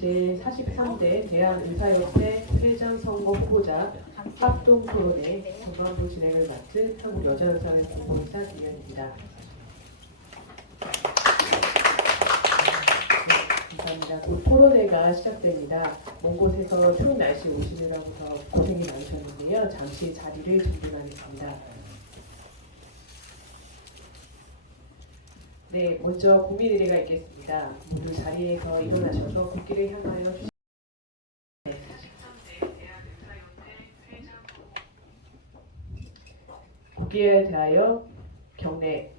제43대 대한의사협회 회장 선거 후보자 합동 토론회 전반부 진행을 맡은 한국여자의사회 공보이사 김현입니다. 감사합니다. 곧 토론회가 시작됩니다. 먼 곳에서 추운 날씨에 오시느라고 더 고생이 많으셨는데요. 잠시 자리를 정돈하겠습니다. 네, 먼저 국민의례가 있겠습니다. 모두 자리에서 일어나셔서 국기를 향하여 주시기 국기에 대하여 경례.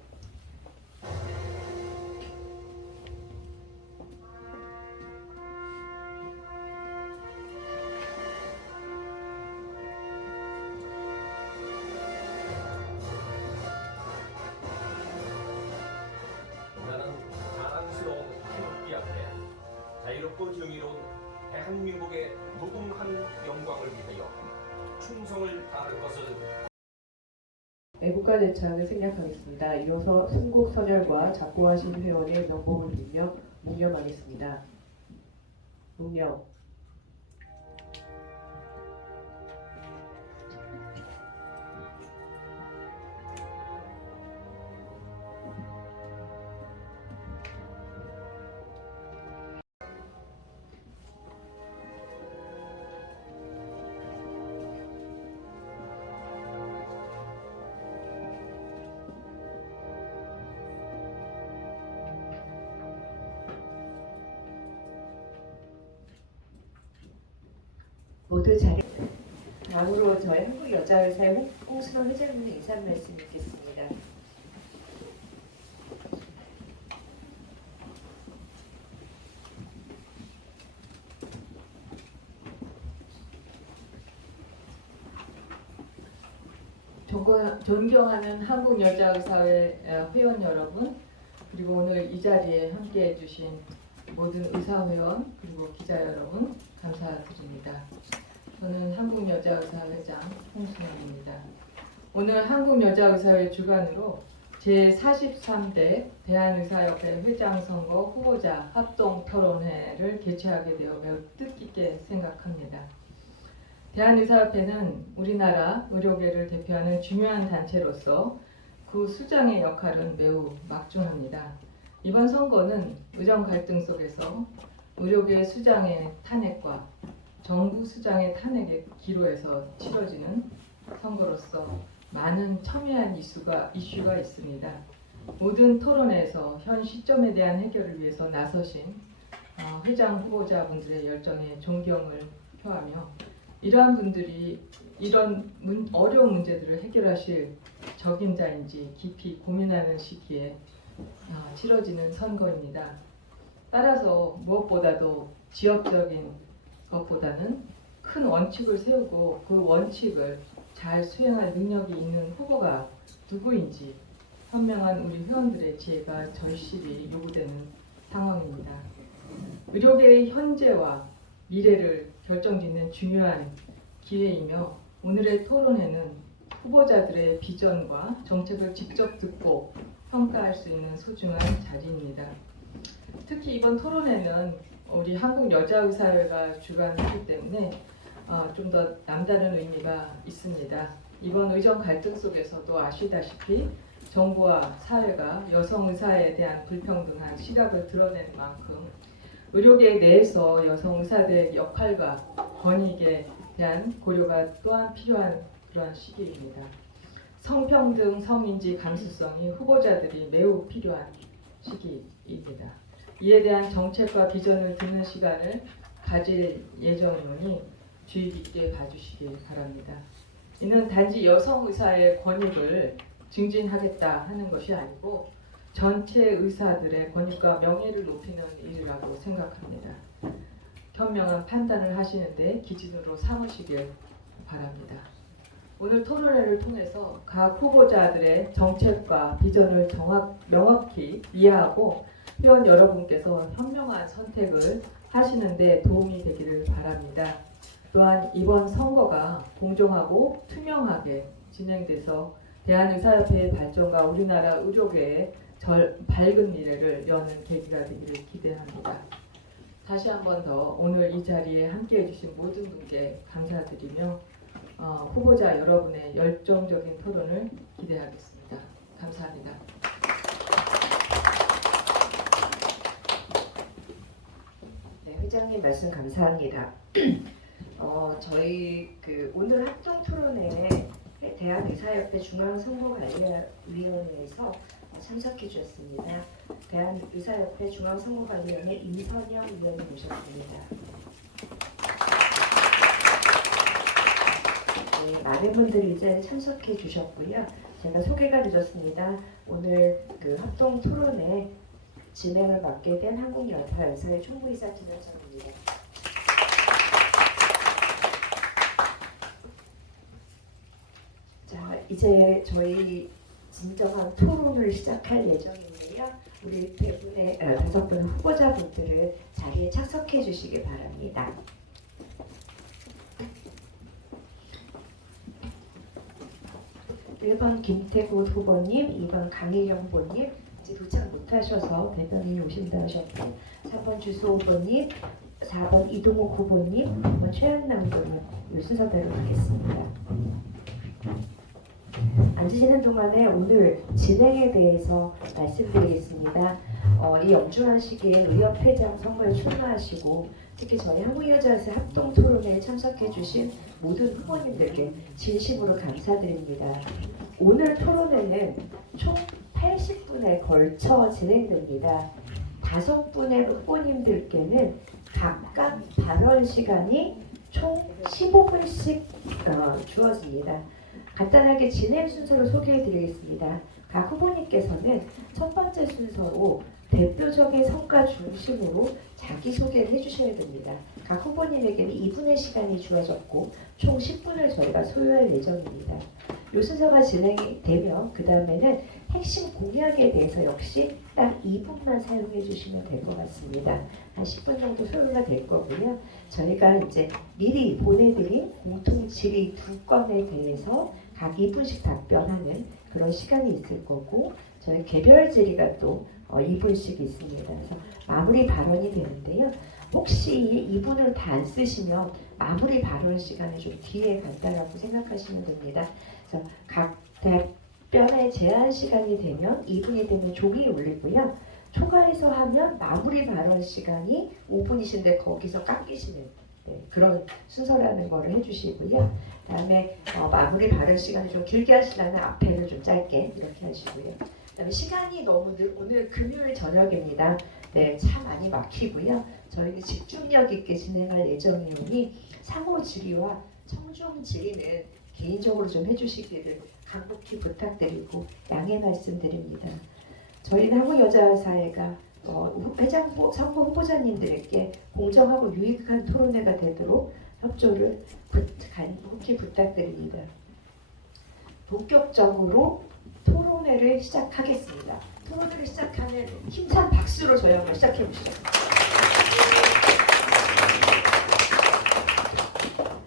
자유롭고 정의로운 대한민국의 무궁한 영광을 위하여 충성을 다할 것을 애국가 대창을 생략하겠습니다. 이어서 순국 선열과 작고하신 회원의 명복을 빌며 묵념하겠습니다. 묵념. 모두 자리. 다음으로 저희 한국여자의사회 홍순원 회장님의 인사 말씀 듣겠습니다. 존경하는 한국여자의사회 회원 여러분, 그리고 오늘 이 자리에 함께해 주신 모든 의사회원 그리고 기자 여러분 감사드립니다. 저는 한국여자의사회장 홍순원입니다. 오늘 한국여자의사회 주관으로 제43대 대한의사협회 회장 선거 후보자 합동 토론회를 개최하게 되어 매우 뜻깊게 생각합니다. 대한의사협회는 우리나라 의료계를 대표하는 중요한 단체로서 그 수장의 역할은 매우 막중합니다. 이번 선거는 의정 갈등 속에서 의료계 수장의 탄핵과 정부 수장의 탄핵에 기로해서 치러지는 선거로서 많은 첨예한 이슈가 있습니다. 모든 토론회에서 현 시점에 대한 해결을 위해서 나서신 회장 후보자분들의 열정에 존경을 표하며 이러한 분들이 이런 어려운 문제들을 해결하실 적임자인지 깊이 고민하는 시기에 치러지는 선거입니다. 따라서 무엇보다도 지역적인 것보다는 큰 원칙을 세우고 그 원칙을 잘 수행할 능력이 있는 후보가 누구인지 현명한 우리 회원들의 지혜가 절실히 요구되는 상황입니다. 의료계의 현재와 미래를 결정짓는 중요한 기회이며 오늘의 토론회는 후보자들의 비전과 정책을 직접 듣고 평가할 수 있는 소중한 자리입니다. 특히 이번 토론회는 우리 한국여자의사회가 주관하기 때문에 좀 더 남다른 의미가 있습니다. 이번 의정 갈등 속에서도 아시다시피 정부와 사회가 여성 의사에 대한 불평등한 시각을 드러낸 만큼 의료계 내에서 여성 의사들의 역할과 권익에 대한 고려가 또한 필요한 그러한 시기입니다. 성평등, 성인지, 감수성이 후보자들이 매우 필요한 시기입니다. 이에 대한 정책과 비전을 듣는 시간을 가질 예정이니 주의 깊게 봐주시기 바랍니다. 이는 단지 여성 의사의 권익을 증진하겠다 하는 것이 아니고 전체 의사들의 권익과 명예를 높이는 일이라고 생각합니다. 현명한 판단을 하시는데 기준으로 삼으시길 바랍니다. 오늘 토론회를 통해서 각 후보자들의 정책과 비전을 명확히 이해하고 회원 여러분께서 현명한 선택을 하시는 데 도움이 되기를 바랍니다. 또한 이번 선거가 공정하고 투명하게 진행돼서 대한의사협회의 발전과 우리나라 의료계의 밝은 미래를 여는 계기가 되기를 기대합니다. 다시 한 번 더 오늘 이 자리에 함께해 주신 모든 분께 감사드리며 후보자 여러분의 열정적인 토론을 기대하겠습니다. 감사합니다. 네, 회장님 말씀 감사합니다. 저희 오늘 합동 토론회에 대한의사협회 중앙선거관리위원회에서 참석해 주셨습니다. 대한의사협회 중앙선거관리위원회 임선영 위원님 모셨습니다. 네, 많은 분들이 이제 참석해 주셨고요. 제가 소개가 늦었습니다. 오늘 합동 토론회 진행을 맡게 된 한국여타의사회 총무이사 김현정입니다. 자, 이제 저희 진정한 토론을 시작할 예정인데요. 우리 다섯 분 후보자분들은 자리에 착석해 주시기 바랍니다. (1번) 김태구 후보님, (2번) 강희경 후보님 아직 도착 못하셔서 대변인이 오신다 하셨고, (3번) 주소 후보님, (4번) 이동욱 후보님, (5번) 최현남 후보님, 이 순서대로 하겠습니다. 앉으시는 동안에 오늘 진행에 대해서 말씀드리겠습니다. 이 엄중한 시기에 의협회장 선거에 출마하시고 특히 저희 한국여자의사 합동토론회에 참석해주신 모든 후보님들께 진심으로 감사드립니다. 오늘 토론회는 총 80분에 걸쳐 진행됩니다. 5분의 후보님들께는 각각 발언 시간이 총 15분씩 주어집니다. 간단하게 진행 순서를 소개해 드리겠습니다. 각 후보님께서는 첫 번째 순서로 대표적인 성과 중심으로 자기소개를 해주셔야 됩니다. 각 후보님에게는 2분의 시간이 주어졌고 총 10분을 저희가 소요할 예정입니다. 이 순서가 진행이 되면 그 다음에는 핵심 공약에 대해서 역시 딱 2분만 사용해 주시면 될 것 같습니다. 한 10분 정도 소요가 될 거고요. 저희가 이제 미리 보내드린 공통 질의 2건에 대해서 각 2분씩 답변하는 그런 시간이 있을 거고, 저희 개별 질의가 또 2분씩 있습니다. 그래서 마무리 발언이 되는데요. 혹시 2분을 다 안 쓰시면 마무리 발언 시간이 좀 뒤에 간다라고 생각하시면 됩니다. 그래서 각 답변의 제한 시간이 되면 2분이 되면 종이에 올리고요. 초과해서 하면 마무리 발언 시간이 5분이신데 거기서 깎이시는 그런 순서라는 거를 해주시고요. 그다음에 마무리 발언 시간을 좀 길게 하시려면 앞에는 좀 짧게 이렇게 하시고요. 그다음에 시간이 너무 오늘 금요일 저녁입니다. 네, 차 많이 막히고요. 저희는 집중력 있게 진행할 예정이오니 상호 질의와 청중 질의는 개인적으로 좀 해주시기를 간곡히 부탁드리고 양해 말씀드립니다. 저희는 한국여자사회가 회장 선거 후보자님들에게 공정하고 유익한 토론회가 되도록 협조를 간곡히 부탁드립니다. 본격적으로 토론회를 시작하겠습니다. 토론회를 시작하는 힘찬 박수로 저희 한번 시작해 보시죠.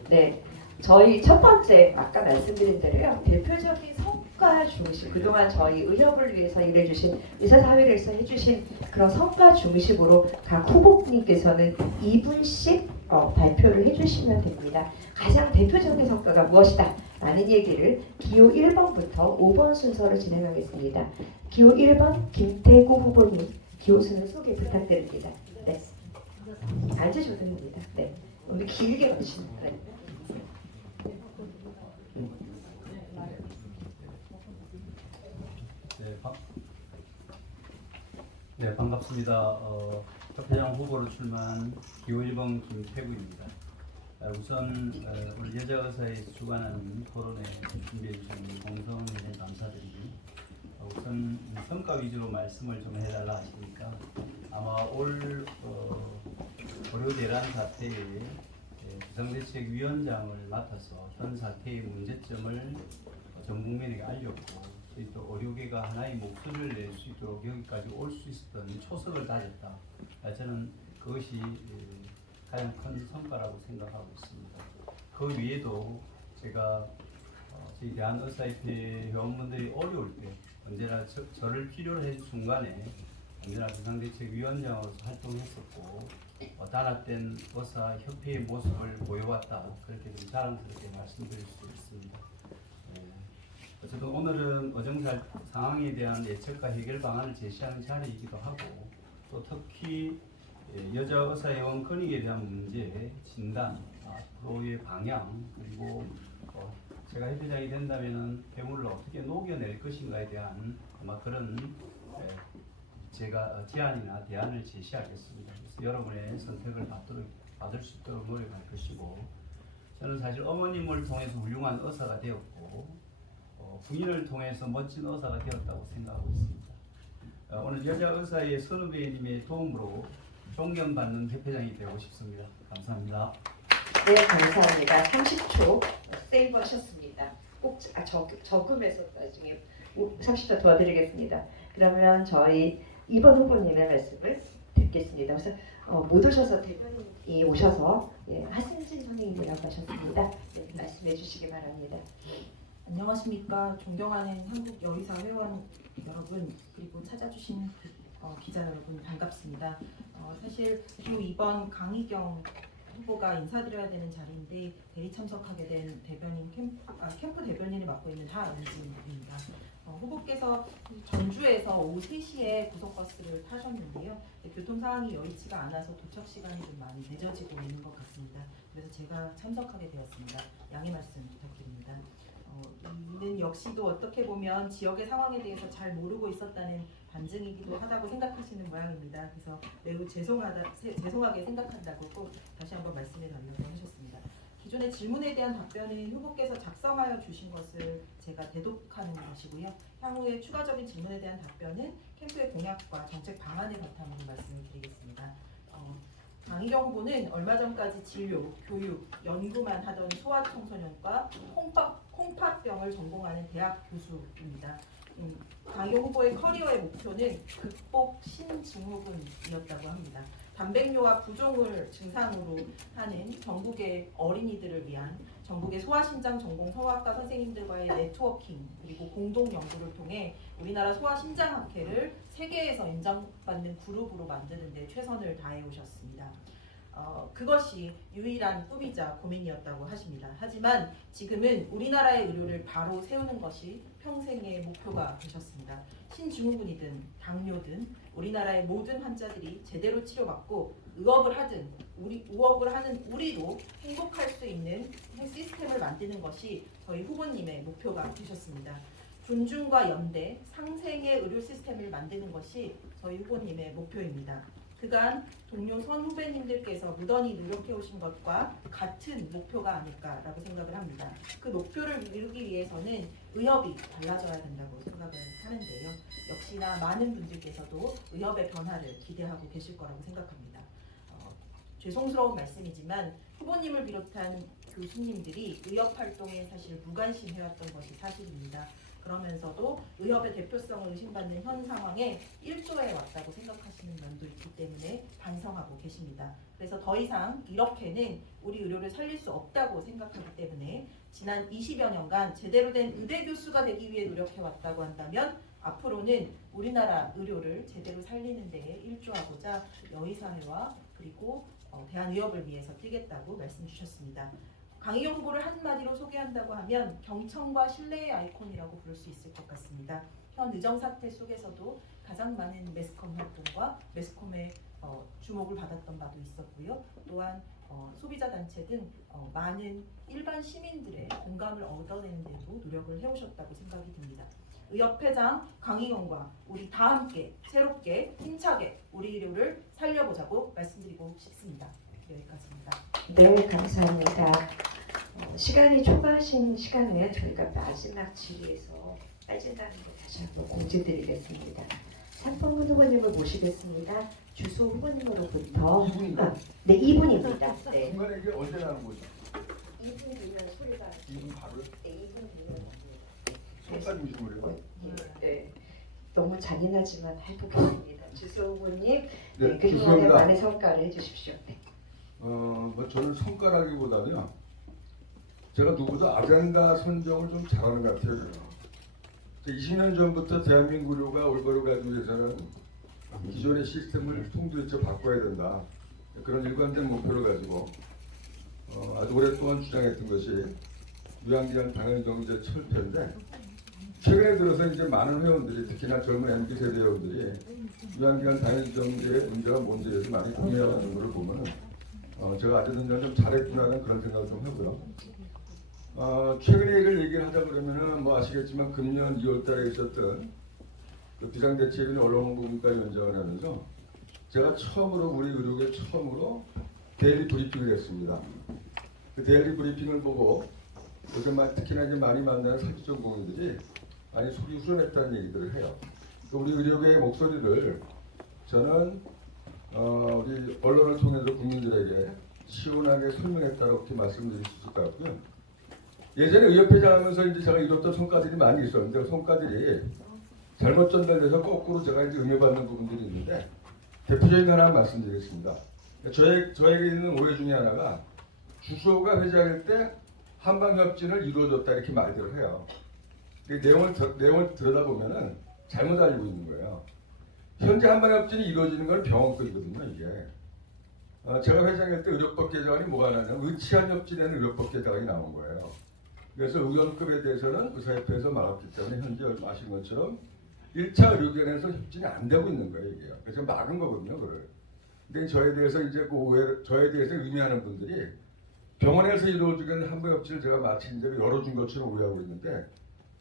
네, 저희 첫 번째 아까 말씀드린 대로요. 대표적인 성과 중심, 그동안 저희 의협을 위해서 일해주신 의사사회를 위해서 해주신 그런 성과 중심으로 각 후보님께서는 2분씩 발표를 해주시면 됩니다. 가장 대표적인 성과가 무엇이다? 라는 얘기를 기호 1번부터 5번 순서로 진행하겠습니다. 기호 1번 김태구 후보님, 기호수는 소개 부탁드립니다. 네, 앉으셔도 됩니다. 네, 오늘 길게 가주시면 돼요. 네, 반갑습니다. 협회장 후보로 출마한 기호 1번 김태구입니다. 우선 우리 여자의사에서 주관하는 토론회 준비해 주신 공성에 감사드리고, 우선 성과 위주로 말씀을 좀 해달라 하시니까 아마 올 고려 대란 사태에 비상대책위원장을 맡아서 현 사태의 문제점을 전 국민에게 알렸고, 또 의료계가 하나의 목소리를 낼 수 있도록 여기까지 올 수 있었던 초석을 다졌다. 저는 그것이 가장 큰 성과라고 생각하고 있습니다. 그 위에도 제가 저희 대한의사협회 회원분들이 어려울 때 언제나 저를 필요로 할 순간에 언제나 비상대책위원장으로서 활동했었고, 단합된 의사 협회의 모습을 보여왔다. 그렇게 좀 자랑스럽게 말씀드릴 수 있습니다. 어쨌든 오늘은 어정살 상황에 대한 예측과 해결 방안을 제시하는 자리이기도 하고 또 특히 여자 의사회원 권익에 대한 문제, 진단, 앞으로의 방향 그리고 제가 협회장이 된다면은 폐물을 어떻게 녹여낼 것인가에 대한 아마 그런 제가 제안이나 대안을 제시하겠습니다. 그래서 여러분의 선택을 받을 수 있도록 노력할 것이고 저는 사실 어머님을 통해서 훌륭한 의사가 되었고 부인을 통해서 멋진 의사가 되었다고 생각하고 있습니다. 오늘 여자 의사의 선후배님의 도움으로 존경받는 협회장이 되고 싶습니다. 감사합니다. 네, 감사합니다. 30초 세이브 하셨습니다. 꼭 적금해서 나중에 30초 도와드리겠습니다. 그러면 저희 2번 후보님의 말씀을 듣겠습니다. 그래서 못 오셔서 대변인이 오셔서 하승진 선생님이라고 하셨습니다. 네, 말씀해 주시기 바랍니다. 안녕하십니까. 존경하는 한국 여의사 회원 여러분 그리고 찾아주신 기자 여러분 반갑습니다. 사실 또 이번 강희경 후보가 인사드려야 되는 자리인데 대리 참석하게 된 대변인 캠프 대변인을 맡고 있는 하은진입니다. 후보께서 전주에서 오후 3시에 고속버스를 타셨는데요. 교통 상황이 여의치가 않아서 도착 시간이 좀 많이 늦어지고 있는 것 같습니다. 그래서 제가 참석하게 되었습니다. 양해 말씀 부탁드립니다. 이는 역시도 어떻게 보면 지역의 상황에 대해서 잘 모르고 있었다는 반증이기도 하다고 생각하시는 모양입니다. 그래서 매우 죄송하게 생각한다고 꼭 다시 한번 말씀해 달라고 하셨습니다. 기존의 질문에 대한 답변은 후보께서 작성하여 주신 것을 제가 대독하는 것이고요. 향후에 추가적인 질문에 대한 답변은 캠프의 공약과 정책 방안을 바탕으로 말씀을 드리겠습니다. 강희경 후보는 얼마 전까지 진료, 교육, 연구만 하던 소아청소년과 콩팥병을 전공하는 대학 교수입니다. 강희경 후보의 커리어의 목표는 극복 신증후군이었다고 합니다. 단백뇨와 부종을 증상으로 하는 전국의 어린이들을 위한 전국의 소아심장 전공 성악과 선생님들과의 네트워킹 그리고 공동 연구를 통해 우리나라 소아심장학회를 세계에서 인정받는 그룹으로 만드는 데 최선을 다해 오셨습니다. 그것이 유일한 꿈이자 고민이었다고 하십니다. 하지만 지금은 우리나라의 의료를 바로 세우는 것이 평생의 목표가 되셨습니다. 신증후군이든 당뇨든 우리나라의 모든 환자들이 제대로 치료받고 의업을 하는 우리도 행복할 수 있는 시스템을 만드는 것이 저희 후보님의 목표가 되셨습니다. 존중과 연대, 상생의 의료 시스템을 만드는 것이 저희 후보님의 목표입니다. 그간 동료 선 후배님들께서 무던히 노력해 오신 것과 같은 목표가 아닐까라고 생각을 합니다. 그 목표를 이루기 위해서는 의협이 달라져야 된다고 생각을 하는데요. 역시나 많은 분들께서도 의협의 변화를 기대하고 계실 거라고 생각합니다. 죄송스러운 말씀이지만 후보님을 비롯한 교수님들이 의협 활동에 사실 무관심해왔던 것이 사실입니다. 그러면서도 의협의 대표성을 의심받는 현 상황에 일조해 왔다고 생각하시는 면도 있기 때문에 반성하고 계십니다. 그래서 더 이상 이렇게는 우리 의료를 살릴 수 없다고 생각하기 때문에 지난 20여 년간 제대로 된 의대 교수가 되기 위해 노력해 왔다고 한다면 앞으로는 우리나라 의료를 제대로 살리는 데에 일조하고자 여의사회와 그리고 대한의협을 위해서 뛰겠다고 말씀 주셨습니다. 강희경 후보를 한마디로 소개한다고 하면 경청과 신뢰의 아이콘이라고 부를 수 있을 것 같습니다. 현 의정 사태 속에서도 가장 많은 매스컴 활동과 매스컴의 주목을 받았던 바도 있었고요. 또한 소비자 단체 등 많은 일반 시민들의 공감을 얻어내는 데도 노력을 해오셨다고 생각이 듭니다. 의협회장 강희경과 우리 다 함께 새롭게 힘차게 우리 의료를 살려보자고 말씀드리고 싶습니다. 여기까지입니다. 네, 감사합니다. 시간이 초과하신 시간에 저희가 마지막 질의에서 빠진다는 거 다시 한번 공지드리겠습니다. 3번 후보님을 모시겠습니다. 주소 후보님으로부터 2분인가? 네, 2분입니다. 네. 중간에 이게 언제 나는 거죠? 2분 뒤면 소리가 2분 바로 네, 2분 뒤면 손까지 오신 거예요? 네. 너무 잔인하지만 해보겠습니다. 주소 후보님, 네, 그동안의 죄송합니다. 많은 성과를 해주십시오. 네. 뭐 저는 성과라기보다는요. 제가 누구보다 아젠다 선정을 좀 잘하는 것 같아요. 저는. 20년 전부터 대한민국 의료가 올바로 가기 위해서는 기존의 시스템을 통도있게 바꿔야 된다. 그런 일관된 목표를 가지고 아주 오랫동안 주장했던 것이 유한기한 당연경제 철폐인데 최근에 들어서 이제 많은 회원들이 특히나 젊은 MZ 세대 회원들이 유한기한 당연경제의 문제가 뭔지에 대해서 많이 고민하는 것을 보면은 제가 아직은 좀 잘했구나라는 그런 생각을 좀 하고요. 최근에 이걸 얘기를 하자 그러면은 뭐 아시겠지만 금년 2월달에 있었던 그 비상대책위원회 언론홍보분과위원장을 하면서 제가 처음으로 우리 의료계 처음으로 데일리 브리핑을 했습니다. 그 데일리 브리핑을 보고 요즘 특히나 이제 많이 만나는 사회적 공인들이 많이 속이 후련했다는 얘기들을 해요. 우리 의료계의 목소리를 저는 우리 언론을 통해서 국민들에게 시원하게 설명했다고 이렇게 말씀드릴 수 있을 것 같고요. 예전에 의협회장 하면서 이제 제가 이뤘던 성과들이 많이 있었는데 그 성과들이 잘못 전달돼서 거꾸로 제가 이제 응해받는 부분들이 있는데 대표적인 하나 말씀드리겠습니다. 저에게 있는 오해 중에 하나가 주소가 회장일 때 한방협진을 이루어졌다 이렇게 말들을 해요. 내용을 들여다보면은 잘못 알고 있는 거예요. 현재 한방협진이 이루어지는 건 병원급이거든요, 이게. 제가 회장일 때 의료법 개정안이 뭐가 나냐면 의치한 협진에는 의료법 개정안이 나온 거예요. 그래서 의원급에 대해서는 의사협회에서 막았기 때문에 현재 아신 것처럼 1차 의료기관에서 협진이 안 되고 있는 거예요, 이게. 그래서 막은 거거든요, 그걸. 근데 저에 대해서 이제 저에 대해서 의미하는 분들이 병원에서 이루어지는 한방협진을 제가 마치 이제 열어준 것처럼 오해하고 있는데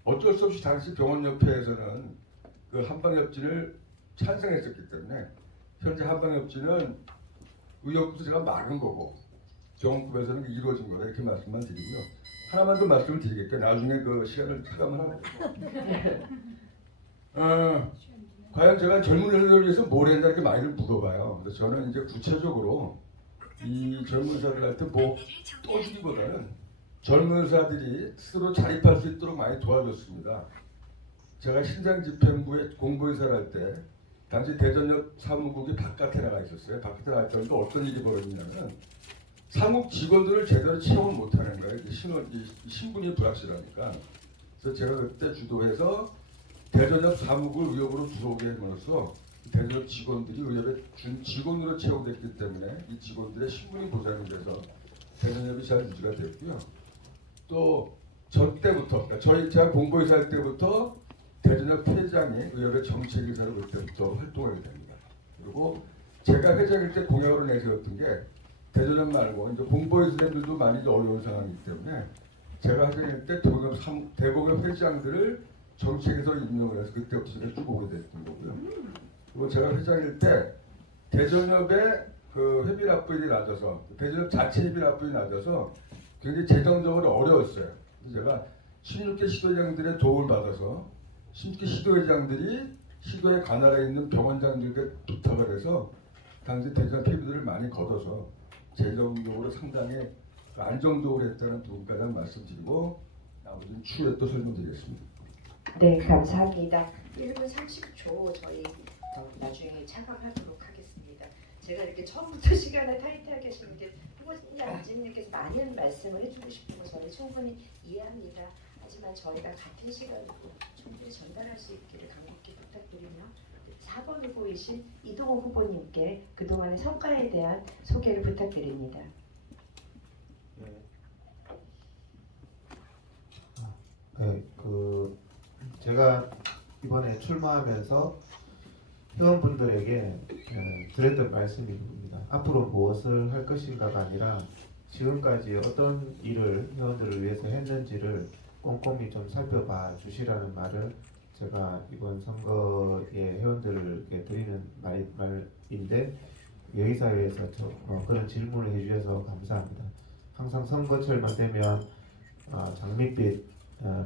어쩔 수 없이 당시 병원협회에서는 그 한방협진을 찬성했었기 때문에 현재 한방협진은 의협부터 제가 막은 거고 병원급에서는 이루어진 거다 이렇게 말씀만 드리고요. 하나만 더 말씀을 드리겠고요. 나중에 그 시간을 타감을 하면 과연 제가 젊은 의사들을 위해서 뭘 했나 이렇게 많이들 물어봐요. 그래서 저는 이제 구체적으로 이 젊은 의사들한테 뭐 떠주기보다는 젊은 의사들이 스스로 자립할 수 있도록 많이 도와줬습니다. 제가 신장집행부에 공보이사를 할 때 당시 대전역 사무국이 바깥에 나가 있었어요. 바깥에 나가 있다니까 어떤 일이 벌어지냐면 사무국 직원들을 제대로 채용을 못하는 거예요. 신분이 불확실하니까. 그래서 제가 그때 주도해서 대전역 사무국을 의협으로 들어오게 함으로써 대전역 직원들이 의협에 준 직원으로 채용됐기 때문에 이 직원들의 신분이 보장이 돼서 대전역이 잘 유지가 됐고요. 또 저 때부터, 그러니까 제가 공보이사 할 때부터 대전역 회장이 의협의 정책이사로 그때부터 활동하게 됩니다. 그리고 제가 회장일 때 공약으로 내세웠던 게 대전역 말고 이제 공보이사들도 많이 어려운 상황이기 때문에 제가 회장일 때 대공협 회장들을 정책에서 임명을 해서 그때부터 제가 쭉 오게 됐던 거고요. 그리고 제가 회장일 때 대전역의 그 회비 납부율이 낮아서 대전역 자체 회비 납부율이 낮아서 굉장히 재정적으로 어려웠어요. 그래서 제가 16개 시도회장들의 도움을 받아서 16개 시도회장들이 시도의 관할에 있는 병원장들에게 부탁을 해서 당시 대전역 회비들을 많이 걷어서 재정적으로 상당히 안정적으로 했다는 부분까지 말씀드리고 나머지는 추후에 또 설명드리겠습니다. 네, 감사합니다. 1분 30초 저희 나중에 차감하도록 하겠습니다. 제가 이렇게 처음부터 시간을 타이트하게 하시는데 후보님, 안지님께서 많은 말씀을 해주고 싶은 거 저는 충분히 이해합니다. 하지만 저희가 같은 시간으로 충분히 전달할 수 있기를 간곡히 부탁드리며 4번 후보이신 이동호 후보님께 그동안의 성과에 대한 소개를 부탁드립니다. 네, 제가 이번에 출마하면서 회원분들에게 드렸던 말씀이 있습니다. 앞으로 무엇을 할 것인가가 아니라 지금까지 어떤 일을 회원들을 위해서 했는지를 꼼꼼히 좀 살펴봐 주시라는 말을 제가 이번 선거에 회원들에게 드리는 말인데 여의사회에서 그런 질문을 해주셔서 감사합니다. 항상 선거철만 되면 장밋빛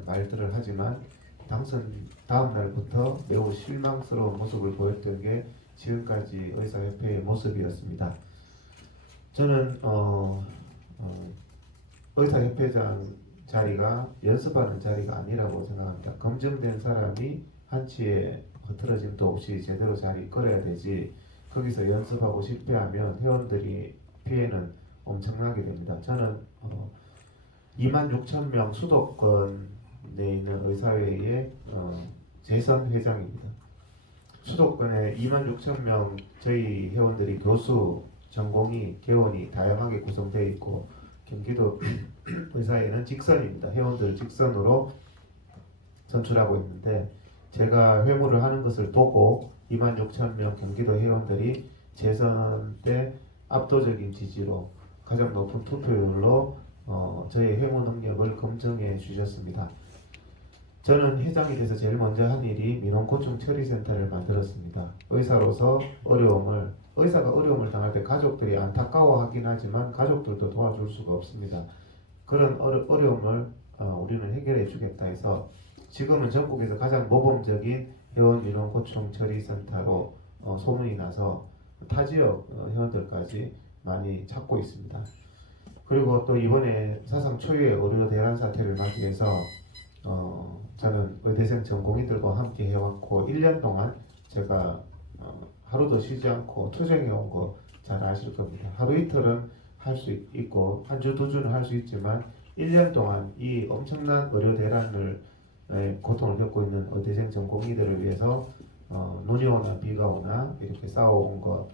말들을 하지만 당선 다음 날부터 매우 실망스러운 모습을 보였던 게 지금까지 의사협회의 모습이었습니다. 저는 의사협회장 자리가 연습하는 자리가 아니라고 생각합니다. 검증된 사람이 한치의 흐트러짐도 없이 제대로 자리 끌어야 되지 거기서 연습하고 실패하면 회원들이 피해는 엄청나게 됩니다. 저는 26,000명 수도권에 있는 의사회의 재선 회장입니다. 수도권에 26,000명 저희 회원들이 교수 전공이 개원이 다양하게 구성되어 있고 경기도 의사회는 직선입니다. 회원들 직선으로 선출하고 있는데 제가 회무를 하는 것을 보고 26,000명 경기도 회원들이 재선 때 압도적인 지지로 가장 높은 투표율로 저의 회무 능력을 검증해 주셨습니다. 저는 회장이 돼서 제일 먼저 한 일이 민원고충 처리센터를 만들었습니다. 의사가 어려움을 당할 때 가족들이 안타까워하긴 하지만 가족들도 도와줄 수가 없습니다. 그런 어려움을 우리는 해결해 주겠다 해서 지금은 전국에서 가장 모범적인 회원 민원고충 처리센터로 소문이 나서 타 지역 회원들까지 많이 찾고 있습니다. 그리고 또 이번에 사상 초유의 의료 대란 사태를 맞이해서 저는 의대생 전공의들과 함께 해왔고 1년 동안 제가 하루도 쉬지 않고 투쟁해 온 거 잘 아실 겁니다. 하루 이틀은 할 수 있고 한 주, 두 주는 할 수 있지만 1년 동안 이 엄청난 의료 대란을 고통을 겪고 있는 의대생 전공의들을 위해서 눈이 오나 비가 오나 이렇게 싸워온 것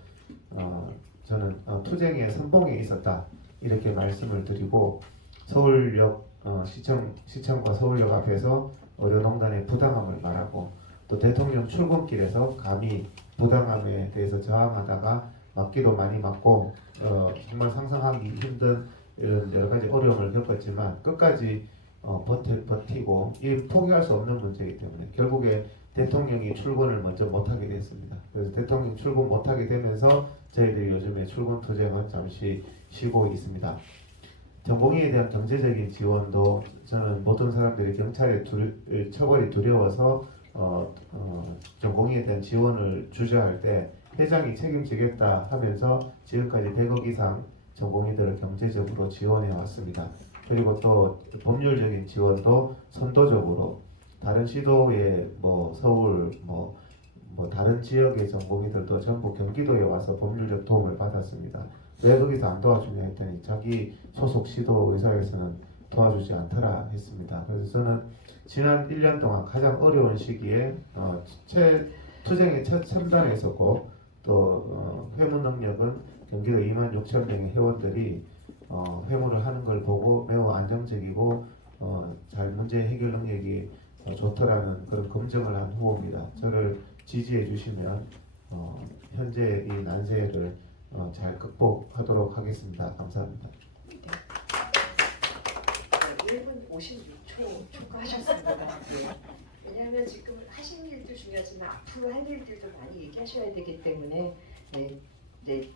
저는 투쟁의 선봉에 있었다 이렇게 말씀을 드리고 서울역 시청과 서울역 앞에서 의료농단의 부당함을 말하고 또 대통령 출근길에서 감히 부당함에 대해서 저항하다가 맞기도 많이 맞고 정말 상상하기 힘든 이런 여러 가지 어려움을 겪었지만 끝까지 버티고 이 포기할 수 없는 문제이기 때문에 결국에 대통령이 출근을 먼저 못하게 됐습니다. 그래서 대통령 출근 못하게 되면서 저희들이 요즘에 출근 투쟁은 잠시 쉬고 있습니다. 전공의에 대한 경제적인 지원도 저는 모든 사람들이 경찰의 처벌이 두려워서 전공의에 대한 지원을 주저할 때 회장이 책임지겠다 하면서 지금까지 100억 이상 전공의들을 경제적으로 지원해 왔습니다. 그리고 또 법률적인 지원도 선도적으로 다른 시도에 서울 다른 지역의 전공의들도 전부 경기도에 와서 법률적 도움을 받았습니다. 왜 거기서 안 도와주냐 했더니 자기 소속 시도 의사에서는 도와주지 않더라 했습니다. 그래서 저는 지난 1년 동안 가장 어려운 시기에 투쟁의 첫 첨단에 있었고 또 회무 능력은 경기도 26,000명의 회원들이 회무를 하는 걸 보고 매우 안정적이고 잘 문제 해결 능력이 좋더라는 그런 검증을 한 후보입니다. 저를 지지해 주시면 현재 이 난세를 잘 극복하도록 하겠습니다. 감사합니다. 1분 56초 초과하셨습니다. 왜냐하면 지금 하시는 일도 중요하지만 앞으로 할 일들도 많이 얘기하셔야 되기 때문에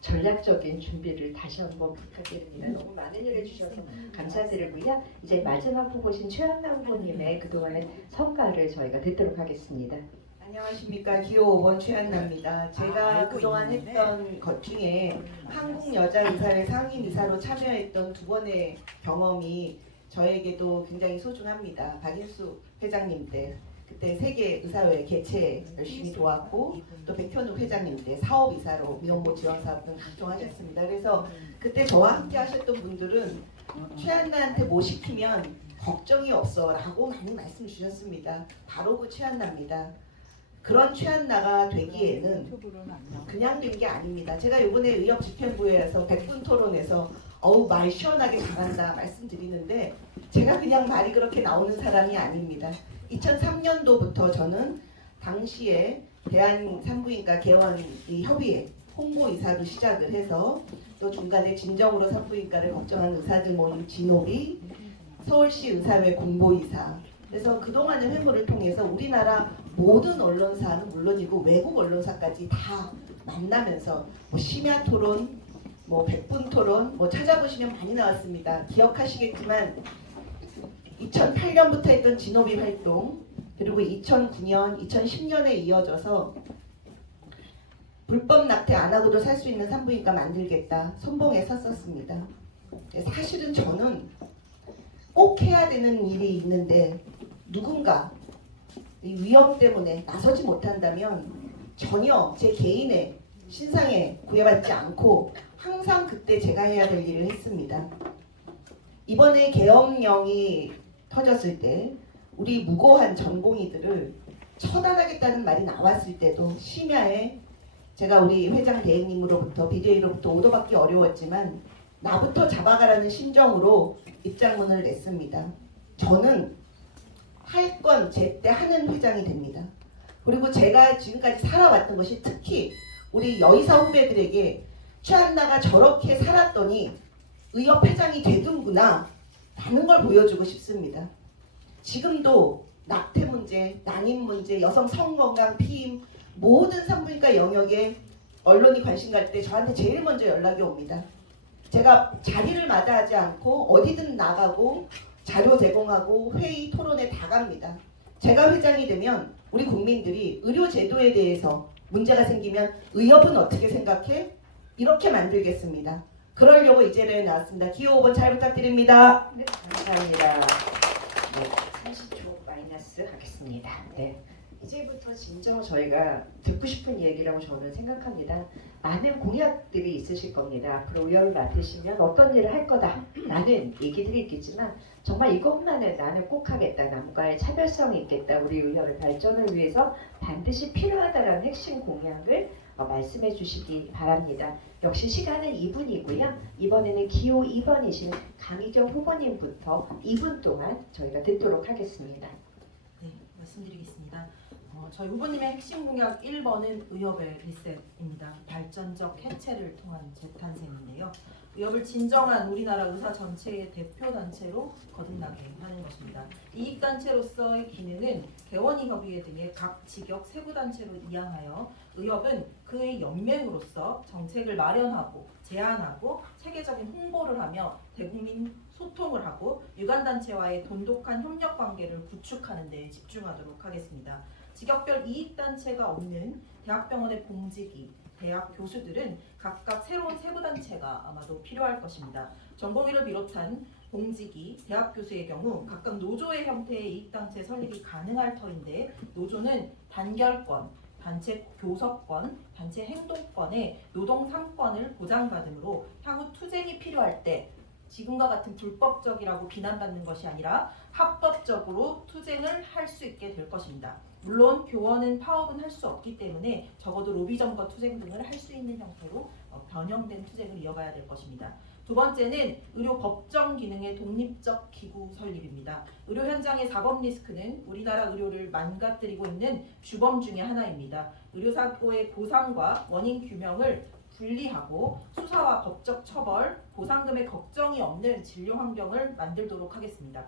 전략적인 준비를 다시 한번 부탁드립니다. 너무 많은 일 해주셔서 감사드리고요. 이제 마지막 후보신 최양락 후보님의 그동안의 성과를 저희가 듣도록 하겠습니다. 안녕하십니까. 기호 5번 최한나입니다. 제가 그동안 했던 것 중에 한국여자의사회 상임이사로 참여했던 2번의 경험이 저에게도 굉장히 소중합니다. 박인수 회장님 때 그때 세계의사회 개최 열심히 도왔고 또 백현욱 회장님 때 사업이사로 미혼모 지원사업 등 각종하셨습니다. 그래서 그때 저와 함께 하셨던 분들은 최한나한테 뭐 시키면 걱정이 없어 라고 많이 말씀 주셨습니다. 바로 그 최한나입니다. 그런 최한나가 되기에는 그냥 된 게 아닙니다. 제가 이번에 의협집행부에서 100분 토론에서 말 시원하게 잘한다 말씀드리는데 제가 그냥 말이 그렇게 나오는 사람이 아닙니다. 2003년도부터 저는 당시에 대한산부인과 개원 협의회 홍보이사로 시작을 해서 또 중간에 진정으로 산부인과를 걱정하는 의사들 모임 진호비, 서울시 의사회 공보이사. 그래서 그동안의 회무를 통해서 우리나라 모든 언론사는 물론이고 외국 언론사까지 다 만나면서 심야 토론, 100분 토론 찾아보시면 많이 나왔습니다. 기억하시겠지만 2008년부터 했던 진호비 활동 그리고 2009년, 2010년에 이어져서 불법 낙태 안 하고도 살 수 있는 산부인과 만들겠다 선봉에 섰었습니다. 사실은 저는 꼭 해야 되는 일이 있는데 누군가 이 위험 때문에 나서지 못한다면 전혀 제 개인의 신상에 구애받지 않고 항상 그때 제가 해야 될 일을 했습니다. 이번에 계엄령이 터졌을 때 우리 무고한 전공의들을 처단하겠다는 말이 나왔을 때도 심야에 제가 우리 회장 대행님으로부터 비대위로부터 오도받기 어려웠지만 나부터 잡아가라는 심정으로 입장문을 냈습니다. 저는 할 건 제때 하는 회장이 됩니다. 그리고 제가 지금까지 살아왔던 것이 특히 우리 여의사 후배들에게 최한나가 저렇게 살았더니 의협 회장이 되는구나 라는 걸 보여주고 싶습니다. 지금도 낙태 문제, 난임 문제, 여성 성건강, 피임 모든 산부인과 영역에 언론이 관심 갈 때 저한테 제일 먼저 연락이 옵니다. 제가 자리를 마다하지 않고 어디든 나가고 자료 제공하고 회의, 토론에 다 갑니다. 제가 회장이 되면 우리 국민들이 의료 제도에 대해서 문제가 생기면 의협은 어떻게 생각해? 이렇게 만들겠습니다. 그러려고 이 자리에 나왔습니다. 기호 5번 잘 부탁드립니다. 네, 감사합니다. 네, 30초 마이너스 하겠습니다. 네. 이제부터 진정 저희가 듣고 싶은 얘기라고 저는 생각합니다. 많은 공약들이 있으실 겁니다. 앞으로 의협을 맡으시면 어떤 일을 할 거다라는 얘기들이 있겠지만 정말 이것만은 나는 꼭 하겠다. 남과의 차별성이 있겠다. 우리 의협의 발전을 위해서 반드시 필요하다라는 핵심 공약을 말씀해 주시기 바랍니다. 역시 시간은 2분이고요. 이번에는 기호 2번이신 강희경 후보님부터 2분 동안 저희가 듣도록 하겠습니다. 네, 말씀드리겠습니다. 저희 후보님의 핵심 공약 1번은 의협의 리셋입니다. 발전적 해체를 통한 재탄생인데요. 의협을 진정한 우리나라 의사 전체의 대표단체로 거듭나게 하는 것입니다. 이익단체로서의 기능은 개원의협의회 등의 각 직역 세부단체로 이양하여 의협은 그의 연맹으로서 정책을 마련하고 제안하고 체계적인 홍보를 하며 대국민 소통을 하고 유관단체와의 돈독한 협력관계를 구축하는 데 집중하도록 하겠습니다. 직역별 이익단체가 없는 대학병원의 공직이, 대학 교수들은 각각 새로운 세부단체가 아마도 필요할 것입니다. 전공의를 비롯한 공직이, 대학 교수의 경우 각각 노조의 형태의 이익단체 설립이 가능할 터인데 노조는 단결권, 단체 교섭권, 단체 행동권의 노동 3권을 보장받으므로 향후 투쟁이 필요할 때 지금과 같은 불법적이라고 비난받는 것이 아니라 합법적으로 투쟁을 할 수 있게 될 것입니다. 물론 교원은 파업은 할 수 없기 때문에 적어도 로비점과 투쟁 등을 할 수 있는 형태로 변형된 투쟁을 이어가야 될 것입니다. 두 번째는 의료 법정 기능의 독립적 기구 설립입니다. 의료 현장의 사법 리스크는 우리나라 의료를 망가뜨리고 있는 주범 중에 하나입니다. 의료사고의 보상과 원인 규명을 분리하고 수사와 법적 처벌, 보상금의 걱정이 없는 진료 환경을 만들도록 하겠습니다.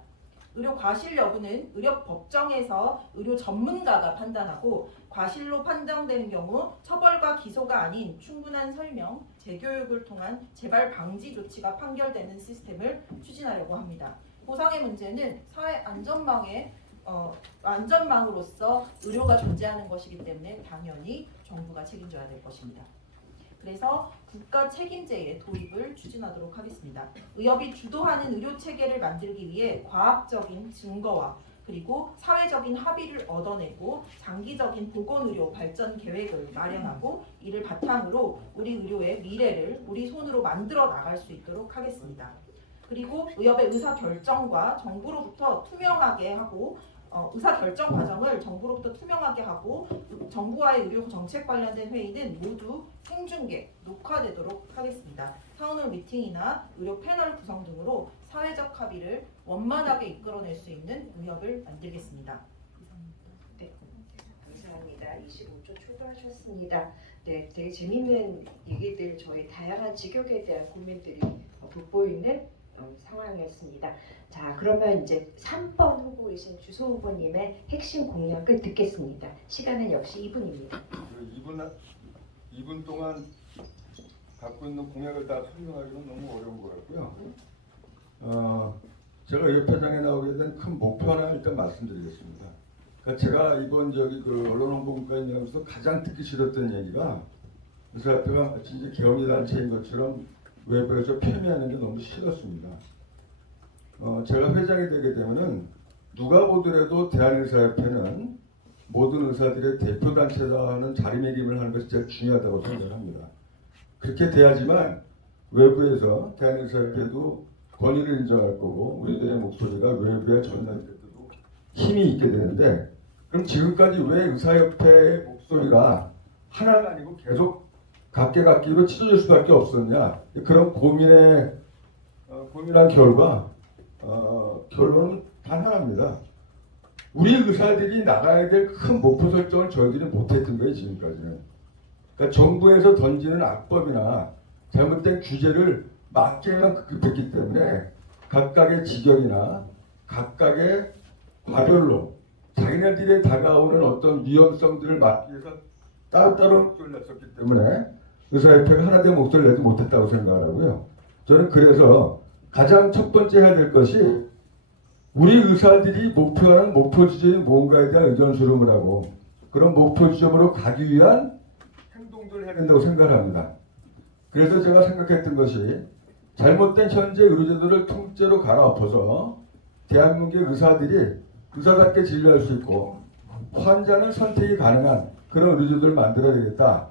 의료 과실 여부는 의료 법정에서 의료 전문가가 판단하고 과실로 판정되는 경우 처벌과 기소가 아닌 충분한 설명, 재교육을 통한 재발 방지 조치가 판결되는 시스템을 추진하려고 합니다. 보상의 문제는 사회 안전망으로서 의료가 존재하는 것이기 때문에 당연히 정부가 책임져야 될 것입니다. 그래서 국가 책임제의 도입을 추진하도록 하겠습니다. 의협이 주도하는 의료 체계를 만들기 위해 과학적인 증거와 그리고 사회적인 합의를 얻어내고 장기적인 보건의료 발전 계획을 마련하고 이를 바탕으로 우리 의료의 미래를 우리 손으로 만들어 나갈 수 있도록 하겠습니다. 그리고 의협의 의사결정과 정부로부터 투명하게 하고 의사결정 과정을 정부로부터 투명하게 하고 정부와의 의료 정책 관련된 회의는 모두 생중계, 녹화되도록 하겠습니다. 타운홀 미팅이나 의료 패널 구성 등으로 사회적 합의를 원만하게 이끌어낼 수 있는 의협을 만들겠습니다. 네, 감사합니다. 25초 초과하셨습니다. 네, 되게 재미있는 얘기들 저희 다양한 직역에 대한 고민들이 돋보이는 상황이었습니다. 자, 그러면 이제 3번 후보이신 주소 후보님의 핵심 공약을 듣겠습니다. 시간은 역시 2분입니다. 2분 동안 갖고 있는 공약을 다 설명하기는 너무 어려운 것 같고요. 제가 의협회장에 나오게 된 큰 목표 하나 일단 말씀드리겠습니다. 그러니까 제가 이번 언론홍보국가에 나오면서 가장 듣기 싫었던 얘기가 의사협회가 마치 이제 개헌의 단체인 것처럼 외부에서 폄훼하는 게 너무 싫었습니다. 제가 회장이 되게 되면은 누가 보더라도 대한의사협회는 모든 의사들의 대표단체라는 자리매김을 하는 것이 제일 중요하다고 생각합니다. 그렇게 돼야지만 외부에서 대한의사협회도 권위를 인정할 거고 우리들의 목소리가 외부에 전달될 때도 힘이 있게 되는데 그럼 지금까지 왜 의사협회의 목소리가 하나는 아니고 계속 각계각기로 치러질 수밖에 없었냐 그런 고민한 결과 결론은 단 하나입니다. 우리 의사들이 나가야 될 큰 목표 설정을 저희들이 못했던 거예요 지금까지는. 그러니까 정부에서 던지는 악법이나 잘못된 규제를 막기만 급급했기 때문에 각각의 지경이나 각각의 과별로 자기네들이 다가오는 어떤 위험성들을 막기 위해서 따로따로 목소리를 냈었기 때문에 의사협회가 하나 된 목소리를 내지 못했다고 생각하고요. 저는 그래서 가장 첫 번째 해야 될 것이 우리 의사들이 목표하는 목표 지점이 뭔가에 대한 의존수렴을 하고 그런 목표 지점으로 가기 위한 행동들을 해야 된다고 생각합니다. 그래서 제가 생각했던 것이 잘못된 현재 의료제도를 통째로 갈아엎어서 대한민국의 의사들이 의사답게 진료할 수 있고 환자는 선택이 가능한 그런 의료제도를 만들어야 되겠다.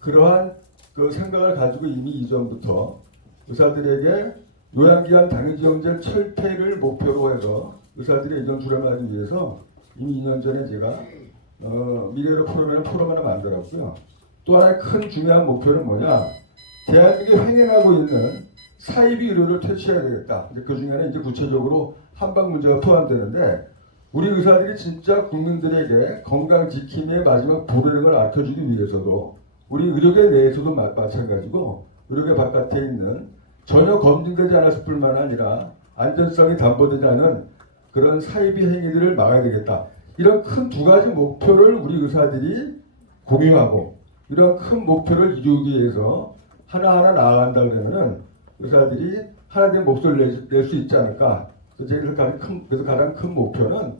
그러한 그 생각을 가지고 이미 이전부터 의사들에게 요양기한 당해지원제 철폐를 목표로 해서 의사들의 의존 수렴하기 위해서 이미 2년 전에 제가 미래로 포럼을 만들었고요. 또 하나의 큰 중요한 목표는 뭐냐? 대한민국이 횡행하고 있는 사이비 의료를 퇴치해야 되겠다. 그 중에는 이제 구체적으로 한방 문제가 포함되는데 우리 의사들이 진짜 국민들에게 건강 지킴이의 마지막 보배를 아껴주기 위해서도 우리 의료계 내에서도 마찬가지고 의료계 바깥에 있는 전혀 검증되지 않았을 뿐만 아니라 안전성이 담보되지 않은 그런 사이비 행위들을 막아야 되겠다. 이런 큰 두 가지 목표를 우리 의사들이 공유하고 이런 큰 목표를 이루기 위해서 하나하나 나아간다 그러면은 의사들이 하나된 목소리를 낼 수 있지 않을까. 그래서 가장 큰 목표는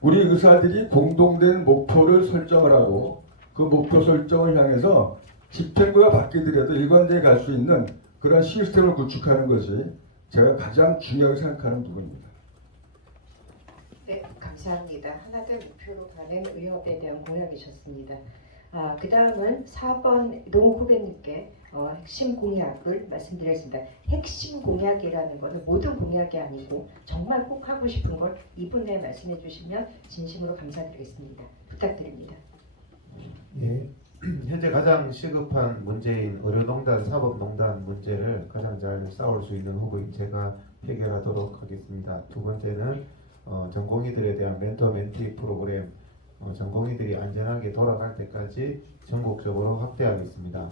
우리 의사들이 공동된 목표를 설정을 하고 그 목표 설정을 향해서 집행부가 바뀌더라도 일관되게 갈 수 있는 그런 시스템을 구축하는 것이 제가 가장 중요하게 생각하는 부분입니다. 네, 감사합니다. 하나된 목표로 가는 의협에 대한 공약이셨습니다. 그 다음은 4번 이동욱 후배님께 핵심 공약을 말씀드리겠습니다. 핵심 공약이라는 것은 모든 공약이 아니고 정말 꼭 하고 싶은 걸 2분 내에 말씀해 주시면 진심으로 감사드리겠습니다. 부탁드립니다. 예, 현재 가장 시급한 문제인 의료농단, 사법농단 문제를 가장 잘 싸울 수 있는 후보인 제가 해결하도록 하겠습니다. 두 번째는 전공의들에 대한 멘토 멘티 프로그램 전공의들이 안전하게 돌아갈 때까지 전국적으로 확대하겠습니다.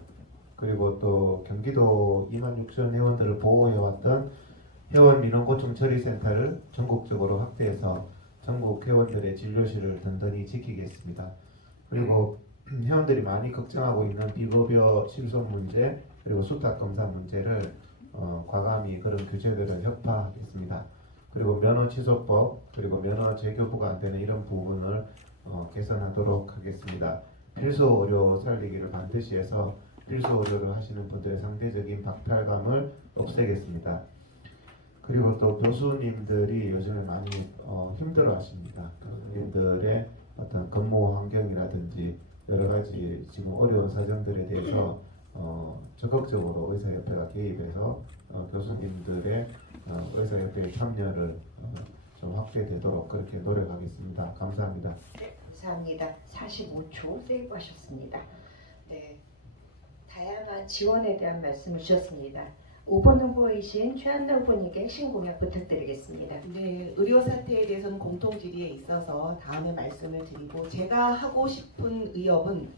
그리고 또 경기도 26,000 회원들을 보호해왔던 회원 민원고충 처리센터를 전국적으로 확대해서 전국 회원들의 진료실을 든든히 지키겠습니다. 그리고 회원들이 많이 걱정하고 있는 비급여 실손 문제 그리고 수탁검사 문제를 과감히 그런 규제들을 혁파하겠습니다. 그리고 면허 취소법 그리고 면허 재교부가 안 되는 이런 부분을 개선하도록 하겠습니다. 필수 의료 살리기를 반드시 해서 필수 의료를 하시는 분들의 상대적인 박탈감을 없애겠습니다. 그리고 또 교수님들이 요즘에 많이 힘들어하십니다. 교수님들의 어떤 근무 환경이라든지 여러 가지 지금 어려운 사정들에 대해서 적극적으로 의사협회가 개입해서 교수님들의 의사협회의 참여를 좀 확대되도록 그렇게 노력하겠습니다. 감사합니다. 네, 감사합니다. 45초 세이브하셨습니다. 네, 다양한 지원에 대한 말씀을 주셨습니다. 5번 후보이신 최한나 후보님께 핵심 공약 부탁드리겠습니다. 네, 의료 사태에 대해서는 공통 질의에 있어서 다음에 말씀을 드리고 제가 하고 싶은 의협은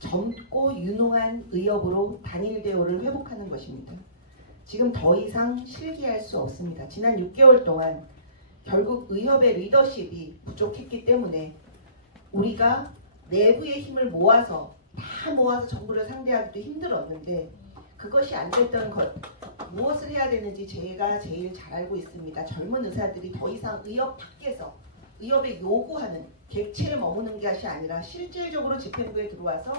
젊고 유능한 의협으로 단일 대우를 회복하는 것입니다. 지금 더 이상 실기할 수 없습니다. 지난 6개월 동안 결국 의협의 리더십이 부족했기 때문에 우리가 내부의 힘을 모아서 정부를 상대하기도 힘들었는데 그것이 안 됐던 것 무엇을 해야 되는지 제가 제일 잘 알고 있습니다. 젊은 의사들이 더 이상 의협 밖에서 의협에 요구하는 객체를 머무는 것이 아니라 실질적으로 집행부에 들어와서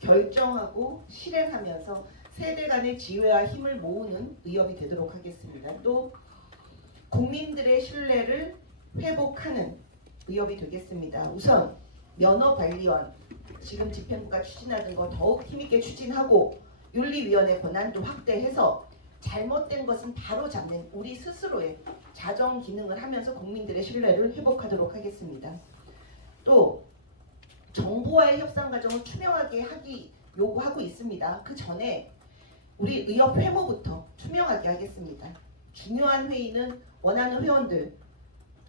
결정하고 실행하면서 세대 간의 지혜와 힘을 모으는 의협이 되도록 하겠습니다. 또 국민들의 신뢰를 회복하는 의협이 되겠습니다. 우선 면허관리원 지금 집행부가 추진하는 거 더욱 힘있게 추진하고 윤리위원회 권한도 확대해서 잘못된 것은 바로 잡는 우리 스스로의 자정 기능을 하면서 국민들의 신뢰를 회복하도록 하겠습니다. 또 정부와의 협상 과정을 투명하게 하기 요구하고 있습니다. 그 전에 우리 의협 회모부터 투명하게 하겠습니다. 중요한 회의는 원하는 회원들,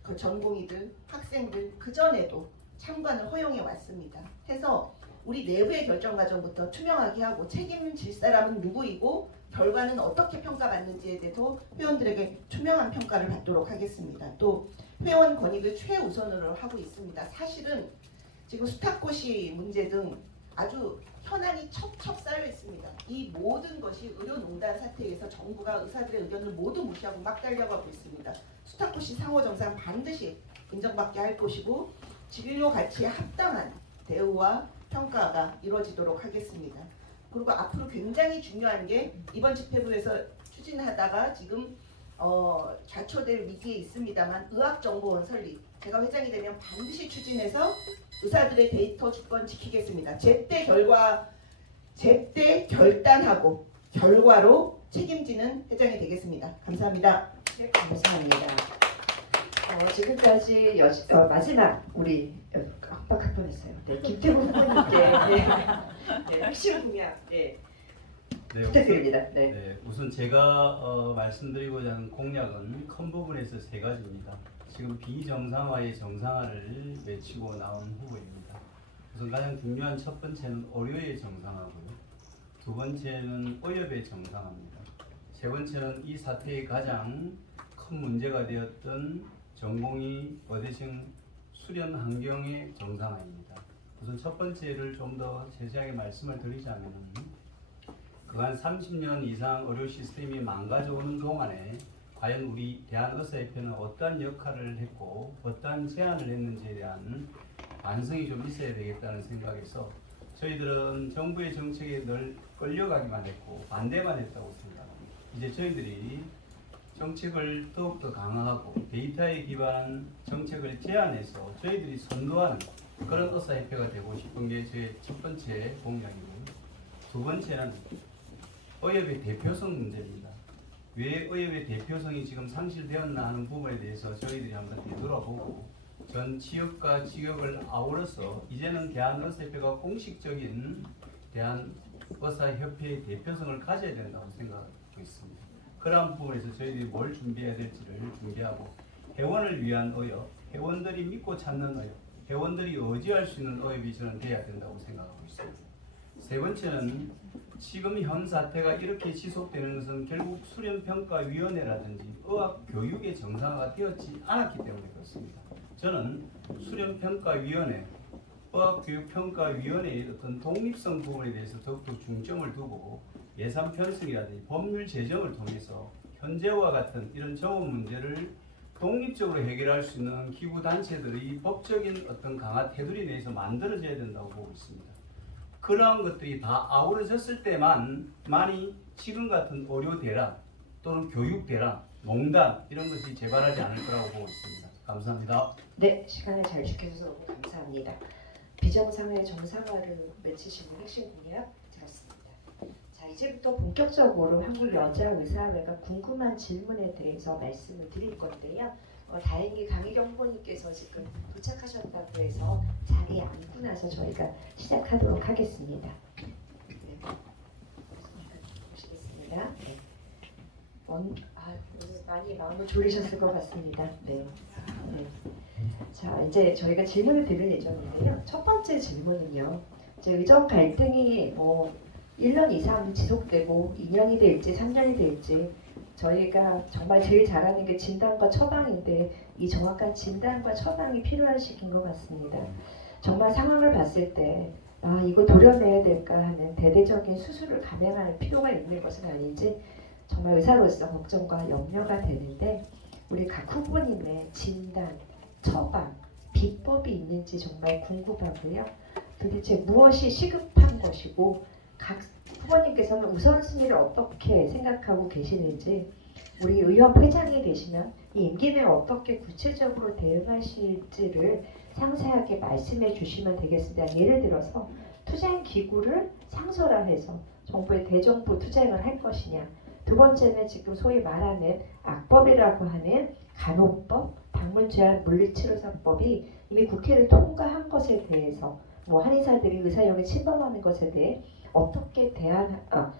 그 전공의들, 학생들 그 전에도 참관을 허용해 왔습니다. 해서 우리 내부의 결정 과정부터 투명하게 하고 책임질 사람은 누구이고 결과는 어떻게 평가받는지에 대해서 회원들에게 투명한 평가를 받도록 하겠습니다. 또 회원 권익을 최우선으로 하고 있습니다. 사실은 지금 수탁고시 문제 등 아주 현안이 첩첩 쌓여 있습니다. 이 모든 것이 의료농단 사태에서 정부가 의사들의 의견을 모두 무시하고 막 달려가고 있습니다. 수탁고시 상호정상 반드시 인정받게 할 것이고 진료 가치에 합당한 대우와 평가가 이루어지도록 하겠습니다. 그리고 앞으로 굉장히 중요한 게 이번 집회부에서 추진하다가 지금 좌초될 위기에 있습니다만 의학정보원 설립, 제가 회장이 되면 반드시 추진해서 의사들의 데이터 주권 지키겠습니다. 제때 결단하고 결과로 책임지는 회장이 되겠습니다. 감사합니다. 네, 감사합니다. 지금까지 마지막 우리 깜빡할 뻔했어요. 네, 김태우 후보님께 핵심 공약 부탁드립니다. 네. 우선 제가 말씀드리고자 하는 공약은 큰 부분에서 세 가지입니다. 지금 비정상화의 정상화를 외치고 나온 후보입니다. 우선 가장 중요한 첫 번째는 의료의 정상화고요. 두 번째는 의협의 정상화입니다. 세 번째는 이 사태의 가장 큰 문제가 되었던 전공의 의대생 수련 환경의 정상화입니다. 우선 첫 번째를 좀 더 세세하게 말씀을 드리자면 그간 30년 이상 의료 시스템이 망가져오는 동안에 과연 우리 대한의사협회는 어떠한 역할을 했고 어떠한 제안을 했는지에 대한 반성이 좀 있어야 되겠다는 생각에서 저희들은 정부의 정책에 늘 끌려가기만 했고 반대만 했다고 생각합니다. 이제 저희들이 정책을 더욱더 강화하고 데이터에 기반한 정책을 제안해서 저희들이 선도하는 그런 의사협회가 되고 싶은 게 제 첫 번째 공약이고요. 두 번째는 의협의 대표성 문제입니다. 왜 의협의 대표성이 지금 상실되었나 하는 부분에 대해서 저희들이 한번 되돌아보고 전 지역과 지역을 아우러서 이제는 대한의사협회가 공식적인 대한의사협회의 대표성을 가져야 된다고 생각하고 있습니다. 그러한 부분에서 저희들이 뭘 준비해야 될지를 준비하고 회원을 위한 의협, 회원들이 믿고 찾는 의협, 회원들이 의지할 수 있는 의협이 저는 돼야 된다고 생각하고 있습니다. 세 번째는 지금 현 사태가 이렇게 지속되는 것은 결국 수련평가위원회라든지 의학교육의 정상화가 되었지 않았기 때문에 그렇습니다. 저는 수련평가위원회, 의학교육평가위원회의 어떤 독립성 부분에 대해서 더욱더 중점을 두고 예산 편성이라든지 법률 제정을 통해서 현재와 같은 이런 정원 문제를 독립적으로 해결할 수 있는 기구 단체들의 법적인 어떤 강화 테두리 내에서 만들어져야 된다고 보고 있습니다. 그러한 것들이 다 아우러졌을 때만이 지금 같은 의료 대란 또는 교육 대란, 농단 이런 것이 재발하지 않을 거라고 보고 있습니다. 감사합니다. 네, 시간을 잘 지켜주셔서 너무 감사합니다. 비정상의 정상화를 외치시는 핵심 공약 들었습니다. 자, 이제부터 본격적으로 한국여자의사회가 궁금한 질문에 대해서 말씀을 드릴 건데요. 다행히 강희경 후보님께서 지금 도착하셨다고 해서 자리에 앉고 나서 저희가 시작하도록 하겠습니다. 네. 보시겠습니다. 네. 오늘 많이 마음을 졸이셨을 것 같습니다. 네. 네. 자, 이제 저희가 질문을 드릴 예정인데요. 첫 번째 질문은요. 이제 의정 갈등이 1년 이상 지속되고 2년이 될지 3년이 될지 저희가 정말 제일 잘하는 게 진단과 처방인데 이 정확한 진단과 처방이 필요한 시기인 것 같습니다. 정말 상황을 봤을 때 이거 도려내야 될까 하는 대대적인 수술을 감행할 필요가 있는 것은 아닌지 정말 의사로서 걱정과 염려가 되는데 우리 각 후보님의 진단, 처방, 비법이 있는지 정말 궁금하고요. 도대체 무엇이 시급한 것이고 각 후보님께서는 우선순위를 어떻게 생각하고 계시는지 우리 의협 회장이 되시면 이 임기 내에 어떻게 구체적으로 대응하실지를 상세하게 말씀해 주시면 되겠습니다. 예를 들어서 투자인 기구를 상설화해서 정부의 대정부 투자행을 할 것이냐, 두 번째는 지금 소위 말하는 악법이라고 하는 간호법, 방문 제한 물리치료사법이 이미 국회를 통과한 것에 대해서 뭐 한의사들이 의사용에 침범하는 것에 대해 어떻게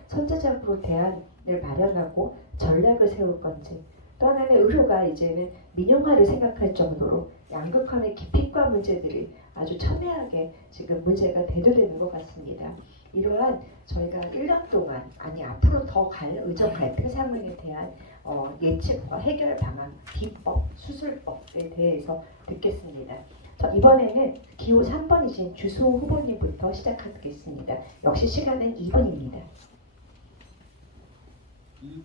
선제적으로 대안을 마련하고 전략을 세울 건지, 또 하나는 의료가 이제는 민영화를 생각할 정도로 양극화의 기피과 문제들이 아주 첨예하게 지금 문제가 대두되는 것 같습니다. 이러한 저희가 1년 동안 앞으로 더 의정 갈등 상황에 대한 예측과 해결 방안, 비법, 수술법에 대해서 듣겠습니다. 이번에는 기호 3번이신 주수 후보님부터 시작하겠습니다. 역시 시간은 2분입니다. 이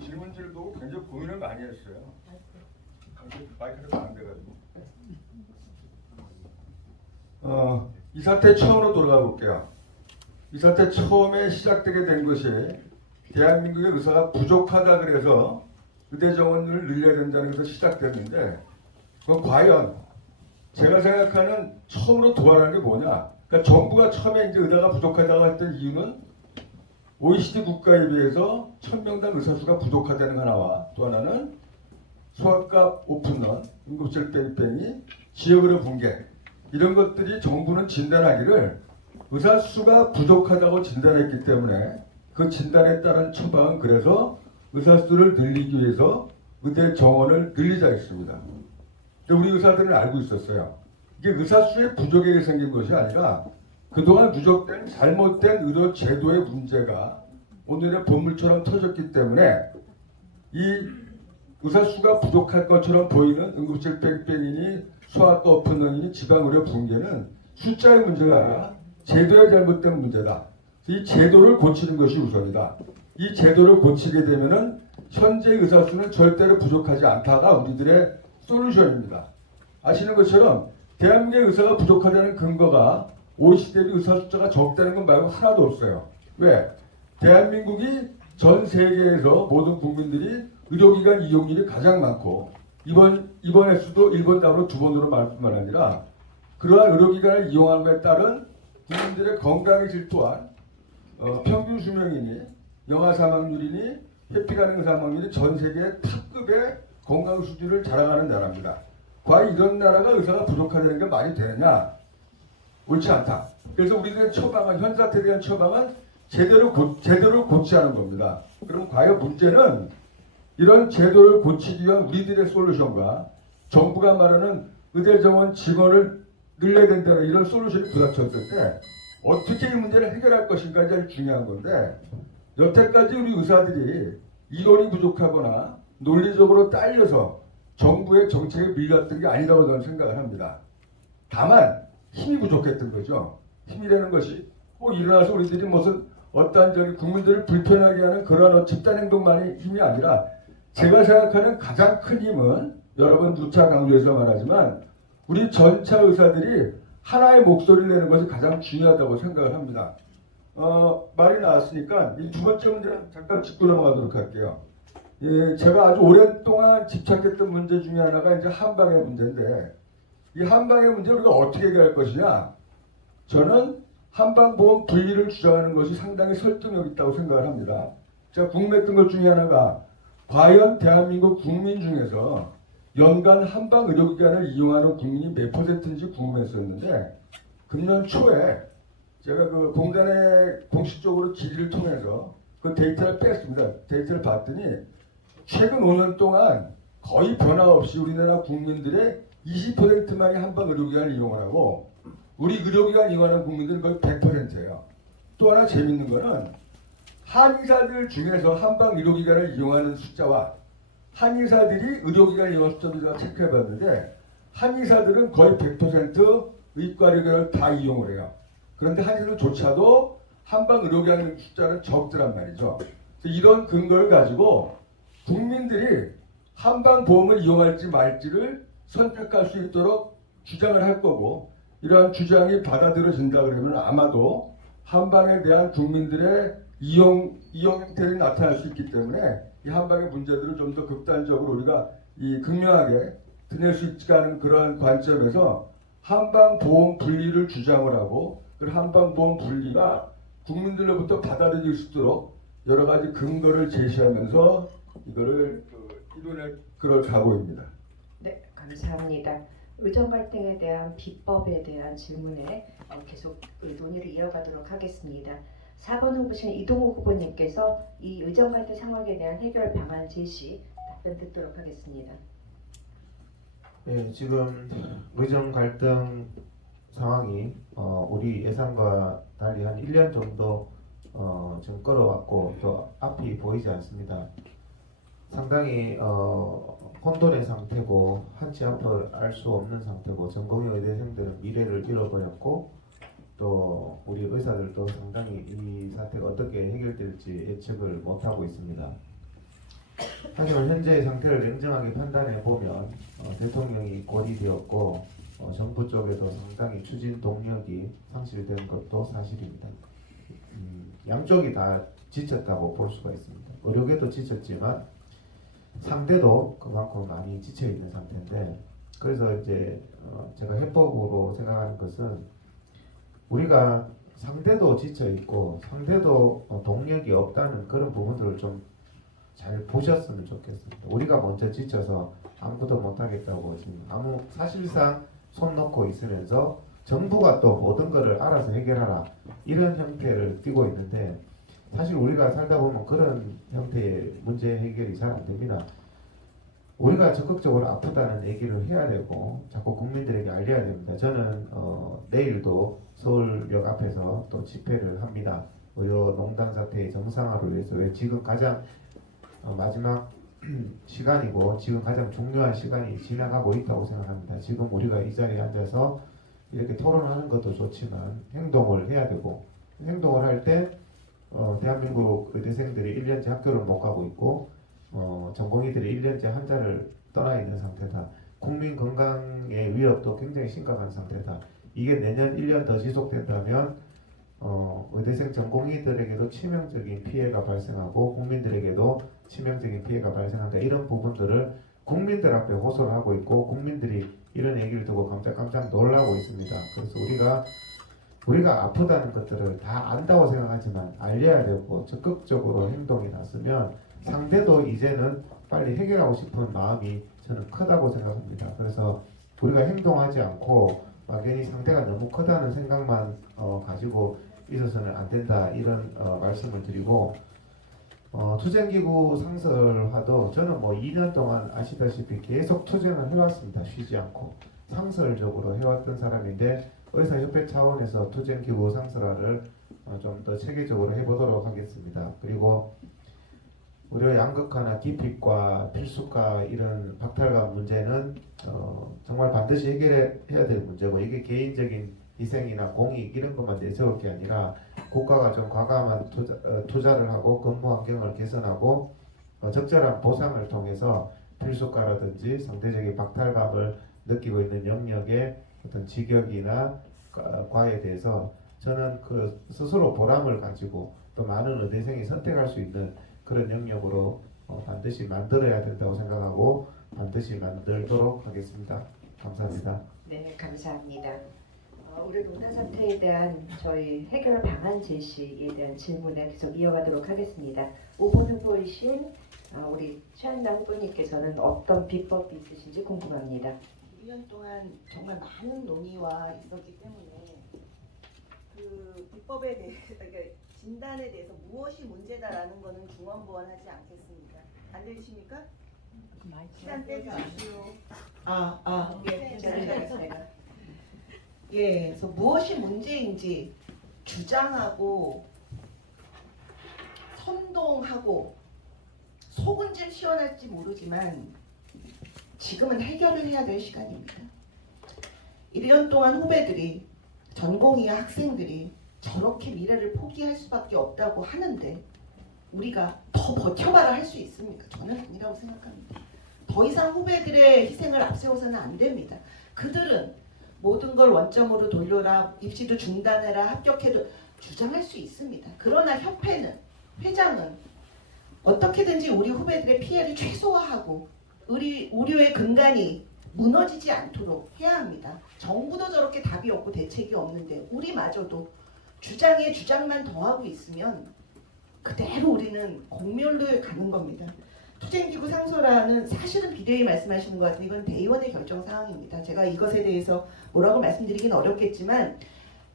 질문지를 보고 굉장히 고민을 많이 했어요. 마이크가 안 돼가지고. 이 사태 처음으로 돌아가 볼게요. 이 사태 처음에 시작되게 된 것이 대한민국의 의사가 부족하다 그래서 의대 정원을 늘려야 된다는 것에서 시작됐는데, 과연 제가 생각하는 처음으로 도발하는 게 뭐냐? 그러니까 정부가 처음에 이제 의대가 부족하다고 했던 이유는 OECD 국가에 비해서 1000명당 의사 수가 부족하다는 하나와, 또 하나는 소아과 오픈런, 응급실 뺑뺑이, 지역의료 붕괴, 이런 것들이 정부는 진단하기를 의사 수가 부족하다고 진단했기 때문에 그 진단에 따른 처방은 그래서 의사 수를 늘리기 위해서 의대 정원을 늘리자 했습니다. 근데 우리 의사들은 알고 있었어요. 이게 의사 수의 부족에 생긴 것이 아니라 그동안 누적된 잘못된 의료 제도의 문제가 오늘의 본물처럼 터졌기 때문에 이 의사 수가 부족할 것처럼 보이는 응급실 뺑뺑이니 소아과 오픈런이니 지방의료 붕괴는 숫자의 문제가 아니라 제도의 잘못된 문제다. 이 제도를 고치는 것이 우선이다. 이 제도를 고치게 되면은 현재 의사 수는 절대로 부족하지 않다가 우리들의 솔루션입니다. 아시는 것처럼 대한민국의 의사가 부족하다는 근거가 OECD 대비 의사 숫자가 적다는 것 말고 하나도 없어요. 왜? 대한민국이 전 세계에서 모든 국민들이 의료기관 이용률이 가장 많고 이번 횟수도 일본 다음으로 2번으로 많을 뿐만 아니라 그러한 의료기관을 이용하는 것에 따른 국민들의 건강의 또한 평균 수명이니 영아 사망률이니 회피 가능 사망률이 전 세계 탑급의 건강 수준을 자랑하는 나라입니다. 과연 이런 나라가 의사가 부족하다는 게 말이 되느냐? 옳지 않다. 그래서 우리들의 처방은 현 사태에 대한 처방은 제대로 고치하는 겁니다. 그럼 과연 문제는 이런 제도를 고치기 위한 우리들의 솔루션과 정부가 말하는 의대 정원 직원을 늘려야 된다는 이런 솔루션이 부딪혔을 때 어떻게 이 문제를 해결할 것인가 제일 중요한 건데, 여태까지 우리 의사들이 이론이 부족하거나 논리적으로 딸려서 정부의 정책에 밀렸던 게 아니라고 저는 생각을 합니다. 다만 힘이 부족했던 거죠. 힘이라는 것이 꼭 일어나서 우리들이 무슨 어떠한 국민들을 불편하게 하는 그러한 집단 행동만이 힘이 아니라, 제가 생각하는 가장 큰 힘은 여러분 누차 강조해서 말하지만 우리 전차 의사들이 하나의 목소리를 내는 것이 가장 중요하다고 생각을 합니다. 말이 나왔으니까 이 두 번째 문제는 잠깐 짚고 넘어가도록 할게요. 제가 아주 오랫동안 집착했던 문제 중에 하나가 이제 한방의 문제인데, 이 한방의 문제를 우리가 어떻게 해결할 것이냐? 저는 한방보험 분리를 주장하는 것이 상당히 설득력 있다고 생각을 합니다. 제가 궁금했던 것 중에 하나가 과연 대한민국 국민 중에서 연간 한방 의료기관을 이용하는 국민이 몇 %인지 궁금했었는데, 금년 초에 제가 그 공단에 공식적으로 질의를 통해서 그 데이터를 뺐습니다. 데이터를 봤더니 최근 5년 동안 거의 변화 없이 우리나라 국민들의 20%만이 한방 의료기관을 이용을 하고 우리 의료기관 이용하는 국민들은 거의 100%예요. 또 하나 재밌는 거는 한의사들 중에서 한방 의료기관을 이용하는 숫자와 한의사들이 의료기관을 이용하는 숫자도 제가 체크해봤는데, 한의사들은 거의 100% 의과의료기관을 다 이용을 해요. 그런데 한의사들조차도 한방 의료기관 숫자는 적더란 말이죠. 이런 근거를 가지고 국민들이 한방보험을 이용할지 말지를 선택할 수 있도록 주장을 할 거고, 이러한 주장이 받아들여진다 그러면 아마도 한방에 대한 국민들의 이용 형태를 나타날 수 있기 때문에 이 한방의 문제들을 좀 더 극단적으로 우리가 극명하게 드낼 수 있지가 않은 그러한 관점에서 한방보험 분리를 주장을 하고, 그 한방보험 분리가 국민들로부터 받아들일 수 있도록 여러 가지 근거를 제시하면서 이거를 이뤄낼 그럴 각오입니다. 네, 감사합니다. 의정 갈등에 대한 비법에 대한 질문에 계속 논의를 이어가도록 하겠습니다. 4번 후보신 이동욱 후보님께서 이 의정 갈등 상황에 대한 해결 방안 제시 답변 듣도록 하겠습니다. 네, 지금 의정 갈등 상황이 우리 예상과 달리 한 1년 정도 지금 끌어왔고 또 앞이 보이지 않습니다. 상당히 혼돈의 상태고 한치 앞을 알 수 없는 상태고 전공의 의대생들은 미래를 잃어버렸고 또 우리 의사들도 상당히 이 사태가 어떻게 해결될지 예측을 못하고 있습니다. 하지만 현재의 상태를 냉정하게 판단해 보면 대통령이 고리되었고 정부 쪽에도 상당히 추진 동력이 상실된 것도 사실입니다. 양쪽이 다 지쳤다고 볼 수가 있습니다. 의료계도 지쳤지만 상대도 그만큼 많이 지쳐 있는 상태인데 그래서 이제 제가 해법으로 생각하는 것은 우리가 상대도 지쳐 있고 상대도 동력이 없다는 그런 부분들을 좀 잘 보셨으면 좋겠습니다. 우리가 먼저 지쳐서 아무것도 못하겠다고 지금 사실상 손 놓고 있으면서 정부가 또 모든 것을 알아서 해결하라 이런 형태를 띠고 있는데 사실 우리가 살다 보면 그런 형태의 문제 해결이 잘 안 됩니다. 우리가 적극적으로 아프다는 얘기를 해야 되고 자꾸 국민들에게 알려야 됩니다. 저는 내일도 서울역 앞에서 또 집회를 합니다. 의료농단 사태의 정상화를 위해서 왜 지금 가장 마지막 시간이고 지금 가장 중요한 시간이 지나가고 있다고 생각합니다. 지금 우리가 이 자리에 앉아서 이렇게 토론하는 것도 좋지만 행동을 해야 되고 행동을 할 때 대한민국 의대생들이 1년째 학교를 못 가고 있고 전공의들이 1년째 환자를 떠나 있는 상태다. 국민 건강의 위협도 굉장히 심각한 상태다. 이게 내년 1년 더 지속된다면 의대생 전공의들에게도 치명적인 피해가 발생하고 국민들에게도 치명적인 피해가 발생한다. 이런 부분들을 국민들 앞에 호소를 하고 있고 국민들이 이런 얘기를 듣고 깜짝 놀라고 있습니다. 그래서 우리가 아프다는 것들을 다 안다고 생각하지만 알려야 되고 적극적으로 행동이 났으면 상대도 이제는 빨리 해결하고 싶은 마음이 저는 크다고 생각합니다. 그래서 우리가 행동하지 않고 막연히 상대가 너무 크다는 생각만 가지고 있어서는 안 된다 이런 말씀을 드리고 투쟁기구 상설화도 저는 2년 동안 아시다시피 계속 투쟁을 해왔습니다. 쉬지 않고 상설적으로 해왔던 사람인데 의사협회 차원에서 투쟁기구 상설화를 좀 더 체계적으로 해보도록 하겠습니다. 그리고 의료 양극화나 기피과, 필수과 이런 박탈감 문제는 정말 반드시 해결해야 될 문제고 이게 개인적인 희생이나 공익 이런 것만 내세울 게 아니라 국가가 좀 과감한 투자를 하고 근무 환경을 개선하고 적절한 보상을 통해서 필수과라든지 상대적인 박탈감을 느끼고 있는 영역의 어떤 직역이나 과에 대해서 저는 그 스스로 보람을 가지고 또 많은 의대생이 선택할 수 있는 그런 영역으로 반드시 만들어야 된다고 생각하고 반드시 만들도록 하겠습니다. 감사합니다. 네, 감사합니다. 우리 농단 사태에 대한 저희 해결 방안 제시에 대한 질문을 계속 이어가도록 하겠습니다. 5번 후보이신 우리 최한나 후보님께서는 어떤 비법이 있으신지 궁금합니다. 1년 동안 정말 많은 논의와 있었기 때문에 그 비법에 대해서 그러니까 진단에 대해서 무엇이 문제다라는 것은 중언부언하지 않겠습니다. 안 들리십니까? 시간 떼지 마시오. 예, 제가 예, 그래서 무엇이 문제인지 주장하고 선동하고 속은 좀 시원할지 모르지만 지금은 해결을 해야 될 시간입니다. 1년 동안 후배들이 전공의 학생들이 저렇게 미래를 포기할 수밖에 없다고 하는데 우리가 더 버텨봐라 할 수 있습니까? 저는 아니라고 생각합니다. 더 이상 후배들의 희생을 앞세워서는 안 됩니다. 그들은 모든 걸 원점으로 돌려라, 입시도 중단해라, 합격해도 주장할 수 있습니다. 그러나 협회는, 회장은 어떻게든지 우리 후배들의 피해를 최소화하고 의료의 근간이 무너지지 않도록 해야 합니다. 정부도 저렇게 답이 없고 대책이 없는데 우리마저도 주장에 주장만 더하고 있으면 그대로 우리는 공멸로 가는 겁니다. 투쟁기구 상소라는 사실은 비대위 말씀하시는 것 같은데 이건 대의원의 결정 사항입니다. 제가 이것에 대해서 뭐라고 말씀드리긴 어렵겠지만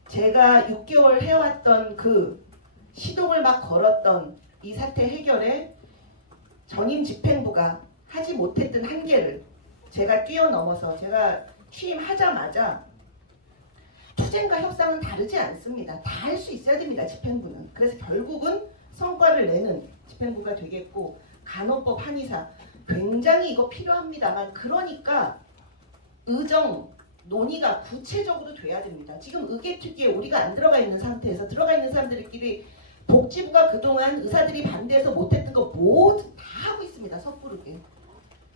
제가 6개월 해왔던 그 시동을 막 걸었던 이 사태 해결에 전임 집행부가 하지 못했던 한계를 제가 뛰어넘어서 제가 취임하자마자 투쟁과 협상은 다르지 않습니다. 다 할 수 있어야 됩니다. 집행부는. 그래서 결국은 성과를 내는 집행부가 되겠고 간호법 한의사 굉장히 이거 필요합니다만 그러니까 의정 논의가 구체적으로 돼야 됩니다. 지금 의계특위에 우리가 안 들어가 있는 상태에서 들어가 있는 사람들끼리 복지부가 그동안 의사들이 반대해서 못했던 거 모두 다 하고 있습니다. 섣부르게.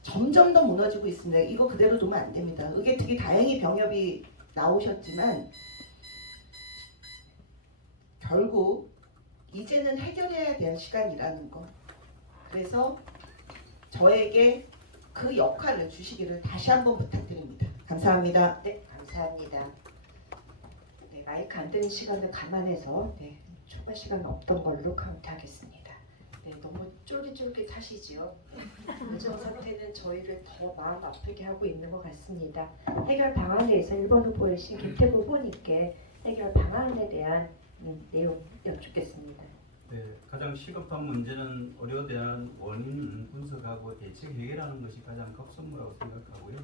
점점 더 무너지고 있습니다. 이거 그대로 두면 안 됩니다. 의계특위 다행히 병협이 나오셨지만 결국 이제는 해결해야 될 시간이라는 거. 그래서 저에게 그 역할을 주시기를 다시 한번 부탁드립니다. 감사합니다. 네, 감사합니다. 네, 마이크 안 되는 시간을 감안해서 추가 시간 없던 걸로 카운트하겠습니다. 네, 너무 쫄깃쫄깃하시지요. 의정 사태는 저희를 더 마음 아프게 하고 있는 것 같습니다. 해결 방안에 대해서 1번 후보이신 김태부 후보님께 해결 방안에 대한 내용 여쭙겠습니다. 네, 가장 시급한 문제는 의료에 대한 원인 분석하고 대책 해결하는 것이 가장 급선무라고 생각하고요.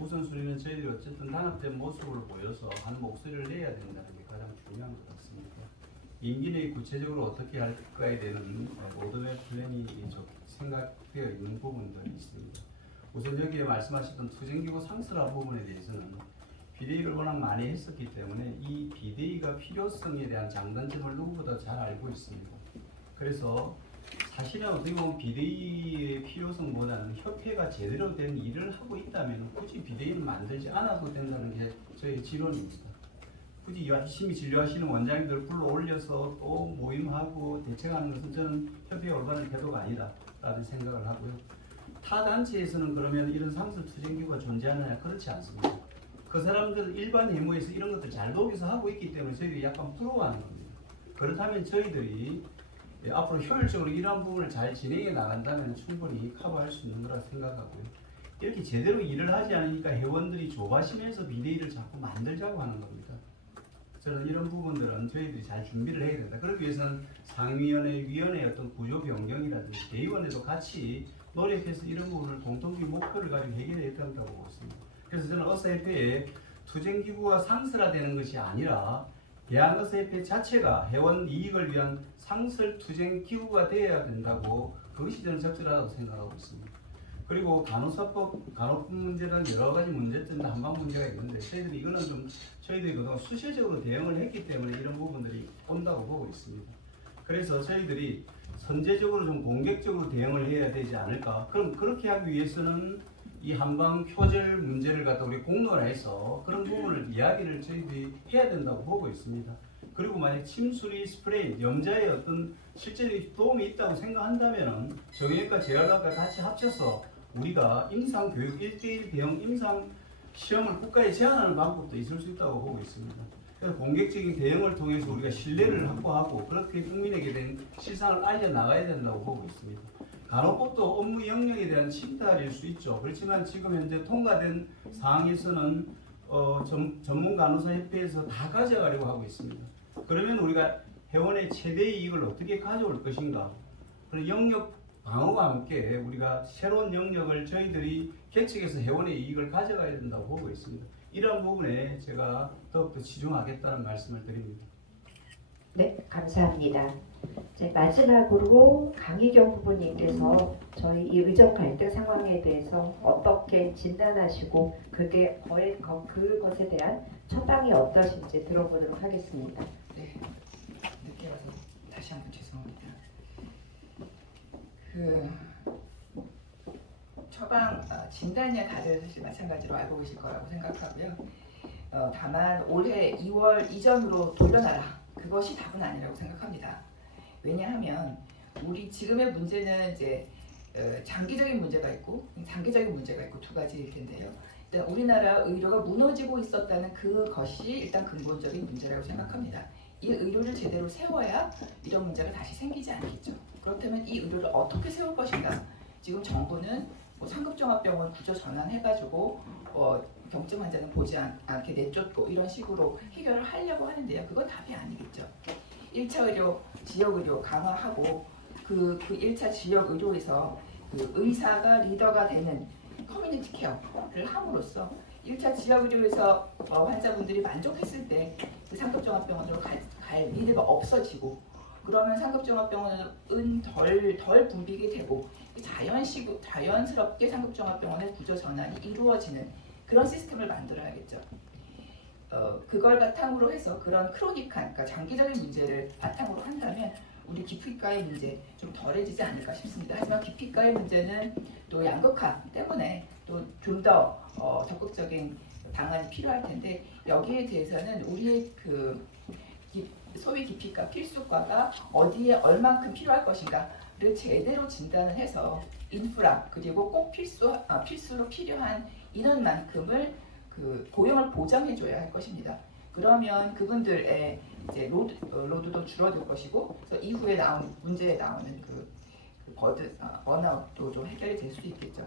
우선순위는 저희들이 어쨌든 단합된 모습을 보여서 한 목소리를 내야 된다는 게 가장 중요한 것 같습니다. 임기 내에 구체적으로 어떻게 할까에 대한 로드맵 플랜이 생각되어 있는 부분들이 있습니다. 우선 여기에 말씀하셨던 투쟁기구 상설화 부분에 대해서는 비대위를 워낙 많이 했었기 때문에 이 비대위가 필요성에 대한 장단점을 누구보다 잘 알고 있습니다. 그래서 사실은 어떻게 보면 비대위의 필요성보다는 협회가 제대로 된 일을 하고 있다면 굳이 비대위를 만들지 않아도 된다는 게 저희 지론입니다. 굳이 열심히 진료하시는 원장님들 불러올려서 또 모임하고 대책하는 것은 저는 협회의 올바른 태도가 아니다라는 생각을 하고요. 타 단체에서는 그러면 이런 상설 투쟁기구가 존재하느냐? 그렇지 않습니다. 그 사람들 일반 회무에서 이런 것들 잘 도와서 하고 있기 때문에 저희들이 약간 부러워하는 겁니다. 그렇다면 저희들이 앞으로 효율적으로 이러한 부분을 잘 진행해 나간다면 충분히 커버할 수 있는 거라 생각하고요. 이렇게 제대로 일을 하지 않으니까 회원들이 조바심에서 비대위를 자꾸 만들자고 하는 겁니다. 저는 이런 부분들은 저희들이 잘 준비를 해야 된다. 그러기 위해서는 상위원회, 위원회의 어떤 구조 변경이라든지 대의원에도 같이 노력해서 이런 부분을 공통적인 목표를 가지고 해결해야 된다고 보고 있습니다. 그래서 저는 의사협회에 투쟁기구가 상설화되는 것이 아니라 대한의사협회 자체가 회원 이익을 위한 상설 투쟁기구가 되어야 된다고 그것이 저는 적절하다고 생각하고 있습니다. 그리고 간호법 문제는 여러 가지 문제점도 한방 문제가 있는데 저희들이 이거는 좀 저희들이 그동안 수시적으로 대응을 했기 때문에 이런 부분들이 온다고 보고 있습니다. 그래서 저희들이 선제적으로 좀 공격적으로 대응을 해야 되지 않을까. 그럼 그렇게 하기 위해서는 이 한방 표절 문제를 갖다 우리 공론화해서 그런 부분을 이야기를 저희들이 해야 된다고 보고 있습니다. 그리고 만약 침수리 스프레이, 염자에 어떤 실제로 도움이 있다고 생각한다면 정형외과, 재활과가 같이 합쳐서 우리가 임상교육 1:1 대응 임상 시험을 국가에 제한하는 방법도 있을 수 있다고 보고 있습니다. 그래서 공격적인 대응을 통해서 우리가 신뢰를 확보하고 그렇게 국민에게 된 실상을 알려나가야 된다고 보고 있습니다. 간호법도 업무 영역에 대한 침탈일 수 있죠. 그렇지만 지금 현재 통과된 사항에서는 전문 간호사 협회에서 다 가져가려고 하고 있습니다. 그러면 우리가 회원의 최대 이익을 어떻게 가져올 것인가? 그런 영역 방어와 함께 우리가 새로운 영역을 저희들이 개척해서 회원의 이익을 가져가야 된다고 보고 있습니다. 이러한 부분에 제가 더욱더 치중하겠다는 말씀을 드립니다. 네, 감사합니다. 이제 마지막으로 강희경 후보님께서 저희 이 의정 갈등 상황에 대해서 어떻게 진단하시고 그것에 대한 처방이 어떠신지 들어보도록 하겠습니다. 네, 늦게 와서 다시 한번 죄송합니다. 처방 진단이야 다들 사실 마찬가지로 알고 계실 거라고 생각하고요. 다만 올해 2월 이전으로 돌려놔라. 그것이 답은 아니라고 생각합니다. 왜냐하면 우리 지금의 문제는 이제 장기적인 문제가 있고 단기적인 문제가 있고 두 가지일 텐데요. 일단 우리나라 의료가 무너지고 있었다는 그것이 일단 근본적인 문제라고 생각합니다. 이 의료를 제대로 세워야 이런 문제가 다시 생기지 않겠죠. 그렇다면 이 의료를 어떻게 세울 것인가? 지금 정부는 뭐 상급종합병원 구조 전환해가지고 경증 환자는 보지 않게 내쫓고 이런 식으로 해결을 하려고 하는데요. 그건 답이 아니겠죠. 1차 의료, 지역 의료 강화하고 그 1차 지역 의료에서 그 의사가 리더가 되는 커뮤니티 케어를 함으로써 1차 지역 의료에서 환자분들이 만족했을 때 그 상급종합병원으로 갈 미래가 없어지고 그러면 상급종합병원은 덜 붐비게 되고 자연스럽게 상급종합병원의 구조 전환이 이루어지는 그런 시스템을 만들어야겠죠. 그걸 바탕으로 해서 그런 크로닉한, 그러니까 장기적인 문제를 바탕으로 한다면 우리 기피과의 문제 좀 덜해지지 않을까 싶습니다. 하지만 기피과의 문제는 또 양극화 때문에 또 좀 더 적극적인 방안이 필요할 텐데 여기에 대해서는 우리의 그 소위 기피과 필수과가 어디에 얼만큼 필요할 것인가를 제대로 진단을 해서 인프라 그리고 꼭 필수로 필요한 인원만큼을 그 고용을 보장해줘야 할 것입니다. 그러면 그분들의 이제 로드도 줄어들 것이고, 그래서 이후에 문제에 나오는 그 번아웃도 좀 해결이 될 수 있겠죠.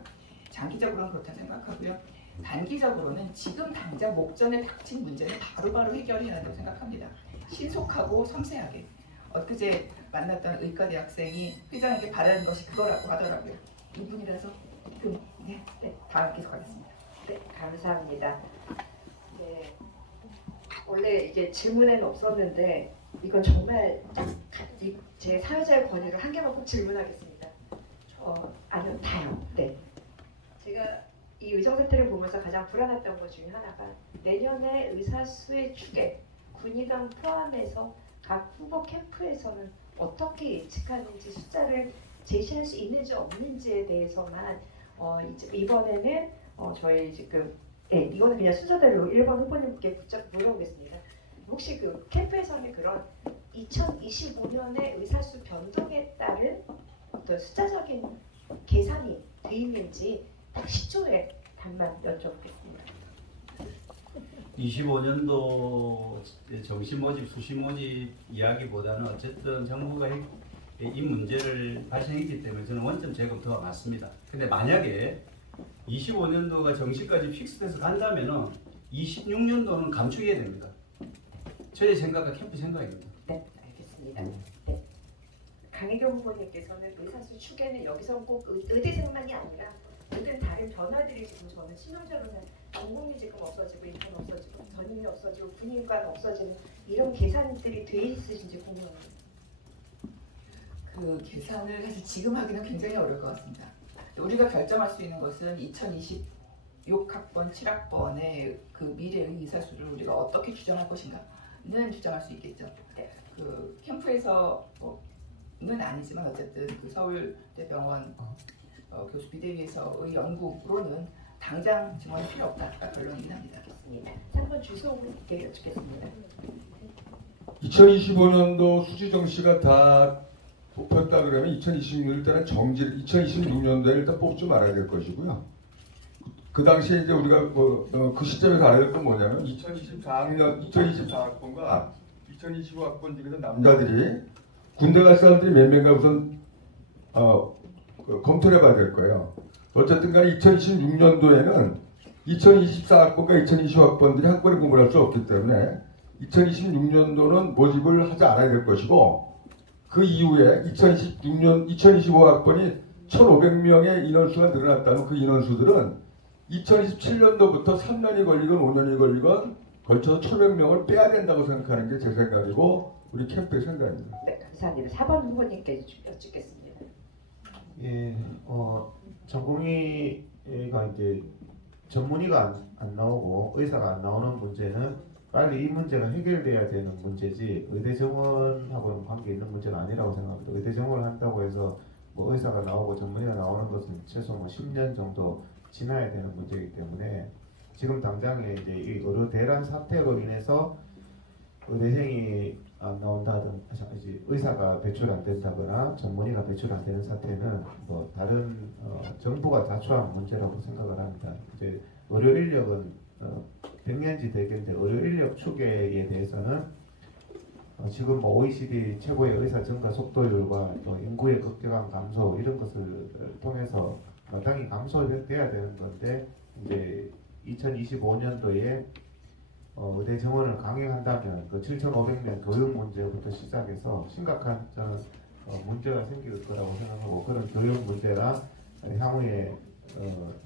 장기적으로는 그렇다 생각하고요. 단기적으로는 지금 당장 목전에 닥친 문제는 바로바로 해결해야 한다고 생각합니다. 신속하고 섬세하게. 엊그제 만났던 의과대 학생이 회장에게 바라는 것이 그거라고 하더라고요. 이분이라서 다음 계속하겠습니다. 네, 감사합니다. 네, 원래 이게 질문에는 없었는데 이건 정말 제 사회자의 권위로 한 개만 꼭 질문하겠습니다. 아니요, 다요. 네, 제가 이 의정 사태를 보면서 가장 불안했던 것 중에 하나가 내년에 의사 수의 추계, 군의당 포함해서 각 후보 캠프에서는 어떻게 예측하는지 숫자를 제시할 수 있는지 없는지에 대해서만 이번에는 저희 지금 이거는 그냥 순서대로 1번 후보님께 물어보겠습니다. 혹시 그 캠프에서는 그런 2025년의 의사수 변동에 따른 어떤 숫자적인 계산이 돼 있는지 딱 시초에 단만 여쭤보겠습니다. 25년도 정시 모집, 수시 모집 이야기보다는 어쨌든 정부가 이 문제를 발생했기 때문에 저는 원점 재검토가 맞습니다. 근데 만약에 25년도가 정시까지 픽스돼서 간다면은 26년도는 감축해야 됩니다. 저의 생각과 캠프 생각입니다. 네, 알겠습니다. 네. 강혜경 후보님께서는 의사수 추계는 여기서 꼭 의대생만이 아니라 모든 다른 변화들이 지금 저는 신용자로는 전공이 지금 없어지고 인턴 없어지고 전임이 없어지고 군인관 없어지는 이런 계산들이 돼 있으신지 궁금합니다. 그 계산을 사실 지금 하기는 굉장히 어려울 것 같습니다. 우리가 결정할 수 있는 것은 2026학번, 7학번의 그 미래의 의사수를 우리가 어떻게 추정할 것인가는 추정할 수 있겠죠. 그 캠프에서는 아니지만 어쨌든 그 서울대병원 교수 비대위에서의 연구로는 당장 증원이 필요 없다 결론이 납니다. 3번 주소훈 님께 여쭙겠습니다. 2025년도 수지 정시가 다 뽑혔다 그러면 2026년 일단은 2026년도에 일단 뽑지 말아야 될 것이고요. 그 당시에 이제 우리가 그 시점에서 알아야 될 건 뭐냐면 2024학번과 2025학번 중에서 남자들이 군대 갈 사람들이 몇 명인가 우선 검토를 해봐야 될 거예요. 어쨌든 간에 2026년도에는 2024학번과 2025학번들이 한꺼번에 공부를 할 수 없기 때문에 2026년도는 모집을 하지 않아야 될 것이고, 그 이후에 2025학번이 1,500명의 인원수가 늘어났다면 그 인원수들은 2027년도부터 3년이 걸리건 5년이 걸리건 걸쳐서 1,500명을 빼야 된다고 생각하는 게 제 생각이고 우리 캠프의 생각입니다. 네, 감사합니다. 4번 후보님께 여쭙겠습니다. 예, 전공의가 이제 전문의가 안 나오고 의사가 안 나오는 문제는 빨리 이 문제가 해결돼야 되는 문제지 의대 정원하고는 관계 있는 문제는 아니라고 생각합니다. 의대 정원을 한다고 해서 뭐 의사가 나오고 전문의가 나오는 것은 최소 뭐 10년 정도 지나야 되는 문제이기 때문에 지금 당장에 이제 이 의료 대란 사태로 인해서 의대생이 안 나온다든 의사가 배출 안 된다거나 전문의가 배출 안 되는 사태는 뭐 다른 정부가 자초한 문제라고 생각을 합니다. 이제 의료 인력은 100년지 되겠는데 의료 인력 추계에 대해서는 지금 뭐 OECD 최고의 의사 증가 속도율과 인구의 급격한 감소 이런 것을 통해서 마땅히 감소돼야 되는 건데 이제 2025년도에 의대 정원을 강행한다면 그 7,500명 교육 문제부터 시작해서 심각한 저는 문제가 생길 거라고 생각하고 그런 교육 문제나 향후에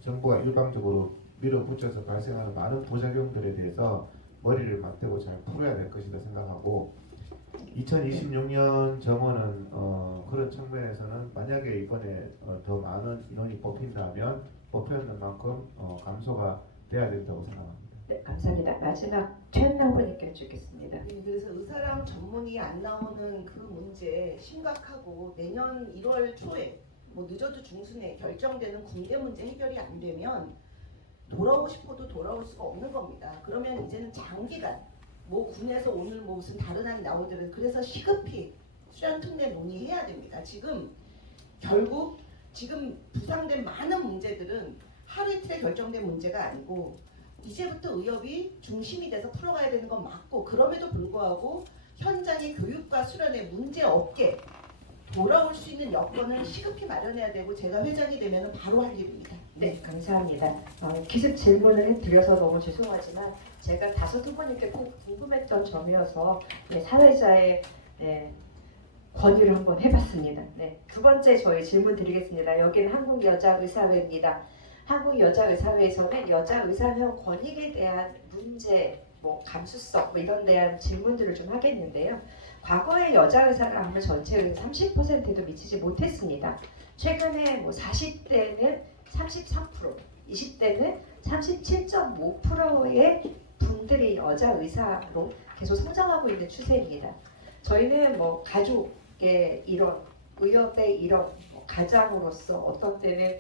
정부가 일방적으로 밀어붙여서 발생하는 많은 부작용들에 대해서 머리를 맞대고 잘 풀어야 될 것이다 생각하고 2026년 정원은 그런 측면에서는 만약에 이번에 더 많은 인원이 뽑힌다면 뽑혔는 만큼 감소가 돼야 된다고 생각합니다. 네, 감사합니다. 마지막 최은남 후보님께 주겠습니다. 네, 그래서 의사랑 전문의 안 나오는 그 문제 심각하고 내년 1월 초에 뭐 늦어도 중순에 결정되는 군대 문제 해결이 안 되면 돌아오고 싶어도 돌아올 수가 없는 겁니다. 그러면 이제는 장기간 뭐 군에서 오늘 뭐 무슨 다른 안이 나오더라도 그래서 시급히 수련특례 논의해야 됩니다. 지금 결국 지금 부상된 많은 문제들은 하루 이틀에 결정된 문제가 아니고 이제부터 의협이 중심이 돼서 풀어가야 되는 건 맞고 그럼에도 불구하고 현장의 교육과 수련에 문제 없게 돌아올 수 있는 여건을 시급히 마련해야 되고 제가 회장이 되면 바로 할 일입니다. 네, 감사합니다. 기습 질문을 드려서 너무 죄송하지만 제가 다섯 후보님께 꼭 궁금했던 점이어서 사회자의 권유를 한번 해봤습니다. 네, 두 번째 저희 질문 드리겠습니다. 여기는 한국여자의사회입니다. 한국여자의사회에서는 여자의사회원 권익에 대한 문제, 뭐 감수성 뭐 이런 대한 질문들을 좀 하겠는데요. 과거에 여자의사가 하면 전체의 30%도 미치지 못했습니다. 최근에 뭐 40대는 33%, 20대는 37.5%의 분들이 여자 의사로 계속 성장하고 있는 추세입니다. 저희는 뭐 가족의 일원, 의협의 일원, 가장으로서 어떤 때는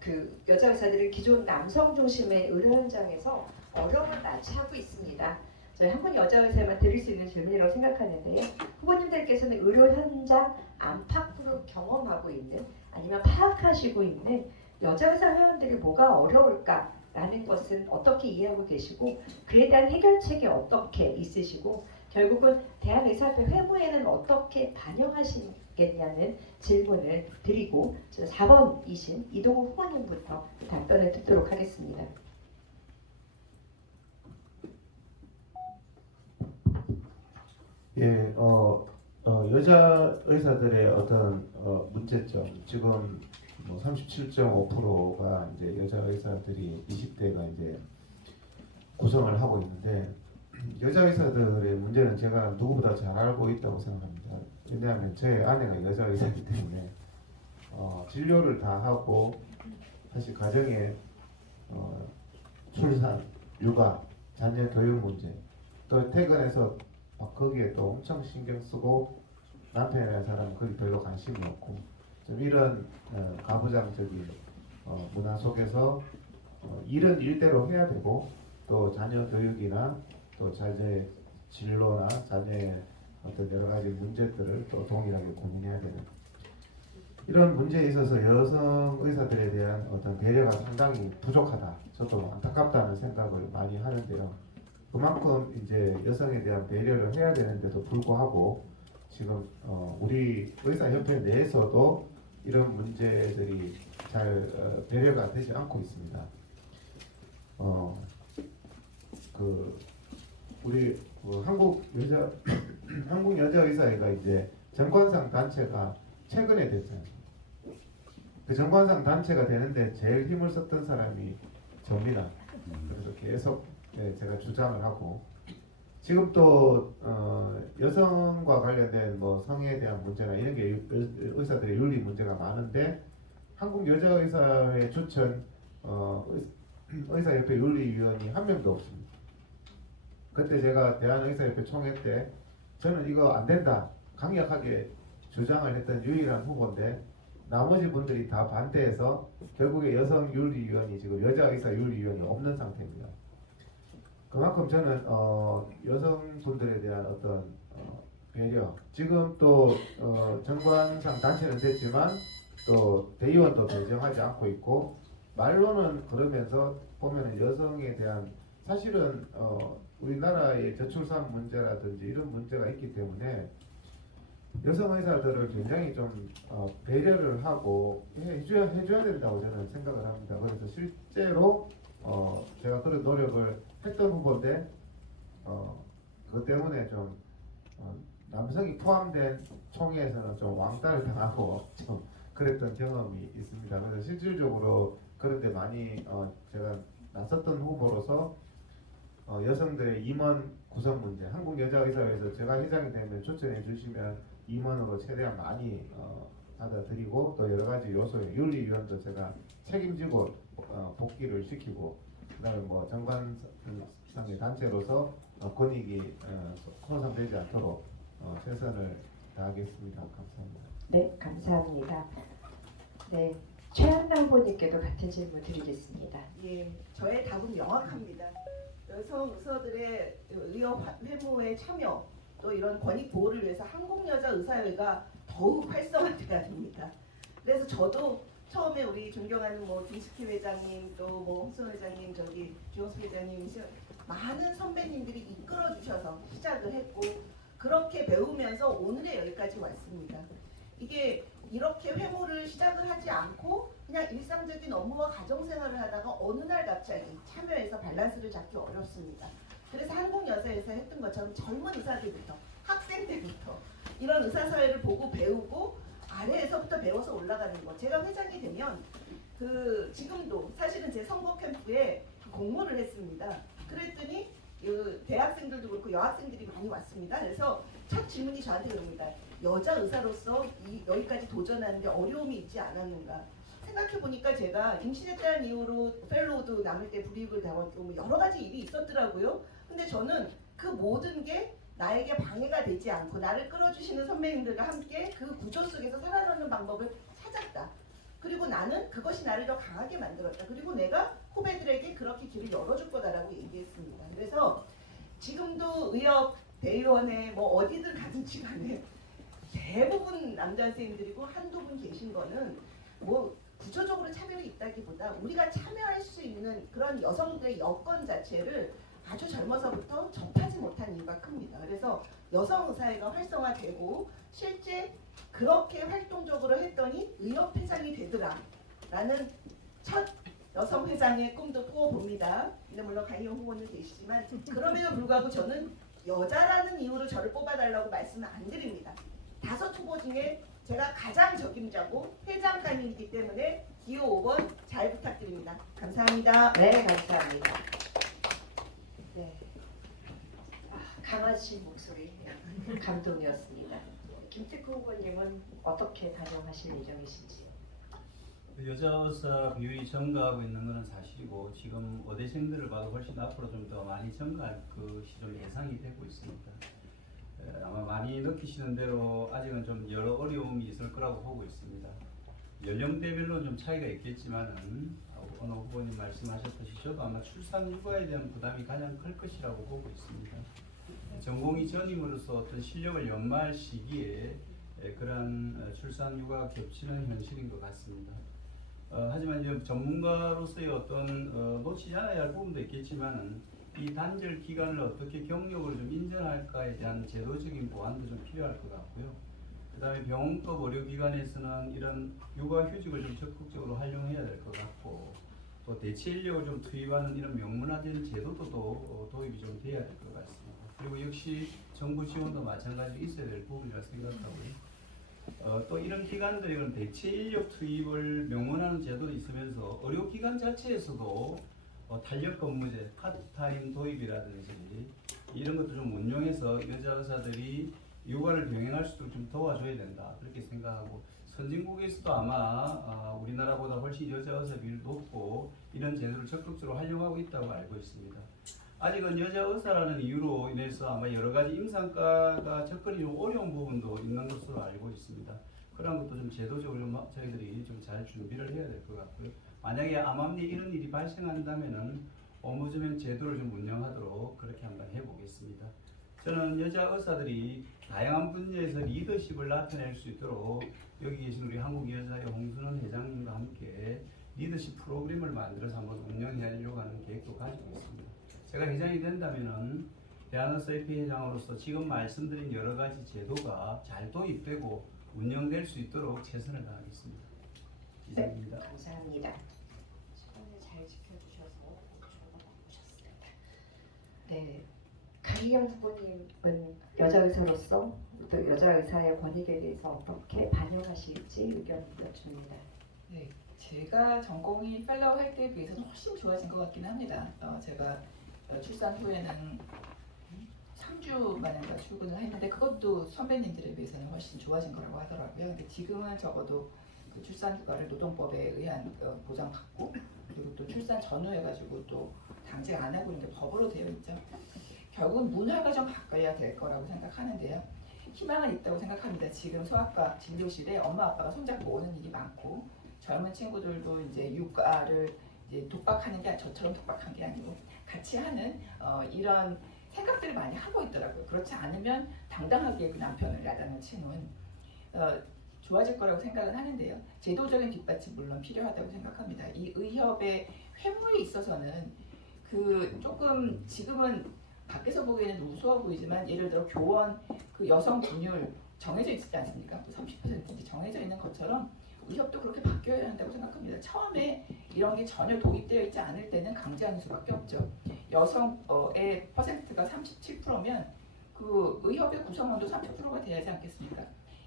그 여자 의사들은 기존 남성 중심의 의료 현장에서 어려움을 마주하고 있습니다. 저희 한국 여자 의사만 드릴 수 있는 질문이라고 생각하는데요. 후보님들께서는 의료 현장 안팎으로 경험하고 있는 아니면 파악하시고 있는 여자 의사 회원들이 뭐가 어려울까라는 것은 어떻게 이해하고 계시고 그에 대한 해결책이 어떻게 있으시고 결국은 대한의사협회 회무에는 어떻게 반영하시겠냐는 질문을 드리고 4번이신 이동욱 후보님부터 답변을 듣도록 하겠습니다. 예, 여자 의사들의 어떤 문제점 지금 뭐 37.5%가 이제 여자 의사들이 20대가 이제 구성을 하고 있는데 여자 의사들의 문제는 제가 누구보다 잘 알고 있다고 생각합니다. 왜냐하면 제 아내가 여자 의사이기 때문에 진료를 다 하고 사실 가정에 출산, 육아, 자녀 교육 문제 또 퇴근해서 거기에 또 엄청 신경 쓰고 남편이라는 사람은 거기 별로 관심이 없고 좀 이런 가부장적인 문화 속에서 일은 일대로 해야 되고 또 자녀 교육이나 또 자녀의 진로나 자녀의 어떤 여러 가지 문제들을 또 동일하게 고민해야 되는 이런 문제에 있어서 여성 의사들에 대한 어떤 배려가 상당히 부족하다. 저도 안타깝다는 생각을 많이 하는데요. 그만큼 이제 여성에 대한 배려를 해야 되는데도 불구하고 지금 우리 의사협회 내에서도 이런 문제들이 잘 배려가 되지 않고 있습니다. 우리 한국 여자 의사회가 이제 정관상 단체가 최근에 됐잖아요. 그 정관상 단체가 되는데 제일 힘을 썼던 사람이 접니다. 그래서 계속 제가 주장을 하고 지금 또 여성과 관련된 뭐 성에 대한 문제나 이런 게 의사들의 윤리 문제가 많은데 한국 여자의사회 추천 의사협회 윤리위원이 한 명도 없습니다. 그때 제가 대한의사협회 총회 때 저는 이거 안 된다 강력하게 주장을 했던 유일한 후보인데 나머지 분들이 다 반대해서 결국에 여성 윤리위원이 지금 여자의사 윤리위원이 없는 상태입니다. 그만큼 저는 여성분들에 대한 어떤 배려 지금 또 정관상 단체는 됐지만 또 대의원도 배정하지 않고 있고 말로는 그러면서 보면은 여성에 대한 사실은 우리나라의 저출산 문제라든지 이런 문제가 있기 때문에 여성 의사들을 굉장히 좀 배려를 하고 해줘야 된다고 저는 생각을 합니다. 그래서 실제로 제가 그런 노력을 했던 후보인데 그것 때문에 좀 남성이 포함된 총회에서는 좀 왕따를 당하고 좀 그랬던 경험이 있습니다. 그래서 실질적으로 그런데 많이 제가 나섰던 후보로서 여성들의 임원 구성 문제, 한국여자의사회에서 제가 회장이 되면 초청해 주시면 임원으로 최대한 많이 받아들이고 또 여러 가지 요소의 윤리위원도 제가 책임지고 복귀를 시키고 그다음에 뭐 정관상의 단체로서 권익이 손상되지 않도록 최선을 다하겠습니다. 감사합니다. 네, 감사합니다. 네, 최한나 후보님께도 같은 질문 드리겠습니다. 예, 저의 답은 명확합니다. 여성 의사들의 의협 회무에 참여 또 이런 권익 보호를 위해서 한국여자의사회가 더욱 활성화돼야 됩니다. 그래서 저도 처음에 우리 존경하는 뭐 김숙희 회장님 또 뭐 홍순 회장님 저기 주영수 회장님 많은 선배님들이 이끌어 주셔서 시작을 했고 그렇게 배우면서 오늘의 여기까지 왔습니다. 이게 이렇게 회무를 시작을 하지 않고 그냥 일상적인 업무와 가정생활을 하다가 어느 날 갑자기 참여해서 밸런스를 잡기 어렵습니다. 그래서 한국여자에서 했던 것처럼 젊은 의사들부터 학생 때부터 이런 의사사회를 보고 배우고 아래에서부터 배워서 올라가는 거. 제가 회장이 되면 지금도 사실은 제 선거 캠프에 공모를 했습니다. 그랬더니 대학생들도 그렇고 여학생들이 많이 왔습니다. 그래서 첫 질문이 저한테 그럽니다. 여자 의사로서 여기까지 도전하는데 어려움이 있지 않았는가. 생각해보니까 제가 임신했다는 이유로 펠로우도 남을 때 불이익을 당했고 뭐 여러 가지 일이 있었더라고요. 근데 저는 그 모든 게 나에게 방해가 되지 않고 나를 끌어주시는 선배님들과 함께 그 구조 속에서 살아가는 방법을 찾았다. 그리고 나는 그것이 나를 더 강하게 만들었다. 그리고 내가 후배들에게 그렇게 길을 열어줄 거다라고 얘기했습니다. 그래서 지금도 의협 대의원회 뭐 어디든 가든지 간에 대부분 남자 선생님들이고 한두 분 계신 거는 뭐 구조적으로 차별이 있다기보다 우리가 참여할 수 있는 그런 여성들의 여건 자체를 아주 젊어서부터 접하지 못한 이유가 큽니다. 그래서 여성의사회가 활성화되고 실제 그렇게 활동적으로 했더니 의협회장이 되더라 라는 첫 여성회장의 꿈도 꾸어봅니다. 근데 물론 강희영 후보는 계시지만 그럼에도 불구하고 저는 여자라는 이유로 저를 뽑아달라고 말씀을 안 드립니다. 5 후보 중에 제가 가장 적임자고 회장감이기 때문에 기호 5번 잘 부탁드립니다. 감사합니다. 네, 감사합니다. 네, 강하신 목소리 감동이었습니다. 김특호 후보님은 어떻게 반영하실 예정이신지요? 여자 의사 비율이 증가하고 있는 것은 사실이고 지금 의대생들을 봐도 훨씬 앞으로 좀 더 많이 증가할 것이 좀 예상이 되고 있습니다. 아마 많이 느끼시는 대로 아직은 좀 여러 어려움이 있을 거라고 보고 있습니다. 연령대별로 좀 차이가 있겠지만은 어느 후보님 말씀하셨듯이 저도 아마 출산 육아에 대한 부담이 가장 클 것이라고 보고 있습니다. 전공의 전임으로서 어떤 실력을 연마할 시기에 그러한 출산 육아가 겹치는 현실인 것 같습니다. 하지만 이제 전문가로서의 어떤 놓치지 않아야 할 부분도 있겠지만은 이 단절 기간을 어떻게 경력으로 좀 인정할까에 대한 제도적인 보완도 좀 필요할 것 같고요. 그 다음에 병원급 의료기관에서는 이런 육아휴직을 좀 적극적으로 활용해야 될 것 같고 또 대체 인력을 좀 투입하는 이런 명문화된 제도도 도입이 좀 돼야 될 것 같습니다. 그리고 역시 정부 지원도 마찬가지로 있어야 될 부분이라 생각하고요. 또 이런 기관들이 그런 대체 인력 투입을 명문화하는 제도도 있으면서 의료기관 자체에서도 탄력 근무제, 파트타임 도입이라든지 이런 것도 좀 운용해서 여자 의사들이 육아를 병행할 수 있도록 좀 도와줘야 된다 그렇게 생각하고 선진국에서도 아마 우리나라보다 훨씬 여자 의사 비율이 높고 이런 제도를 적극적으로 활용하고 있다고 알고 있습니다. 아직은 여자 의사라는 이유로 인해서 아마 여러 가지 임상과가 접근이 좀 어려운 부분도 있는 것으로 알고 있습니다. 그런 것도 좀 제도적으로 저희들이 좀 잘 준비를 해야 될 것 같고요. 만약에 암암리에 이런 일이 발생한다면은 업무조명 제도를 좀 운영하도록 그렇게 한번 해보겠습니다. 저는 여자 의사들이 다양한 분야에서 리더십을 나타낼 수 있도록 여기 계신 우리 한국여자의 홍순원 회장님과 함께 리더십 프로그램을 만들어서 한번 운영하려고 하는 계획도 가지고 있습니다. 제가 회장이 된다면은 대한의사협회 회장으로서 지금 말씀드린 여러 가지 제도가 잘 도입되고 운영될 수 있도록 최선을 다하겠습니다. 이상입니다. 감사합니다. 시간을 잘 지켜주셔서 저도 바쁘셨습니다. 네, 강희경 후보님은 여자 의사로서 또 여자 의사의 권익에 대해서 어떻게 반영하실지 의견 여쭙니다. 네, 제가 전공이 fellow 할 때에 비해서는 훨씬 좋아진 것 같기는 합니다. 제가 출산 후에는 3주 만인가 출근을 했는데 그것도 선배님들에 비해서는 훨씬 좋아진 거라고 하더라고요. 근데 지금은 적어도 그 출산휴가를 노동법에 의한 보장받고 그리고 또 출산 전후해 가지고 또 당직 안 하고 있는 게 법으로 되어 있죠. 결국은 문화가 좀 바뀌어야 될 거라고 생각하는데요. 희망은 있다고 생각합니다. 지금 소아과 진료실에 엄마 아빠가 손잡고 오는 일이 많고 젊은 친구들도 이제 육아를 이제 독박하는 게 저처럼 독박한 게 아니고 같이 하는 이런 생각들을 많이 하고 있더라고요. 그렇지 않으면 당당하게 그 남편을 야단을 치는 좋아질 거라고 생각은 하는데요. 제도적인 뒷받침 물론 필요하다고 생각합니다. 이 의협의 회무에 있어서는 그 조금 지금은 밖에서 보기에는 우스워 보이지만 예를 들어 교원 그 여성 분율 정해져 있지 않습니까? 30% 정해져 있는 것처럼 의협도 그렇게 바뀌어야 한다고 생각합니다. 처음에 이런 게 전혀 도입되어 있지 않을 때는 강제하는 수밖에 없죠. 여성의 퍼센트가 37%면 그 의협의 구성원도 30%가 돼야지 않겠습니까?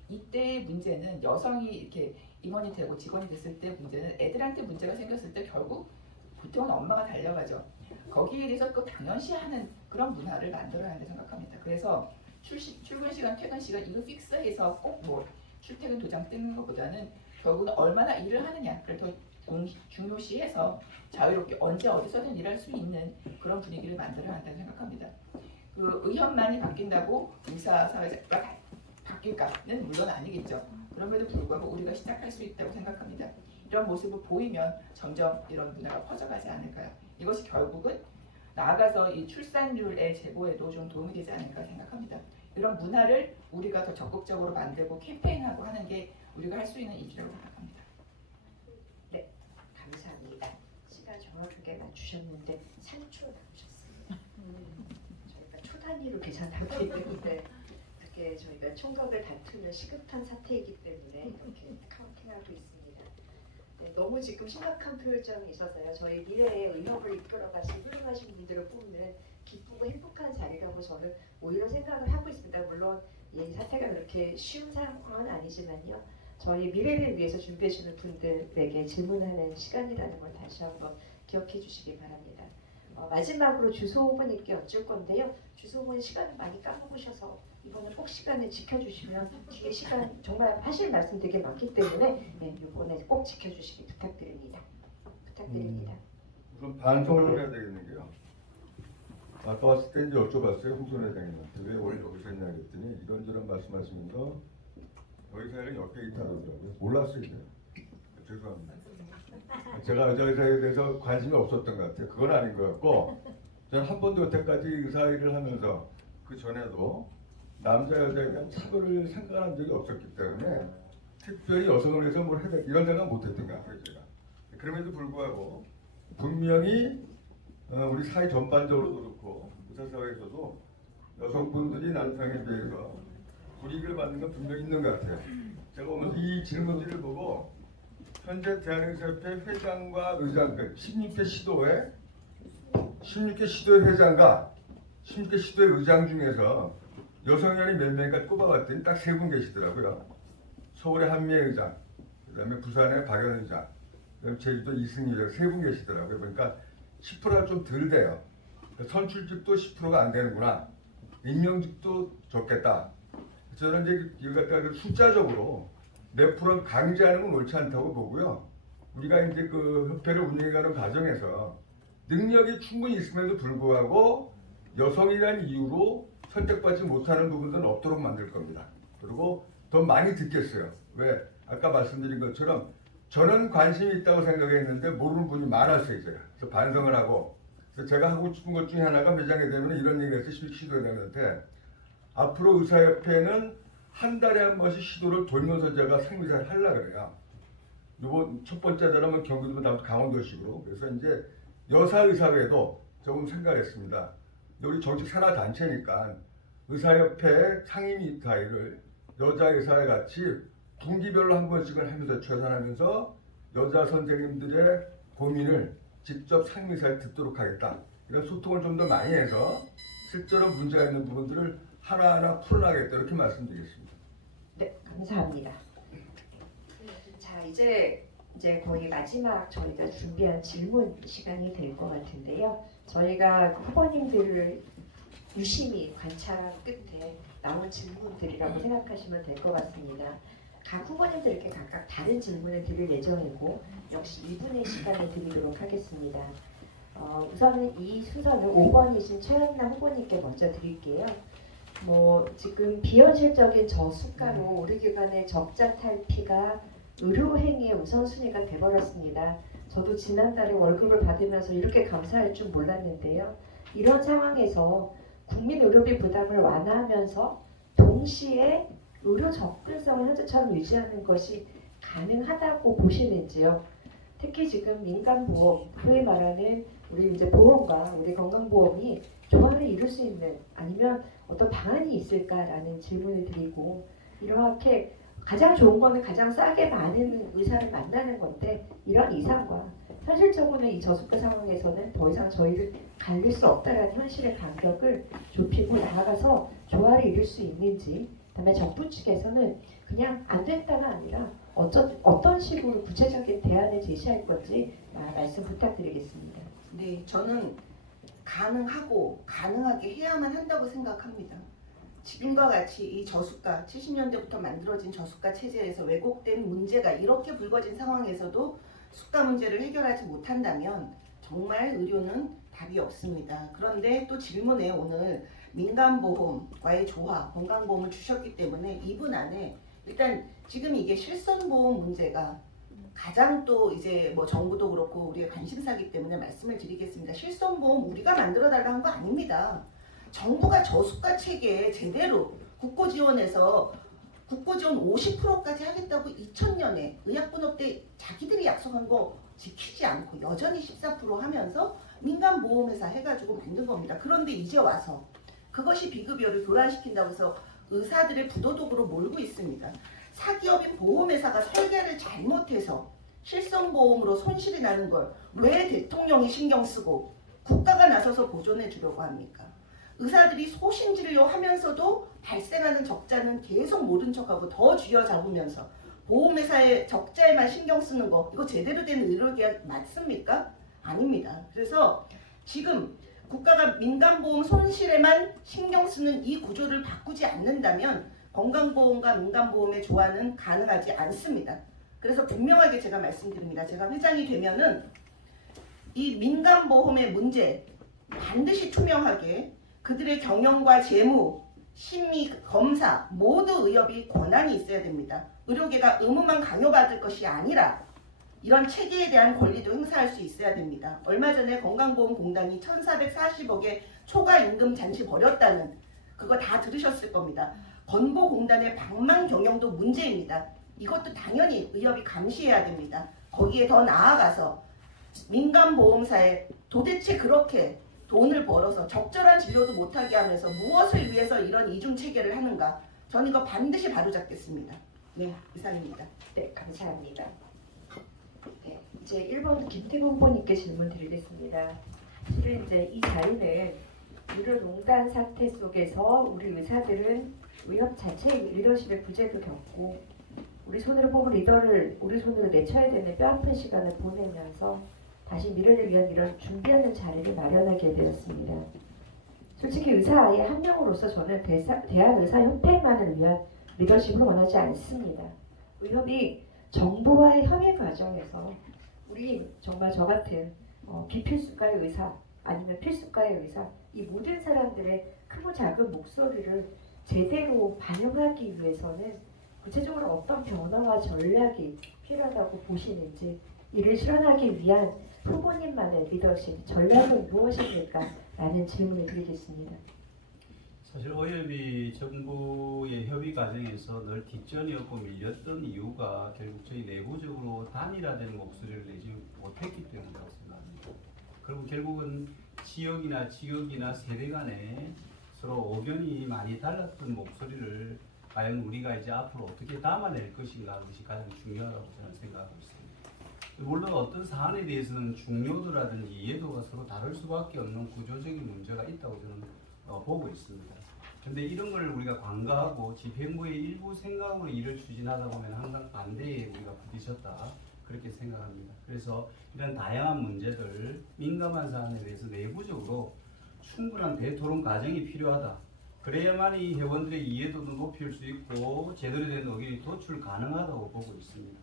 이때의 문제는 여성이 이렇게 임원이 되고 직원이 됐을 때 문제는 애들한테 문제가 생겼을 때 결국 보통은 엄마가 달려가죠. 거기에 대해서 그 당연시하는 그런 문화를 만들어야 한다고 생각합니다. 그래서 출근 시간, 퇴근 시간 이거 픽스해서 꼭 뭐 출퇴근 도장 뜨는 것보다는 결국은 얼마나 일을 하느냐를 더 중요시해서 자유롭게 언제 어디서든 일할 수 있는 그런 분위기를 만들어야 한다고 생각합니다. 그 의협만이 바뀐다고 의사 사회가 바뀔까는 물론 아니겠죠. 그럼에도 불구하고 우리가 시작할 수 있다고 생각합니다. 이런 모습을 보이면 점점 이런 문화가 퍼져가지 않을까요? 이것이 결국은 나아가서 이 출산율의 제고에도 좀 도움이 되지 않을까 생각합니다. 이런 문화를 우리가 더 적극적으로 만들고 캠페인하고 하는 게 우리가 할 수 있는 일이라고 생각합니다. 네, 감사합니다. 시간 정확하게 맞추셨는데 3초 남으셨습니다. 저희가 초 단위로 계산하고 있는데 그게 저희가 총각을 다투는 시급한 사태이기 때문에 이렇게 카운팅하고 있습니다. 네, 너무 지금 심각한 표정이 있어서요. 저희 미래의 의협을 이끌어가신 훌륭하신 분들을 뽑는 기쁘고 행복한 자리라고 저는 오히려 생각을 하고 있습니다. 물론 이 사태가 그렇게 쉬운 상황은 아니지만요. 저희 미래를 위해서 준비해 주는 분들에게 질문하는 시간이라는 걸 다시 한번 기억해 주시기 바랍니다. 마지막으로 주소 후보님께 여쭐 건데요. 주소 후보님 시간을 많이 까먹으셔서 이번에 꼭 시간을 지켜주시면 뒤에 시간 정말 하실 말씀 되게 많기 때문에 네, 이번에 꼭 지켜주시기 부탁드립니다. 우선 반성을 해야 되겠는 게요. 아까 왔을 때 이제 여쭤봤어요. 홍순 회장님한테 왜 오늘 여기서 했냐 그랬더니 이런저런 말씀하시면서 여의사회가 옆에 있다고 그러더라고요. 몰랐어요. 이제. 죄송합니다. 제가 여자 의사에 대해서 관심이 없었던 것 같아요. 그건 아닌 것 같고 저는 한 번도 여태까지 의사일을 하면서 그 전에도 남자 여자에 대한 차별을 생각한 적이 없었기 때문에 특별히 여성을 위해서 뭘 해야 이런 생각 못했던 것 같아요. 제가. 그럼에도 불구하고 분명히 우리 사회 전반적으로도 그렇고 의사사회에서도 여성분들이 남성에 비해서 불이익을 받는 건 분명히 있는 것 같아요. 제가 오늘 이 질문지를 보고 현재 대한의사협회 회장과 의장, 16개 시도의 회장과 16개 시도의 의장 중에서 여성위원이 몇 명인가 꼽아봤더니 딱 3분 계시더라고요. 서울의 한미애 의장, 그 다음에 부산의 박연 의장, 그 다음에 제주도 이승희 의장 3분 계시더라고요. 그러니까 10%가 좀 덜 돼요. 선출직도 10%가 안 되는구나. 임명직도 적겠다. 저는 이제 이걸 갖다가 숫자적으로 몇 프로는 강제하는 건 옳지 않다고 보고요. 우리가 이제 그 협회를 운영해가는 과정에서 능력이 충분히 있음에도 불구하고 여성이라는 이유로 선택받지 못하는 부분들은 없도록 만들 겁니다. 그리고 더 많이 듣겠어요. 왜? 아까 말씀드린 것처럼 저는 관심이 있다고 생각했는데 모르는 분이 많았어요. 제가. 그래서 반성을 하고 그래서 제가 하고 싶은 것 중에 하나가 매장에 되면 이런 얘기를 해서 시도해놨는데 앞으로 의사협회는 한 달에 한 번씩 시도를 돌면서 제가 상비사를 하려고 그래요. 요번 첫 번째 달하면 경기도 다음 강원도식으로. 그래서 이제 여사의사회도 조금 생각했습니다. 우리 정책 산하 단체니까 의사협회 상임이사회를 여자 의사회 같이 분기별로 한 번씩은 하면서 최선하면서 여자 선생님들의 고민을 직접 상임이사에 듣도록 하겠다. 이런 소통을 좀 더 많이 해서 실제로 문제가 있는 부분들을 하나하나 풀어나가겠다 이렇게 말씀드리겠습니다. 네, 감사합니다. 자, 이제 거의 마지막 저희가 준비한 질문 시간이 될 것 같은데요. 저희가 후보님들을 유심히 관찰한 끝에 나온 질문들이라고 생각하시면 될 것 같습니다. 각 후보님들께 각각 다른 질문을 드릴 예정이고 역시 2분의 시간을 드리도록 하겠습니다. 우선은 이 순서는 5번이신 최현남 후보님께 먼저 드릴게요. 지금 비현실적인 저수가로 의료기관의 적자 탈피가 의료행위의 우선순위가 돼버렸습니다. 저도 지난달에 월급을 받으면서 이렇게 감사할 줄 몰랐는데요. 이런 상황에서 국민 의료비 부담을 완화하면서 동시에 의료 접근성을 현재처럼 유지하는 것이 가능하다고 보시는지요? 특히 지금 민간보험, 소위 말하는 우리 이제 보험과 우리 건강보험이 조화를 이룰 수 있는 아니면 어떤 방안이 있을까라는 질문을 드리고, 이렇게 가장 좋은 거는 가장 싸게 많은 의사를 만나는 건데 이런 이상과 현실적으로는 이 저수가 상황에서는 더 이상 저희를 갈릴 수 없다라는 현실의 간격을 좁히고 나아가서 조화를 이룰 수 있는지, 그다음에 정부 측에서는 그냥 안 된다가 아니라 어떤 식으로 구체적인 대안을 제시할 건지 말씀 부탁드리겠습니다. 네, 저는 가능하고 가능하게 해야만 한다고 생각합니다. 지금과 같이 이 저수가 70년대부터 만들어진 저수가 체제에서 왜곡된 문제가 이렇게 불거진 상황에서도 수가 문제를 해결하지 못한다면 정말 의료는 답이 없습니다. 그런데 또 질문에 오늘 민간보험과의 조화, 건강보험을 주셨기 때문에 2분 안에 일단 지금 이게 실손보험 문제가 가장 또 이제 정부도 그렇고 우리의 관심사기 때문에 말씀을 드리겠습니다. 실손보험 우리가 만들어 달라고 한 거 아닙니다. 정부가 저수가 체계에 제대로 국고지원에서 국고지원 50%까지 하겠다고 2000년에 의약분업때 자기들이 약속한 거 지키지 않고 여전히 14% 하면서 민간보험회사 해가지고 만든 겁니다. 그런데 이제 와서 그것이 비급여를 교란시킨다고 해서 의사들의 부도덕으로 몰고 있습니다. 사기업인 보험회사가 설계를 잘못해서 실손보험으로 손실이 나는 걸 왜 대통령이 신경 쓰고 국가가 나서서 보존해 주려고 합니까? 의사들이 소신진료 하면서도 발생하는 적자는 계속 모른 척하고 더 쥐어잡으면서 보험회사의 적자에만 신경 쓰는 거, 이거 제대로 된 의료계약 맞습니까? 아닙니다. 그래서 지금 국가가 민간보험 손실에만 신경 쓰는 이 구조를 바꾸지 않는다면 건강보험과 민간보험의 조화는 가능하지 않습니다. 그래서 분명하게 제가 말씀드립니다. 제가 회장이 되면은 이 민간보험의 문제 반드시 투명하게 그들의 경영과 재무, 심의, 검사 모두 의협이 권한이 있어야 됩니다. 의료계가 의무만 강요받을 것이 아니라 이런 체계에 대한 권리도 행사할 수 있어야 됩니다. 얼마 전에 건강보험공단이 1440억의 초과 임금 잔치 벌였다는 그거 다 들으셨을 겁니다. 건보공단의 방망 경영도 문제입니다. 이것도 당연히 의협이 감시해야 됩니다. 거기에 더 나아가서 민간보험사에 도대체 그렇게 돈을 벌어서 적절한 진료도 못하게 하면서 무엇을 위해서 이런 이중체계를 하는가, 저는 이거 반드시 바로잡겠습니다. 네, 이상입니다. 네, 감사합니다. 네, 이제 1번 김태국 후보님께 질문 드리겠습니다. 실은 이제 이 자리는 의료농단 사태 속에서 우리 의사들은 의협 자체의 리더십의 부재도 겪고 우리 손으로 뽑은 리더를 우리 손으로 내쳐야 되는 뼈아픈 시간을 보내면서 다시 미래를 위한 이런 준비하는 자리를 마련하게 되었습니다. 솔직히 의사의 한 명으로서 저는 대한의사협회만을 위한 리더십을 원하지 않습니다. 의협이 정부와의 협의 과정에서 우리 정말 저 같은 비필수가의 의사 아니면 필수가의 의사, 이 모든 사람들의 크고 작은 목소리를 제대로 반영하기 위해서는 구체적으로 어떤 변화와 전략이 필요하다고 보시는지, 이를 실현하기 위한 후보님만의 리더십, 전략은 무엇입니까? 라는 질문을 드리겠습니다. 사실 의협이 정부의 협의 과정에서 늘 뒷전이었고 밀렸던 이유가 결국 저희 내부적으로 단일화된 목소리를 내지 못했기 때문이라고 생각합니다. 그리고 결국은 지역이나 지역이나 세대 간에 서로 의견이 많이 달랐던 목소리를 과연 우리가 이제 앞으로 어떻게 담아낼 것인가 그것이 가장 중요하다고 저는 생각하고 있습니다. 물론 어떤 사안에 대해서는 중요도라든지 이해도가 서로 다를 수밖에 없는 구조적인 문제가 있다고 저는 보고 있습니다. 그런데 이런 걸 우리가 관가하고 집행부의 일부 생각으로 일을 추진하다 보면 항상 반대에 우리가 부딪혔다 그렇게 생각합니다. 그래서 이런 다양한 문제들, 민감한 사안에 대해서 내부적으로 충분한 대토론 과정이 필요하다. 그래야만이 회원들의 이해도도 높일 수 있고 제대로 된 의견이 도출 가능하다고 보고 있습니다.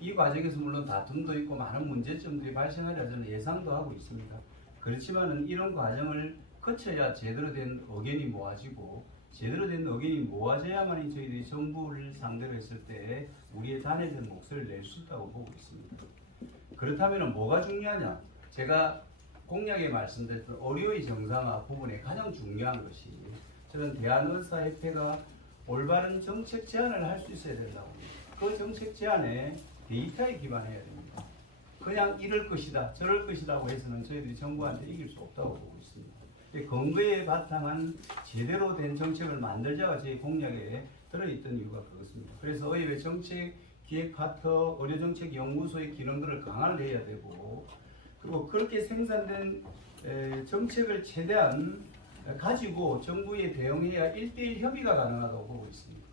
이 과정에서 물론 다툼도 있고 많은 문제점들이 발생하리라 저는 예상도 하고 있습니다. 그렇지만은 이런 과정을 거쳐야 제대로 된 의견이 모아지고 제대로 된 의견이 모아져야만이 저희들이 정부를 상대로 했을 때 우리의 단회된 목소리를 낼 수 있다고 보고 있습니다. 그렇다면 뭐가 중요하냐? 제가 공약에 말씀드렸던 의료의 정상화 부분에 가장 중요한 것이 저는 대한의사협회가 올바른 정책 제안을 할 수 있어야 된다고 합니다. 그 정책 제안에 데이터에 기반해야 됩니다. 그냥 이럴 것이다 저럴 것이라고 해서는 저희들이 정부한테 이길 수 없다고 보고 있습니다. 근거에 바탕한 제대로 된 정책을 만들자가 제 공약에 들어있던 이유가 그렇습니다. 그래서 의회 정책기획파터 의료정책연구소의 기능들을 강화를 해야 되고 그리고 그렇게 생산된 정책을 최대한 가지고 정부에 대응해야 1:1 협의가 가능하다고 보고 있습니다.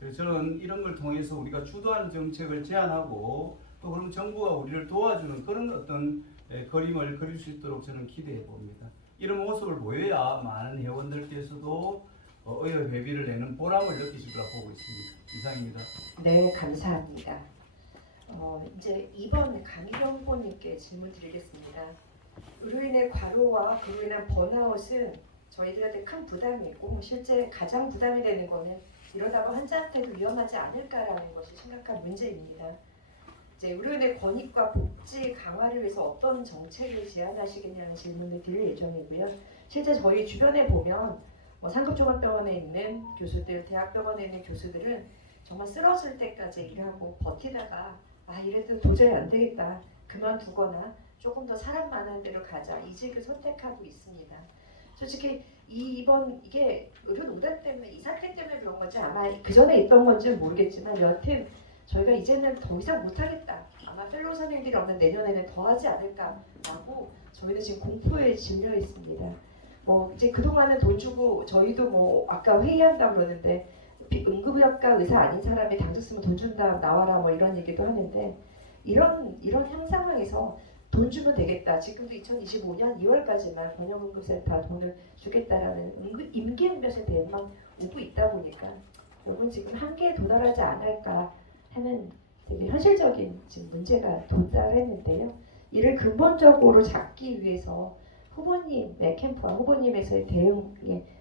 그래서 저는 이런 걸 통해서 우리가 주도하는 정책을 제안하고 또 그럼 정부가 우리를 도와주는 그런 어떤 그림을 그릴 수 있도록 저는 기대해 봅니다. 이런 모습을 보여야 많은 회원들께서도 의회 회비를 내는 보람을 느끼실 거라 보고 있습니다. 이상입니다. 네, 감사합니다. 이제 2번 강희경 후보님께 질문 드리겠습니다. 의료인의 과로와 그로 인한 번아웃은 저희들한테 큰 부담이고 실제 가장 부담이 되는 거는 이러다가 환자한테도 위험하지 않을까라는 것이 심각한 문제입니다. 이제 의료인의 권익과 복지 강화를 위해서 어떤 정책을 제안하시겠냐는 질문을 드릴 예정이고요. 실제 저희 주변에 보면 상급종합병원에 있는 교수들, 대학병원에 있는 교수들은 정말 쓰러질 때까지 일하고 버티다가 이래도 도저히 안 되겠다 그만두거나 조금 더 사람 많은 데로 가자 이직을 선택하고 있습니다. 솔직히 이게 의료농단 때문에 이 사태 때문에 그런 건지 아마 그 전에 있던 건지는 모르겠지만 여하튼 저희가 이제는 더 이상 못하겠다. 아마 펠로우 선생님들이 없는 내년에는 더 하지 않을까라고 저희는 지금 공포에 질려 있습니다. 이제 그동안은 돈 주고 저희도 아까 회의한다 그러는데 응급의학과 의사 아닌 사람이 당직 쓰면 돈 준다 나와라 이런 얘기도 하는데 이런 현 상황에서 돈 주면 되겠다. 지금도 2025년 2월까지만 번역응급센터 돈을 주겠다라는 임기응변의 대응만 오고 있다 보니까 여러분 지금 한계에 도달하지 않을까 하는 되게 현실적인 지금 문제가 도달했는데요. 이를 근본적으로 잡기 위해서 후보님의 캠프와 후보님에서의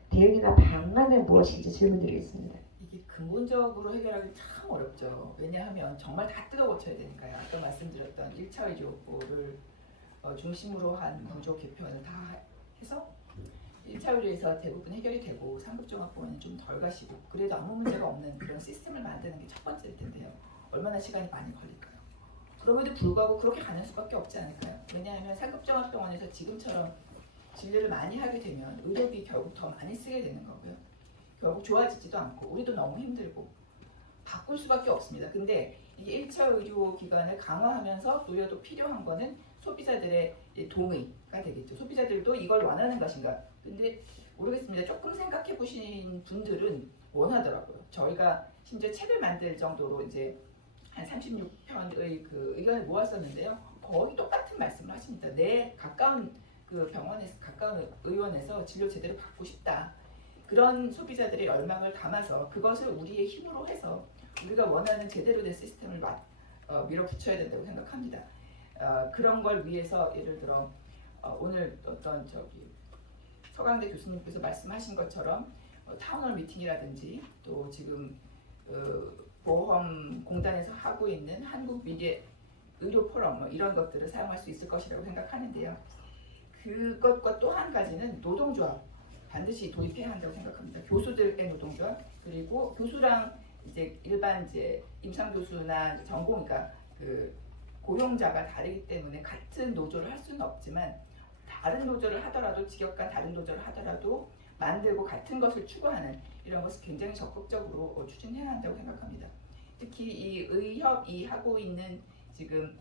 대응이나 방안은 무엇인지 질문드리겠습니다. 이게 근본적으로 해결하기 참 어렵죠. 왜냐하면 정말 다 뜯어고쳐야 되니까요. 아까 말씀드렸던 1차 의료를 중심으로 한 구조 개편을 다 해서 1차 의료에서 대부분 해결이 되고 상급종합병원은 좀 덜 가시고 그래도 아무 문제가 없는 그런 시스템을 만드는 게 첫 번째일 텐데요. 얼마나 시간이 많이 걸릴까요? 그럼에도 불구하고 그렇게 가는 수밖에 없지 않을까요? 왜냐하면 상급종합병원에서 지금처럼 진료를 많이 하게 되면 의료비 결국 더 많이 쓰게 되는 거고요. 결국 좋아지지도 않고 우리도 너무 힘들고 바꿀 수밖에 없습니다. 근데 이게 1차 의료기관을 강화하면서 오히려 또 필요한 거는 소비자들의 동의가 되겠죠. 소비자들도 이걸 원하는 것인가. 근데 모르겠습니다. 조금 생각해 보신 분들은 원하더라고요. 저희가 심지어 책을 만들 정도로 이제 한 36편의 그 의견을 모았었는데요. 거의 똑같은 말씀을 하십니다. 내 가까운 그 병원에서 가까운 의원에서 진료 제대로 받고 싶다. 그런 소비자들의 열망을 담아서 그것을 우리의 힘으로 해서 우리가 원하는 제대로 된 시스템을 밀어붙여야 된다고 생각합니다. 그런 걸 위해서 예를 들어 오늘 어떤 서강대 교수님께서 말씀하신 것처럼 타운홀 미팅이라든지 또 지금 보험공단에서 하고 있는 한국미래 의료 포럼 이런 것들을 사용할 수 있을 것이라고 생각하는데요. 그것과 또 한 가지는 노동조합 반드시 도입해야 한다고 생각합니다. 교수들의 노동조합 그리고 교수랑 이제 일반 이제 임상 교수나 전공 그러니까 그 고용자가 다르기 때문에 같은 노조를 할 수는 없지만 다른 노조를 하더라도 직역과 다른 노조를 하더라도 만들고 같은 것을 추구하는 이런 것을 굉장히 적극적으로 추진해야 한다고 생각합니다. 특히 이 의협이 하고 있는 지금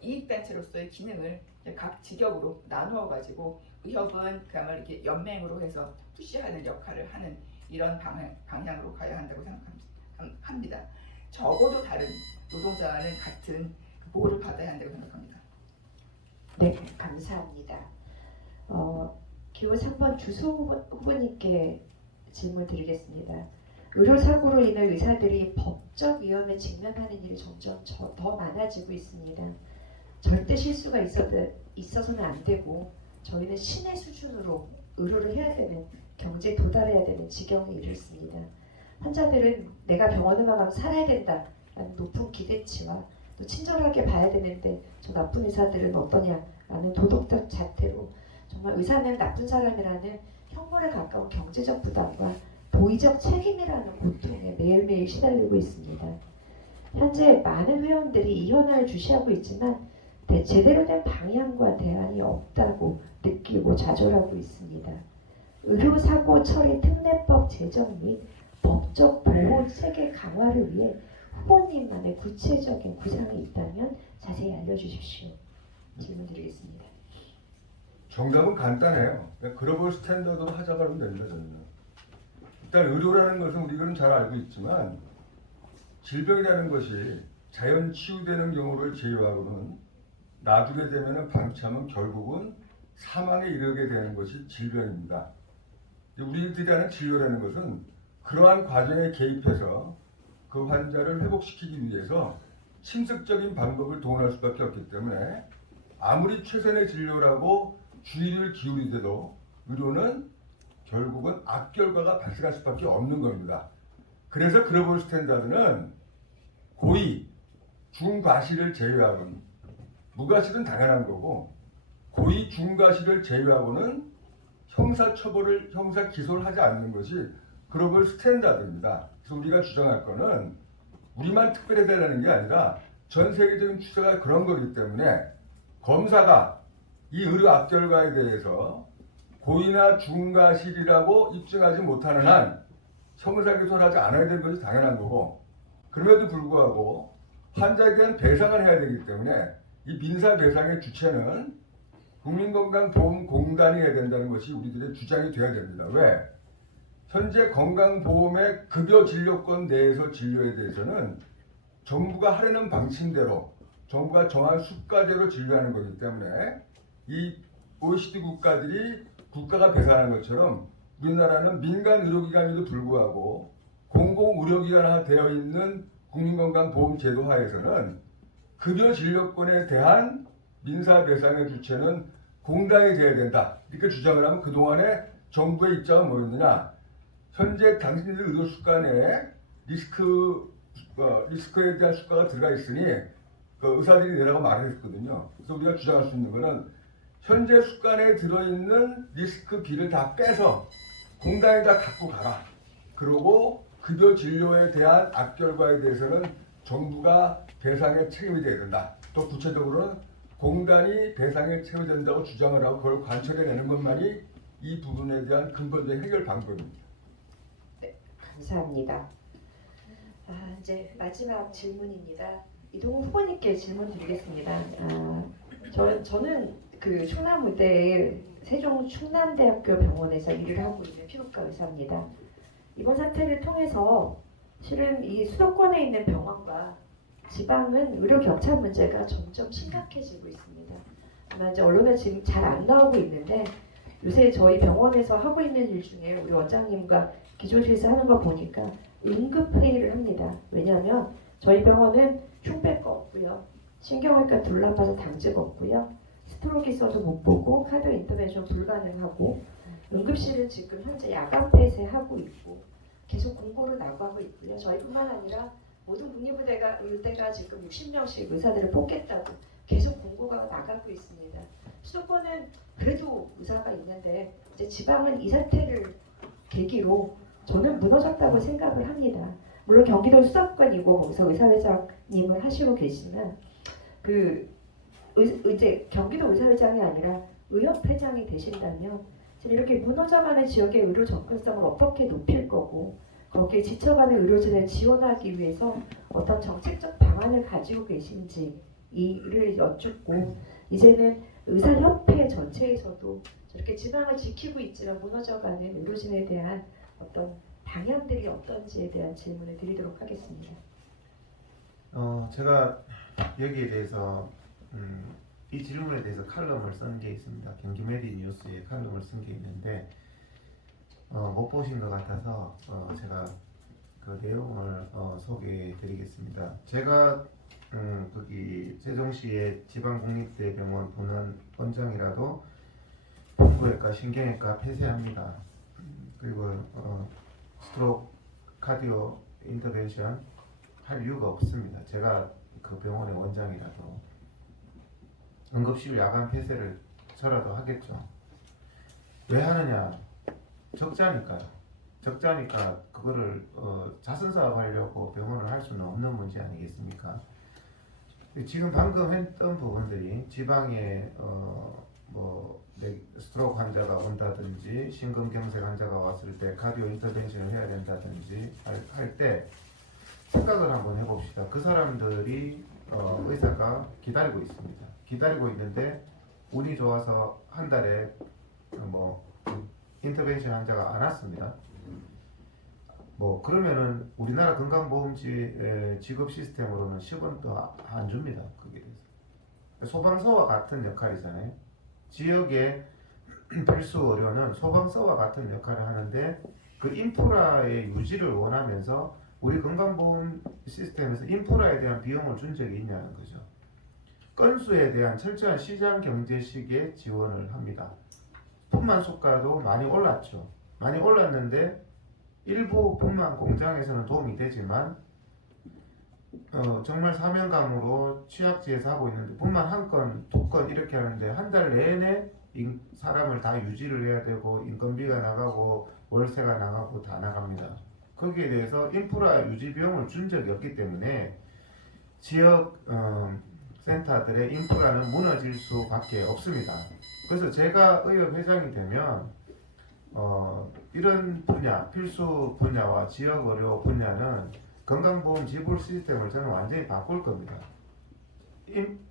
이익단체로서의 기능을 각 직역으로 나누어 가지고 의협은 그야말로 이렇게 연맹으로 해서 푸시하는 역할을 하는 이런 방향으로 가야 한다고 생각합니다. 적어도 다른 노동자와는 같은 보호를 받아야 한다고 생각합니다. 네, 감사합니다. 기호 3번 주소 후보님께 질문 드리겠습니다. 의료사고로 인해 의사들이 법적 위험에 직면하는 일이 점점 더 많아지고 있습니다. 절대 실수가 있어서는 안 되고 저희는 신의 수준으로 의료를 해야 되는, 경제에 도달해야 되는 지경에 이르렀습니다. 환자들은 내가 병원에 가면 살아야 된다라는 높은 기대치와 또 친절하게 봐야 되는데 저 나쁜 의사들은 어떠냐라는 도덕적 잣대로 정말 의사는 나쁜 사람이라는 형벌에 가까운 경제적 부담과 도의적 책임이라는 고통에 매일매일 시달리고 있습니다. 현재 많은 회원들이 이 현안을 주시하고 있지만 제대로 된 방향과 대안이 없다고 느끼고 좌절하고 있습니다. 의료사고 처리 특례법 제정 및 법적 보호 체계 강화를 위해 후보님만의 구체적인 구상이 있다면 자세히 알려주십시오. 질문 드리겠습니다. 정답은 간단해요. 글로벌 스탠더드로 하자고 하면 됩니다. 저는. 일단 의료라는 것은 우리는 잘 알고 있지만 질병이라는 것이 자연 치유되는 경우를 제외하고는 놔두게 되면 방치하면 결국은 사망에 이르게 되는 것이 질병입니다. 우리들이 하는 진료라는 것은 그러한 과정에 개입해서 그 환자를 회복시키기 위해서 침습적인 방법을 동원할 수밖에 없기 때문에 아무리 최선의 진료라고 주의를 기울이더라도 의료는 결국은 악결과가 발생할 수밖에 없는 겁니다. 그래서 글로벌 스탠다드는 고의, 중과실을 제외하고는, 무과실은 당연한 거고 고의, 중과실을 제외하고는 형사처벌을, 형사 기소를 하지 않는 것이 글로벌 스탠다드입니다. 그래서 우리가 주장할 거는 우리만 특별해달라는 게 아니라 전 세계적인 추세가 그런 거기 때문에 검사가 이 의료 악결과에 대해서 고의나 중과실이라고 입증하지 못하는 한 형사기소를 하지 않아야 되는 것이 당연한 거고, 그럼에도 불구하고 환자에 대한 배상을 해야 되기 때문에 이 민사배상의 주체는 국민건강보험공단이 해야 된다는 것이 우리들의 주장이 돼야 됩니다. 왜? 현재 건강보험의 급여 진료권 내에서 진료에 대해서는 정부가 하려는 방침대로 정부가 정한 수가제로 진료하는 거기 때문에 이 OECD 국가들이 국가가 배상하는 것처럼 우리나라는 민간 의료기관에도 불구하고 공공의료기관화 되어 있는 국민건강보험제도 하에서는 급여 진료권에 대한 민사배상의 주체는 공단이 되어야 된다. 이렇게 주장을 하면 그동안에 정부의 입장은 뭐였느냐? 현재 당신들 의료 수가 내에 리스크에 대한 수가가 들어가 있으니 그 의사들이 내라고 말을 했거든요. 그래서 우리가 주장할 수 있는 것은 현재 수가 내에 들어있는 리스크비를 다 빼서 공단에다 갖고 가라. 그리고 급여 진료에 대한 악결과에 대해서는 정부가 배상의 책임이 되어야 된다. 또 구체적으로는 공단이 배상의 책임이 된다고 주장을 하고 그걸 관철해내는 것만이 이 부분에 대한 근본적인 해결 방법입니다. 네, 감사합니다. 이제 마지막 질문입니다. 이동우 후보님께 질문 드리겠습니다. 저는 그 충남의대의 세종 충남대학교 병원에서 일을 하고 있는 피부과 의사입니다. 이번 사태를 통해서 실은 이 수도권에 있는 병원과 지방은 의료 격차 문제가 점점 심각해지고 있습니다. 아마 이제 언론에 지금 잘 안 나오고 있는데 요새 저희 병원에서 하고 있는 일 중에 우리 원장님과 기조실에서 하는 거 보니까 응급회의를 합니다. 왜냐하면 저희 병원은 흉배가 없고요. 신경외과 둘러봐서 당직 없고요. 스트로크 있어도 못 보고 카드 인터벤션 불가능하고 응급실은 지금 현재 야간 폐쇄하고 있고 계속 공고를 나가고 있고요. 저희뿐만 아니라 모든 국립의대가 지금 60명씩 의사들을 뽑겠다고 계속 공고가 나가고 있습니다. 수도권은 그래도 의사가 있는데 이제 지방은 이 사태를 계기로 저는 무너졌다고 생각을 합니다. 물론 경기도 수도권이고 거기서 의사회장님을 하시고 계시면 이제 경기도 의사회장이 아니라 의협회장이 되신다면 지금 이렇게 무너져가는 지역의 의료 접근성을 어떻게 높일 거고 거기에 지쳐가는 의료진을 지원하기 위해서 어떤 정책적 방안을 가지고 계신지 이를 여쭙고 이제는 의사협회 전체에서도 저렇게 지방을 지키고 있지만 무너져가는 의료진에 대한 어떤 방향들이 어떤지에 대한 질문을 드리도록 하겠습니다. 제가 여기에 대해서 이 질문에 대해서 칼럼을 쓴 게 있습니다. 경기메디 뉴스에 칼럼을 쓴 게 있는데 못 보신 것 같아서 제가 그 내용을 소개해드리겠습니다. 제가 거기 세종시의 지방국립대병원 분원 원장이라도 흉부외과, 신경외과 폐쇄합니다. 그리고 스트로크, 카디오 인터벤션 할 이유가 없습니다. 제가 그 병원의 원장이라도 응급실 야간 폐쇄를 저라도 하겠죠. 왜 하느냐? 적자니까요. 적자니까 그거를 자선사업하려고 병원을 할 수는 없는 문제 아니겠습니까? 지금 방금 했던 부분들이 지방에 뭐 스트로크 환자가 온다든지 심근경색 환자가 왔을 때 카디오 인터벤션을 해야 된다든지 할 때 생각을 한번 해봅시다. 그 사람들이 의사가 기다리고 있습니다. 기다리고 있는데 운이 좋아서 한 달에 뭐 인터벤션 환자가 안 왔습니다. 뭐 그러면은 우리나라 건강보험지 지급 시스템으로는 10원도 안 줍니다. 그게 대해서 소방서와 같은 역할이잖아요. 지역의 필수 의료는 소방서와 같은 역할을 하는데 그 인프라의 유지를 원하면서 우리 건강보험 시스템에서 인프라에 대한 비용을 준 적이 있냐는 거죠. 건수에 대한 철저한 시장 경제식의 지원을 합니다. 분만 수가도 많이 올랐죠. 많이 올랐는데 일부 분만 공장에서는 도움이 되지만 정말 사명감으로 취약지에서 하고 있는데 분만 한 건, 두 건 이렇게 하는데 한 달 내내 사람을 다 유지를 해야 되고 인건비가 나가고 월세가 나가고 다 나갑니다. 거기에 대해서 인프라 유지 비용을 준 적이 없기 때문에 지역 센터들의 인프라는 무너질 수밖에 없습니다. 그래서 제가 의협 회장이 되면 이런 분야, 필수 분야와 지역 의료 분야는 건강보험 지불 시스템을 저는 완전히 바꿀 겁니다.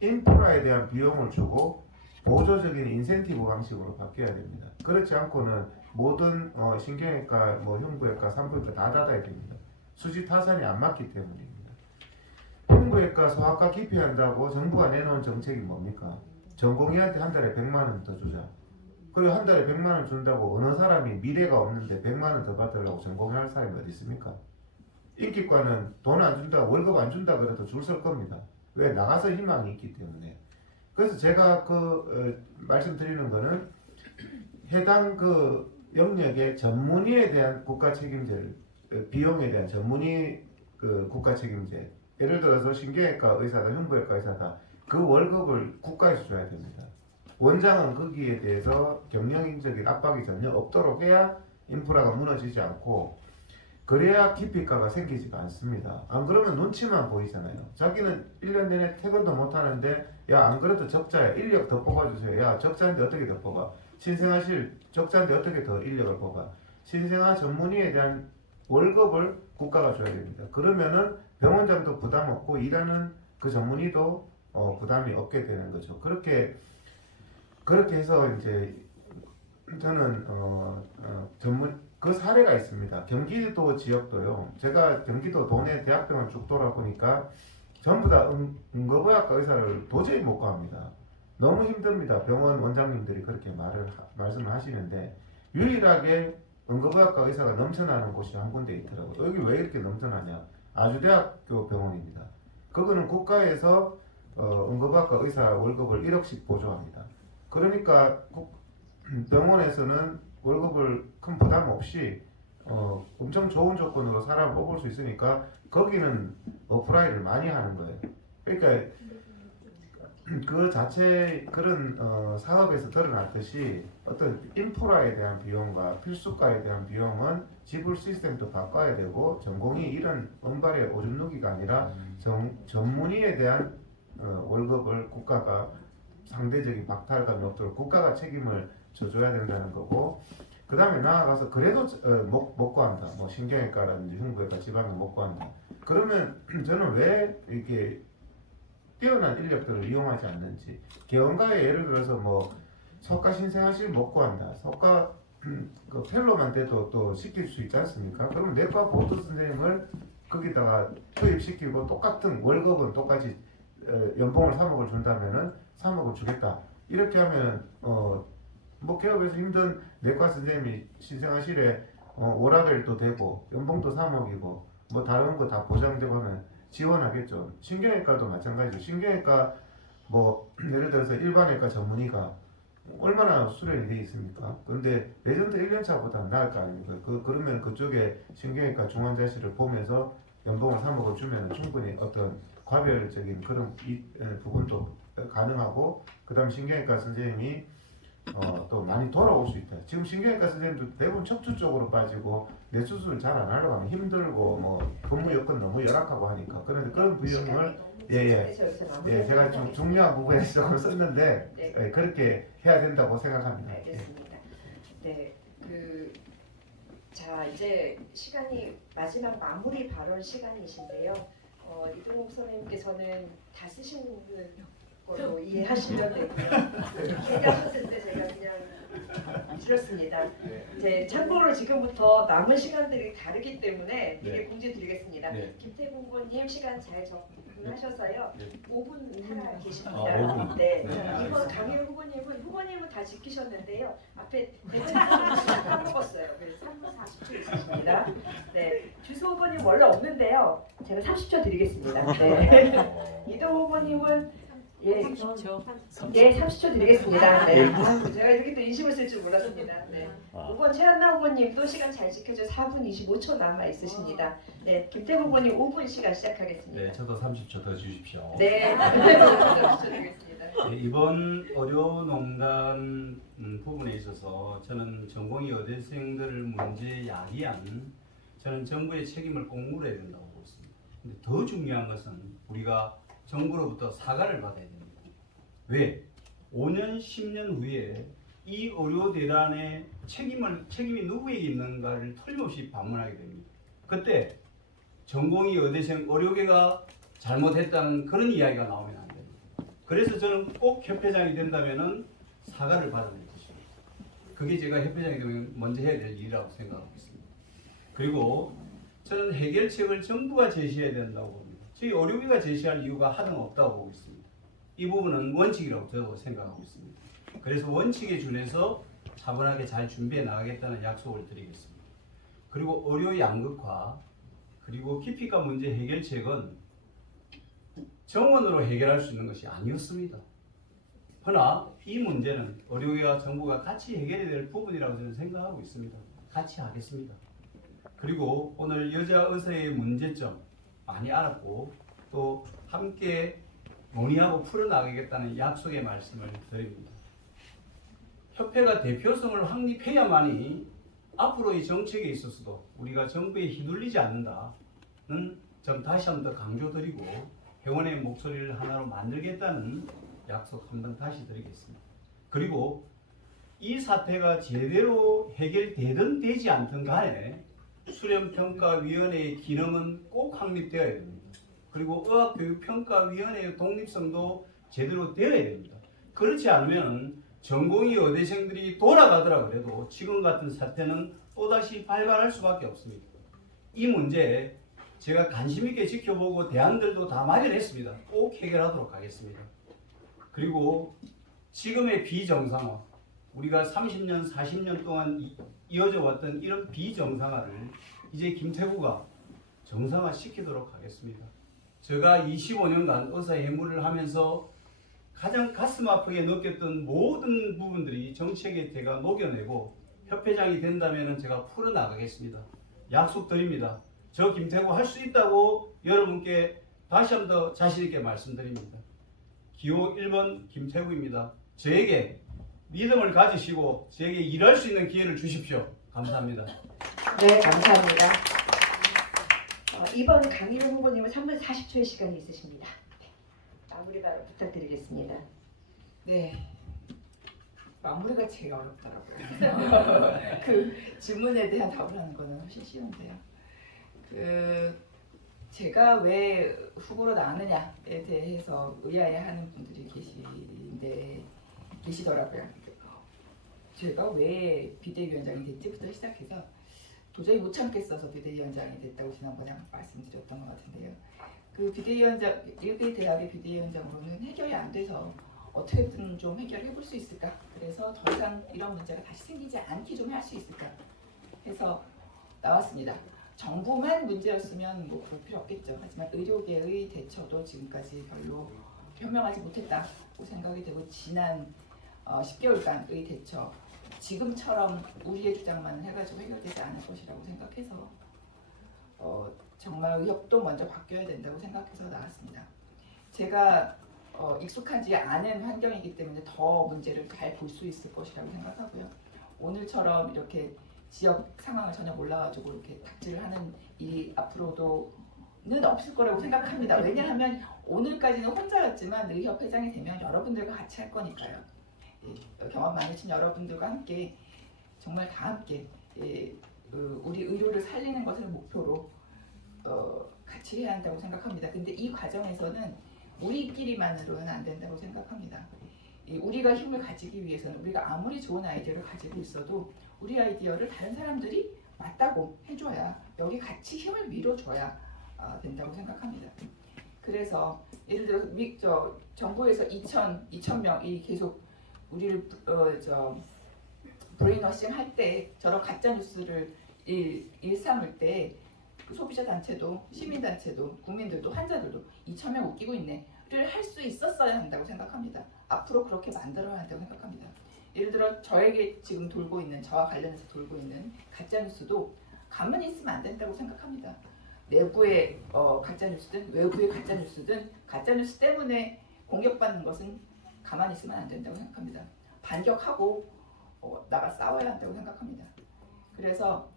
인프라에 대한 비용을 주고 보조적인 인센티브 방식으로 바뀌어야 됩니다. 그렇지 않고는 모든 신경외과, 뭐 흉부외과, 산부인과 다 닫아야 됩니다. 수지 타산이 안 맞기 때문입니다. 흉부외과, 소아과 기피한다고 정부가 내놓은 정책이 뭡니까? 전공의한테 한 달에 100만 원 더 주자. 그리고 한 달에 100만 원 준다고 어느 사람이 미래가 없는데 100만 원 더 받으려고 전공의 할 사람이 어디 있습니까? 인기과는 돈 안 준다, 월급 안 준다 그래도 줄 설 겁니다. 왜? 나가서 희망이 있기 때문에. 그래서 제가 말씀드리는 거는 해당 그 영역의 전문의에 대한 국가 책임제를, 비용에 대한 전문의 그 국가 책임제. 예를 들어서 신경외과 의사다, 흉부외과 의사다. 그 월급을 국가에서 줘야 됩니다. 원장은 거기에 대해서 경영적인 압박이 전혀 없도록 해야 인프라가 무너지지 않고 그래야 기피가가 생기지가 않습니다. 안 그러면 눈치만 보이잖아요. 자기는 1년 내내 퇴근도 못하는데 야 안 그래도 적자야 인력 더 뽑아주세요. 야 적자인데 어떻게 더 뽑아. 신생아실 적자인데 어떻게 더 인력을 뽑아. 신생아 전문의에 대한 월급을 국가가 줘야 됩니다. 그러면은 병원장도 부담 없고 일하는 그 전문의도 부담이 없게 되는 거죠. 그렇게 해서 이제 저는 그 사례가 있습니다. 경기도 지역도요. 제가 경기도 도내 대학병원 쭉 돌아보니까 전부 다 응급의학과 의사를 도저히 못 구합니다. 너무 힘듭니다. 병원 원장님들이 그렇게 말씀을 하시는데 유일하게 응급의학과 의사가 넘쳐나는 곳이 한 군데 있더라고요. 여기 왜 이렇게 넘쳐나냐? 아주대학교 병원입니다. 그거는 국가에서 응급의학과 의사 월급을 1억씩 보조합니다. 그러니까 병원에서는 월급을 큰 부담 없이 엄청 좋은 조건으로 사람을 뽑을 수 있으니까 거기는 어플라이를 많이 하는 거예요. 그러니까 그 자체 그런 사업에서 드러났듯이 어떤 인프라에 대한 비용과 필수가에 대한 비용은 지불 시스템도 바꿔야 되고 전공이 이런 은발의 오줌 누기가 아니라 전문의에 대한 월급을 국가가 상대적인 박탈감이 없도록 국가가 책임을 져줘야 된다는 거고, 그 다음에 나아가서 그래도 못 구한다. 뭐 신경외과라든지 흉부외과, 지방에 못 구한다. 그러면 저는 왜 이렇게 뛰어난 인력들을 이용하지 않는지. 개원가에 예를 들어서 뭐 석가 신생아실 못 구한다. 석가 그 펠로만 돼도 또 시킬 수 있지 않습니까? 그러면 내과 보조 선생님을 거기다가 투입시키고 똑같은 월급은 똑같이 연봉을 3억을 준다면은 3억을 주겠다. 이렇게 하면 뭐 개업에서 힘든 내과 선생님이 신생아실에 오라벨도 되고 연봉도 3억이고 뭐 다른 거 다 보장되고 하면 지원하겠죠. 신경외과도 마찬가지죠. 신경외과 뭐 예를 들어서 일반외과 전문의가 얼마나 수련이 돼 있습니까? 그런데 레전드 1년차보다 나을 거 아닙니까? 그러면 그쪽에 신경외과 중환자실을 보면서 연봉을 3억을 주면 충분히 어떤 과별적인 그런 부분도 가능하고, 그 다음 신경외과 선생님이 또 많이 돌아올 수 있다. 지금 신경외과 선생님도 대부분 척추 쪽으로 빠지고 뇌수술을 잘 안 하려고 하면 힘들고 뭐 근무 여건 너무 열악하고 하니까. 그런데 그런 비용을 제가 좀 중요한 부분에 조금 썼는데 네. 그렇게 해야 된다고 생각합니다. 알겠습니다. 네, 자 이제 시간이 마지막 마무리 발언 시간이신데요. 이동욱 선생님께서는 다 쓰신 걸로 이해하시면 되고요. 얘기하셨을 때 제가 그냥 들었습니다. 이제 참고로 지금부터 남은 시간들이 다르기 때문에 미리 공지 드리겠습니다. 김태국 후보님 시간 잘 접근하셔서요. 5분 살아 계십니다. 5분. 네. 이번 강일 후보님은 다 지키셨는데요. 앞에 대본 까먹었어요. 그래서 3분 40초 있으십니다. 네. 주소 후보님 원래 없는데요. 제가 30초 드리겠습니다. 네. 이동 후보님은 30초 드리겠습니다. 네. 제가 이렇게 또 인심을 쓸 줄 몰랐습니다. 네. 5번 최한나 후보님도 시간 잘 지켜줘 4분 25초 남아 있으십니다. 네. 김태국 후보님 5분 시간 시작하겠습니다. 네, 저도 30초 더 주십시오. 네. 30초 드리겠습니다. 네, 이번 의료농단 부분에 있어서 저는 전공의 의대생들을 문제 야기한 저는 정부의 책임을 꼭 물어야 된다고 보고 있습니다. 근데 더 중요한 것은 우리가 정부로부터 사과를 받아야 됩니다. 왜? 5년, 10년 후에 이 의료대란의 책임이 누구에게 있는가를 틀림없이 반문하게 됩니다. 그때 전공의 의대생 의료계가 잘못했다는 그런 이야기가 나오면 안 됩니다. 그래서 저는 꼭 협회장이 된다면 사과를 받아낼 것입니다. 그게 제가 협회장이 되면 먼저 해야 될 일이라고 생각하고 있습니다. 그리고 저는 해결책을 정부가 제시해야 된다고 봅니다. 저희 의료계가 제시할 이유가 하등없다고 보고 있습니다. 이 부분은 원칙이라고 저도 생각하고 있습니다. 그래서 원칙에 준해서 차분하게 잘 준비해 나가겠다는 약속을 드리겠습니다. 그리고 의료 양극화 그리고 기피과 문제 해결책은 정원으로 해결할 수 있는 것이 아니었습니다. 그러나 이 문제는 의료계와 정부가 같이 해결해야 될 부분이라고 저는 생각하고 있습니다. 같이 하겠습니다. 그리고 오늘 여자 의사의 문제점 많이 알았고 또 함께 논의하고 풀어나가겠다는 약속의 말씀을 드립니다. 협회가 대표성을 확립해야만이 앞으로의 정책에 있어서도 우리가 정부에 휘둘리지 않는다는 점 다시 한번 더 강조드리고 회원의 목소리를 하나로 만들겠다는 약속 한번 다시 드리겠습니다. 그리고 이 사태가 제대로 해결되든 되지 않든 간에 수련평가위원회의 기능은 꼭 확립되어야 됩니다. 그리고 의학교육평가위원회의 독립성도 제대로 되어야 됩니다. 그렇지 않으면 전공의 의대생들이 돌아가더라 그래도 지금 같은 사태는 또다시 발발할 수밖에 없습니다. 이 문제 제가 관심 있게 지켜보고 대안들도 다 마련했습니다. 꼭 해결하도록 하겠습니다. 그리고 지금의 비정상화, 우리가 30년, 40년 동안 이어져 왔던 이런 비정상화를 이제 김태구가 정상화 시키도록 하겠습니다. 제가 25년간 의사회무를 하면서 가장 가슴 아프게 느꼈던 모든 부분들이 정책에 제가 녹여내고 협회장이 된다면 제가 풀어나가겠습니다. 약속드립니다. 저 김태구 할 수 있다고 여러분께 다시 한 번 더 자신 있게 말씀드립니다. 기호 1번 김태구입니다. 저에게 믿음을 가지시고 저에게 일할 수 있는 기회를 주십시오. 감사합니다. 네, 감사합니다. 이번 강일훈 후보님은 3분 40초의 시간이 있으십니다. 마무리 발언 부탁드리겠습니다. 네. 마무리가 제일 어렵더라고요. 그 질문에 대한 답을 하는 거는 훨씬 쉬운데요. 제가 왜 후보로 나왔느냐에 대해서 의아해하는 분들이 계시더라고요. 제가 왜 비대위원장이 됐지부터 시작해서 도저히 못 참겠어서 비대위원장이 됐다고 지난번에 말씀드렸던 것 같은데요. 그 비대위원장, 일개 대학의 비대위원장으로는 해결이 안 돼서 어떻게든 좀 해결해 볼 수 있을까? 그래서 더 이상 이런 문제가 다시 생기지 않게 좀 할 수 있을까? 해서 나왔습니다. 정부만 문제였으면 뭐 그럴 필요 없겠죠. 하지만 의료계의 대처도 지금까지 별로 현명하지 못했다고 생각이 되고 지난 10개월간의 대처 지금처럼 우리의 주장만 해가지고 해결되지 않을 것이라고 생각해서 정말 의협도 먼저 바뀌어야 된다고 생각해서 나왔습니다. 제가 익숙하지 않은 환경이기 때문에 더 문제를 잘 볼 수 있을 것이라고 생각하고요. 오늘처럼 이렇게 지역 상황을 전혀 몰라가지고 이렇게 닥질을 하는 일이 앞으로도는 없을 거라고 생각합니다. 왜냐하면 오늘까지는 혼자였지만 의협 회장이 되면 여러분들과 같이 할 거니까요. 경험 많으신 여러분들과 함께 정말 다 함께 우리 의료를 살리는 것을 목표로 같이 해야 한다고 생각합니다. 근데 이 과정에서는 우리끼리만으로는 안 된다고 생각합니다. 우리가 힘을 가지기 위해서는 우리가 아무리 좋은 아이디어를 가지고 있어도 우리 아이디어를 다른 사람들이 맞다고 해줘야 여기 같이 힘을 밀어줘야 된다고 생각합니다. 그래서 예를 들어서 정부에서 2,000명이 계속 우리를 브레인워싱 할 때 저런 가짜 뉴스를 일삼을 때 소비자 단체도 시민 단체도 국민들도 환자들도 2,000명 웃기고 있네를 할 수 있었어야 한다고 생각합니다. 앞으로 그렇게 만들어야 한다고 생각합니다. 예를 들어 저에게 지금 돌고 있는 저와 관련해서 돌고 있는 가짜 뉴스도 가만히 있으면 안 된다고 생각합니다. 내부의 가짜 뉴스든 외부의 가짜 뉴스든 가짜 뉴스 때문에 공격받는 것은 가만히 있으면 안 된다고 생각합니다. 반격하고 나가 싸워야 한다고 생각합니다. 그래서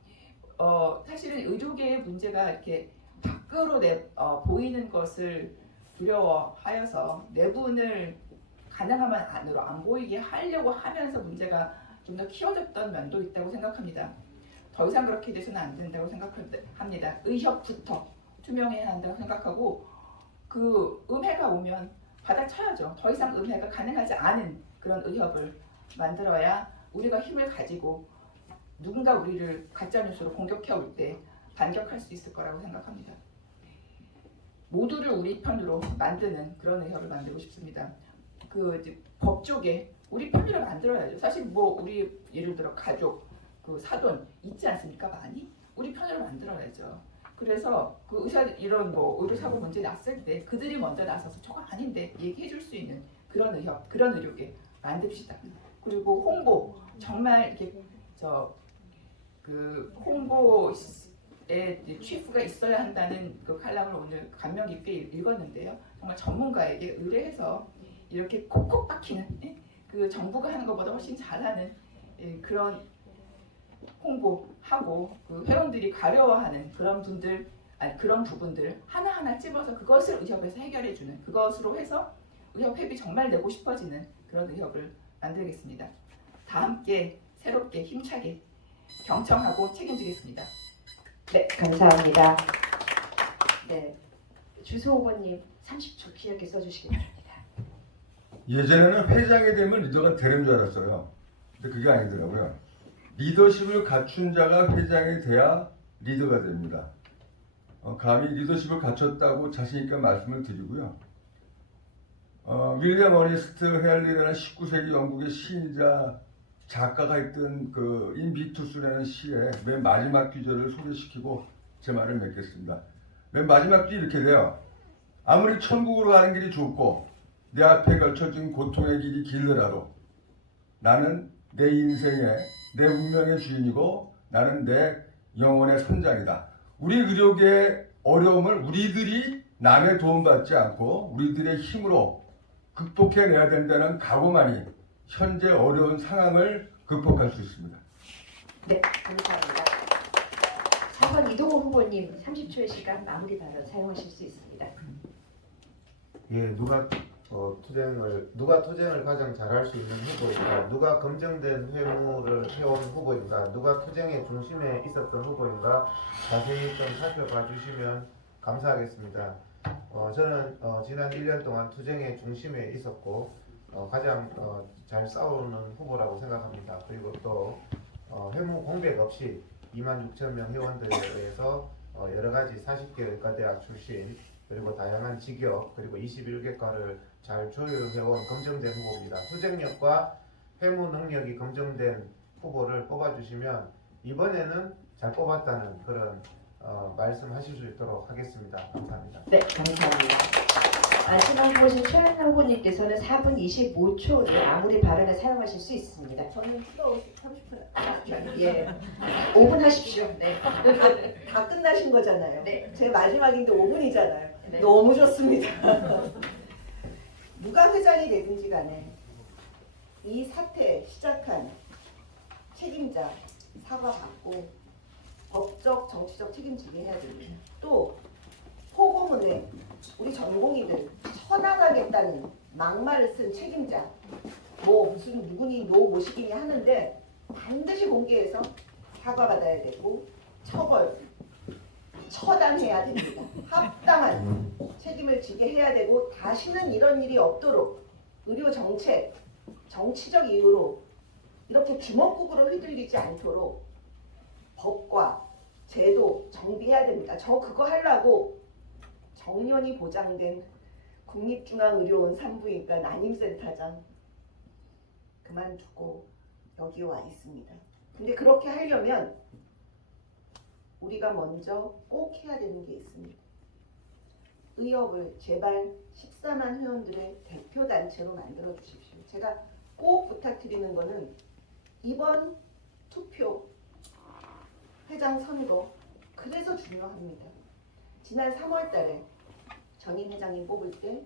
사실은 의료계의 문제가 이렇게 밖으로 보이는 것을 두려워하여서 내분을 가능하면 안으로 안 보이게 하려고 하면서 문제가 좀 더 키워졌던 면도 있다고 생각합니다. 더 이상 그렇게 돼서는 안 된다고 생각합니다. 의협부터 투명해야 한다고 생각하고 그 음해가 오면 받아쳐야죠. 더 이상 음해가 가능하지 않은 그런 의협을 만들어야 우리가 힘을 가지고 누군가 우리를 가짜뉴스로 공격해 올 때 반격할 수 있을 거라고 생각합니다. 모두를 우리 편으로 만드는 그런 의협을 만들고 싶습니다. 법 쪽에 우리 편으로 만들어야죠. 사실 뭐 우리 예를 들어 가족, 사돈 있지 않습니까? 많이 우리 편으로 만들어야죠. 그래서 그 이런 의료사고 문제 났을 때 그들이 먼저 나서서 저거 아닌데 얘기해 줄 수 있는 그런 의협, 그런 의료계 만듭시다. 그리고 홍보 정말 이렇게 홍보에 취프가 있어야 한다는 그 칼럼을 오늘 감명 깊게 읽었는데요. 정말 전문가에게 의뢰해서 이렇게 콕콕 박히는 그 정부가 하는 것보다 훨씬 잘하는 그런 홍보하고 그 회원들이 가려워하는 그런 부분들 하나하나 찝어서 그것을 의협에서 해결해주는 그것으로 해서 의협 회비 정말 내고 싶어지는 그런 의협을 만들겠습니다. 다 함께 새롭게 힘차게 경청하고 책임지겠습니다. 네, 감사합니다. 네, 주소 후보님 30초 길게 써주시기 바랍니다. 예전에는 회장이 되면 리더가 되는 줄 알았어요. 근데 그게 아니더라고요. 리더십을 갖춘 자가 회장이 돼야 리더가 됩니다. 감히 리더십을 갖췄다고 자신 있게 말씀을 드리고요. 윌리엄 어니스트 헤알리라는 19세기 영국의 시인자 작가가 했던 그 인비투스라는 시의 맨 마지막 구절을 소개시키고 제 말을 맺겠습니다. 맨 마지막 句 이렇게 돼요. 아무리 천국으로 가는 길이 좁고 내 앞에 걸쳐진 고통의 길이 길더라도 나는 내 인생의 내 운명의 주인이고 나는 내 영혼의 선장이다. 우리 의료계의 어려움을 우리들이 남의 도움받지 않고 우리들의 힘으로 극복해내야 된다는 각오만이 현재 어려운 상황을 극복할 수 있습니다. 네, 감사합니다. 4번 이동호 후보님 30초의 시간 마무리 발언 사용하실 수 있습니다. 예, 누가 누가 투쟁을 가장 잘할 수 있는 후보인가, 누가 검증된 회무를 해온 후보인가, 누가 투쟁의 중심에 있었던 후보인가 자세히 좀 살펴봐 주시면 감사하겠습니다. 저는 지난 1년 동안 투쟁의 중심에 있었고 가장 잘 싸우는 후보라고 생각합니다. 그리고 또 회무 공백 없이 26,000명 회원들에 의해서 여러 가지 40개 의과대학 출신 그리고 다양한 직역 그리고 21개과를 잘 조율해온 검증된 후보입니다. 투쟁력과 회무 능력이 검증된 후보를 뽑아주시면 이번에는 잘 뽑았다는 그런 말씀하실 수 있도록 하겠습니다. 감사합니다. 네, 감사합니다. 마지막 후보신 최한나 후보님께서는 4분 25초를 아무리 발언에 사용하실 수 있습니다. 저는 추가 30분 예, 5분 하십시오. 네. 다 끝나신 거잖아요. 네. 제 마지막인데 5분이잖아요. 네. 너무 좋습니다. 누가 회장이 되든지 간에 이 사태 시작한 책임자 사과받고 법적 정치적 책임지게 해야 됩니다. 또 포고문에 우리 전공의들 처단하겠다는 막말을 쓴 책임자 뭐 무슨 누구니 노 모시기니 하는데 반드시 공개해서 사과받아야 되고 처벌 처단해야 됩니다. 합당한 책임을 지게 해야 되고 다시는 이런 일이 없도록 의료 정책 정치적 이유로 이렇게 주먹구구로 휘둘리지 않도록 법과 제도 정비해야 됩니다. 저 그거 하려고 정년이 보장된 국립중앙의료원 산부인과 난임센터장 그만두고 여기 와 있습니다. 근데 그렇게 하려면 우리가 먼저 꼭 해야 되는 게 있습니다. 의협을 제발 14만 회원들의 대표단체로 만들어 주십시오. 제가 꼭 부탁드리는 거는 이번 투표 회장 선거 그래서 중요합니다. 지난 3월 달에 전임 회장님 뽑을 때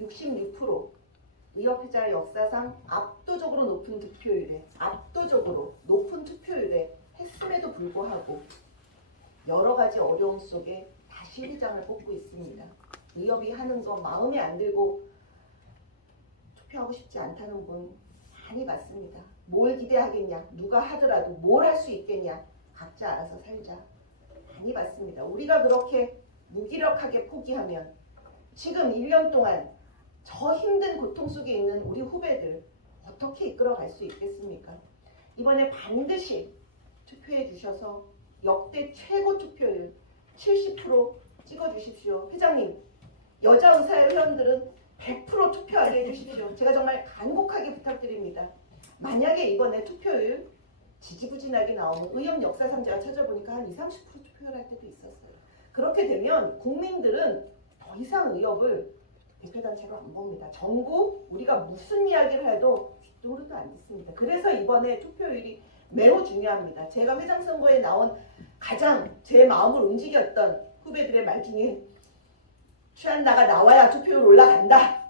66% 의협회자 역사상 압도적으로 높은 투표율에 했음에도 불구하고 여러 가지 어려움 속에 다시 회장을 뽑고 있습니다. 의협이 하는 거 마음에 안 들고 투표하고 싶지 않다는 분 많이 봤습니다. 뭘 기대하겠냐, 누가 하더라도 뭘 할 수 있겠냐, 각자 알아서 살자. 많이 봤습니다. 우리가 그렇게 무기력하게 포기하면 지금 1년 동안 저 힘든 고통 속에 있는 우리 후배들 어떻게 이끌어갈 수 있겠습니까? 이번에 반드시 투표해 주셔서 역대 최고 투표율 70% 찍어주십시오. 회장님, 여자 의사회 회원들은 100% 투표하게 해주십시오. 제가 정말 간곡하게 부탁드립니다. 만약에 이번에 투표율 지지부진하게 나오면 의협 역사상 제가 찾아보니까 한 20, 30% 투표를 할 때도 있었어요. 그렇게 되면 국민들은 더 이상 의협을 대표단체로 안 봅니다. 전국 우리가 무슨 이야기를 해도 귓등으로도 안 듣습니다. 그래서 이번에 투표율이 매우 중요합니다. 제가 회장 선거에 나온 가장 제 마음을 움직였던 후배들의 말 중에 최한나가 나와야 투표율 올라간다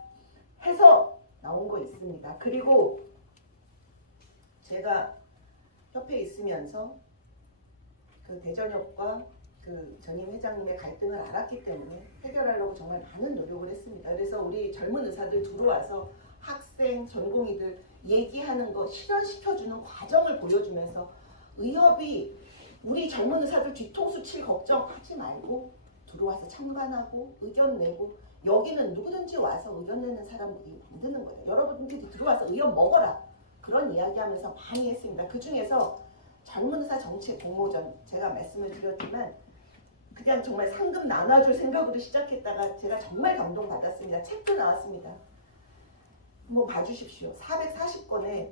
해서 나온 거 있습니다. 그리고 제가 협회에 있으면서 그 대전협과 그 전임 회장님의 갈등을 알았기 때문에 해결하려고 정말 많은 노력을 했습니다. 그래서 우리 젊은 의사들 들어와서 학생, 전공의들 얘기하는 거 실현시켜주는 과정을 보여주면서 의협이 우리 젊은 의사들 뒤통수 칠 걱정하지 말고 들어와서 참관하고 의견 내고 여기는 누구든지 와서 의견 내는 사람들이 만드는 거예요. 여러분들이 들어와서 의견 먹어라. 그런 이야기하면서 많이 했습니다. 그 중에서 젊은 의사 정책 공모전 제가 말씀을 드렸지만 그냥 정말 상금 나눠줄 생각으로 시작했다가 제가 정말 감동받았습니다. 책도 나왔습니다. 한번 봐주십시오. 440건에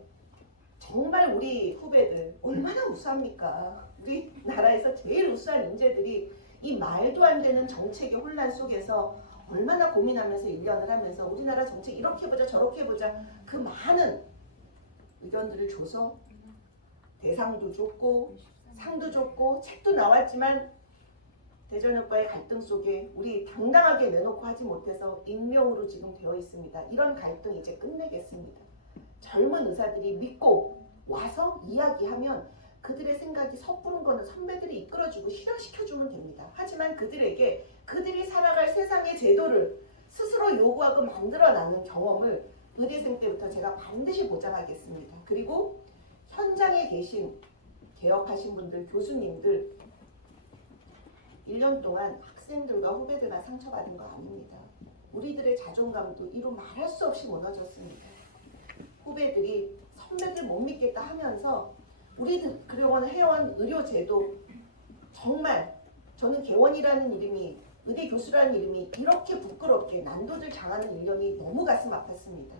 정말 우리 후배들 얼마나 우수합니까? 우리나라에서 제일 우수한 인재들이 이 말도 안 되는 정책의 혼란 속에서 얼마나 고민하면서 1년을 하면서 우리나라 정책 이렇게 보자 저렇게 보자 그 많은 의견들을 줘서 대상도 줬고 상도 줬고 책도 나왔지만 대전협과의 갈등 속에 우리 당당하게 내놓고 하지 못해서 익명으로 지금 되어 있습니다. 이런 갈등 이제 끝내겠습니다. 젊은 의사들이 믿고 와서 이야기하면 그들의 생각이 섣부른 거는 선배들이 이끌어주고 실현시켜주면 됩니다. 하지만 그들에게 그들이 살아갈 세상의 제도를 스스로 요구하고 만들어나는 경험을 의대생 때부터 제가 반드시 보장하겠습니다. 그리고 현장에 계신 개업하신 분들, 교수님들 1년 동안 학생들과 후배들과 상처받은 거 아닙니다. 우리들의 자존감도 이루 말할 수 없이 무너졌습니다. 후배들이 선배들 못 믿겠다 하면서 우리들 그동안 해온 의료제도 정말 저는 개원이라는 이름이 의대 교수라는 이름이 이렇게 부끄럽게 난도질 당하는 일련이 너무 가슴 아팠습니다.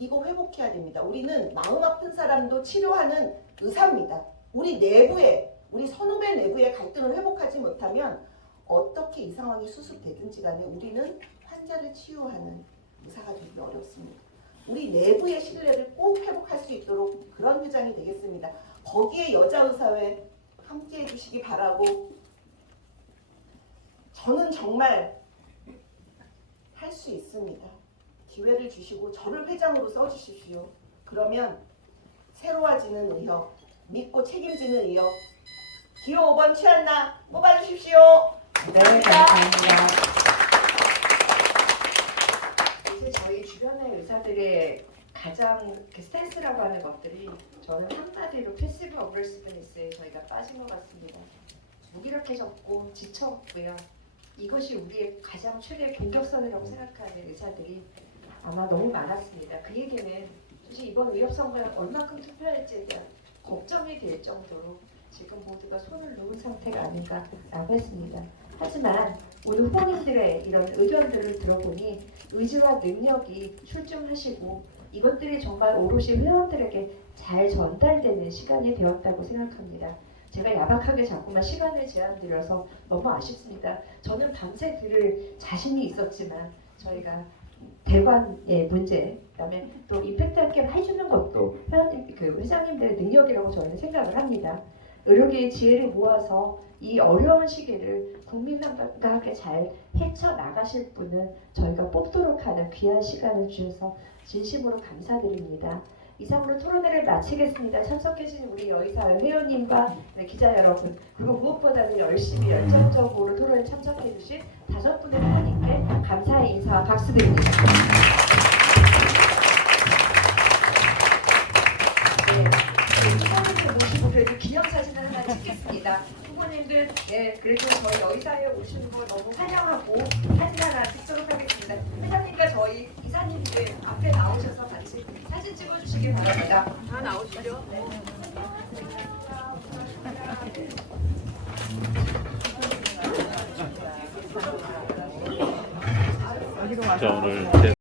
이거 회복해야 됩니다. 우리는 마음 아픈 사람도 치료하는 의사입니다. 우리 내부에 우리 선후배 내부의 갈등을 회복하지 못하면 어떻게 이 상황이 수습되든지 간에 우리는 환자를 치유하는 의사가 되기 어렵습니다. 우리 내부의 신뢰를 꼭 회복할 수 있도록 그런 회장이 되겠습니다. 거기에 여자의사회 함께 해주시기 바라고 저는 정말 할 수 있습니다. 기회를 주시고 저를 회장으로 써주십시오. 그러면 새로워지는 의협, 믿고 책임지는 의협, 기호 5번 최한나 뽑아주십시오. 네, 감사합니다. 이제 저희 주변의 의사들의 가장 스탠스라고 하는 것들이 저는 한마디로 패시브 어그레시브니스에 저희가 빠진 것 같습니다. 무기력해졌고 지쳤고요. 이것이 우리의 가장 최대의 공격선이라고 생각하는 의사들이 아마 너무 많았습니다. 그 얘기는 사실 이번 의협선거에 얼마큼 투표할지에 대한 걱정이 될 정도로 지금 모두가 손을 놓은 상태가 아닌가라고 했습니다. 하지만 오늘 후보님들의 이런 의견들을 들어보니 의지와 능력이 출중하시고 이것들이 정말 오롯이 회원들에게 잘 전달되는 시간이 되었다고 생각합니다. 제가 야박하게 자꾸만 시간을 제한드려서 너무 아쉽습니다. 저는 밤새 들을 자신이 있었지만 저희가 대관의 문제, 그다음에 또 임팩트 있게 해주는 것도 회원님, 회장님들의 능력이라고 저는 생각을 합니다. 의료계의 지혜를 모아서 이 어려운 시기를 국민과 함께 잘 헤쳐나가실 분은 저희가 뽑도록 하는 귀한 시간을 주셔서 진심으로 감사드립니다. 이상으로 토론회를 마치겠습니다. 참석해주신 우리 여의사회 회원님과 기자 여러분, 그리고 무엇보다도 열심히 열정적으로 토론에 참석해주신 5분의 회원님께 감사의 인사 박수드립니다. 후보님들 모시고 그래도 기념사진을 하나 찍겠습니다. 후보님들, 그래도 저희 여의사회에 오시는 거 너무 환영하고 사진 하나 찍도록 하겠습니다. 회장님과 저희 이사님들 앞에 나오셔서 같이 사진 찍어주시기 바랍니다. 다 나오시죠? 자, 오늘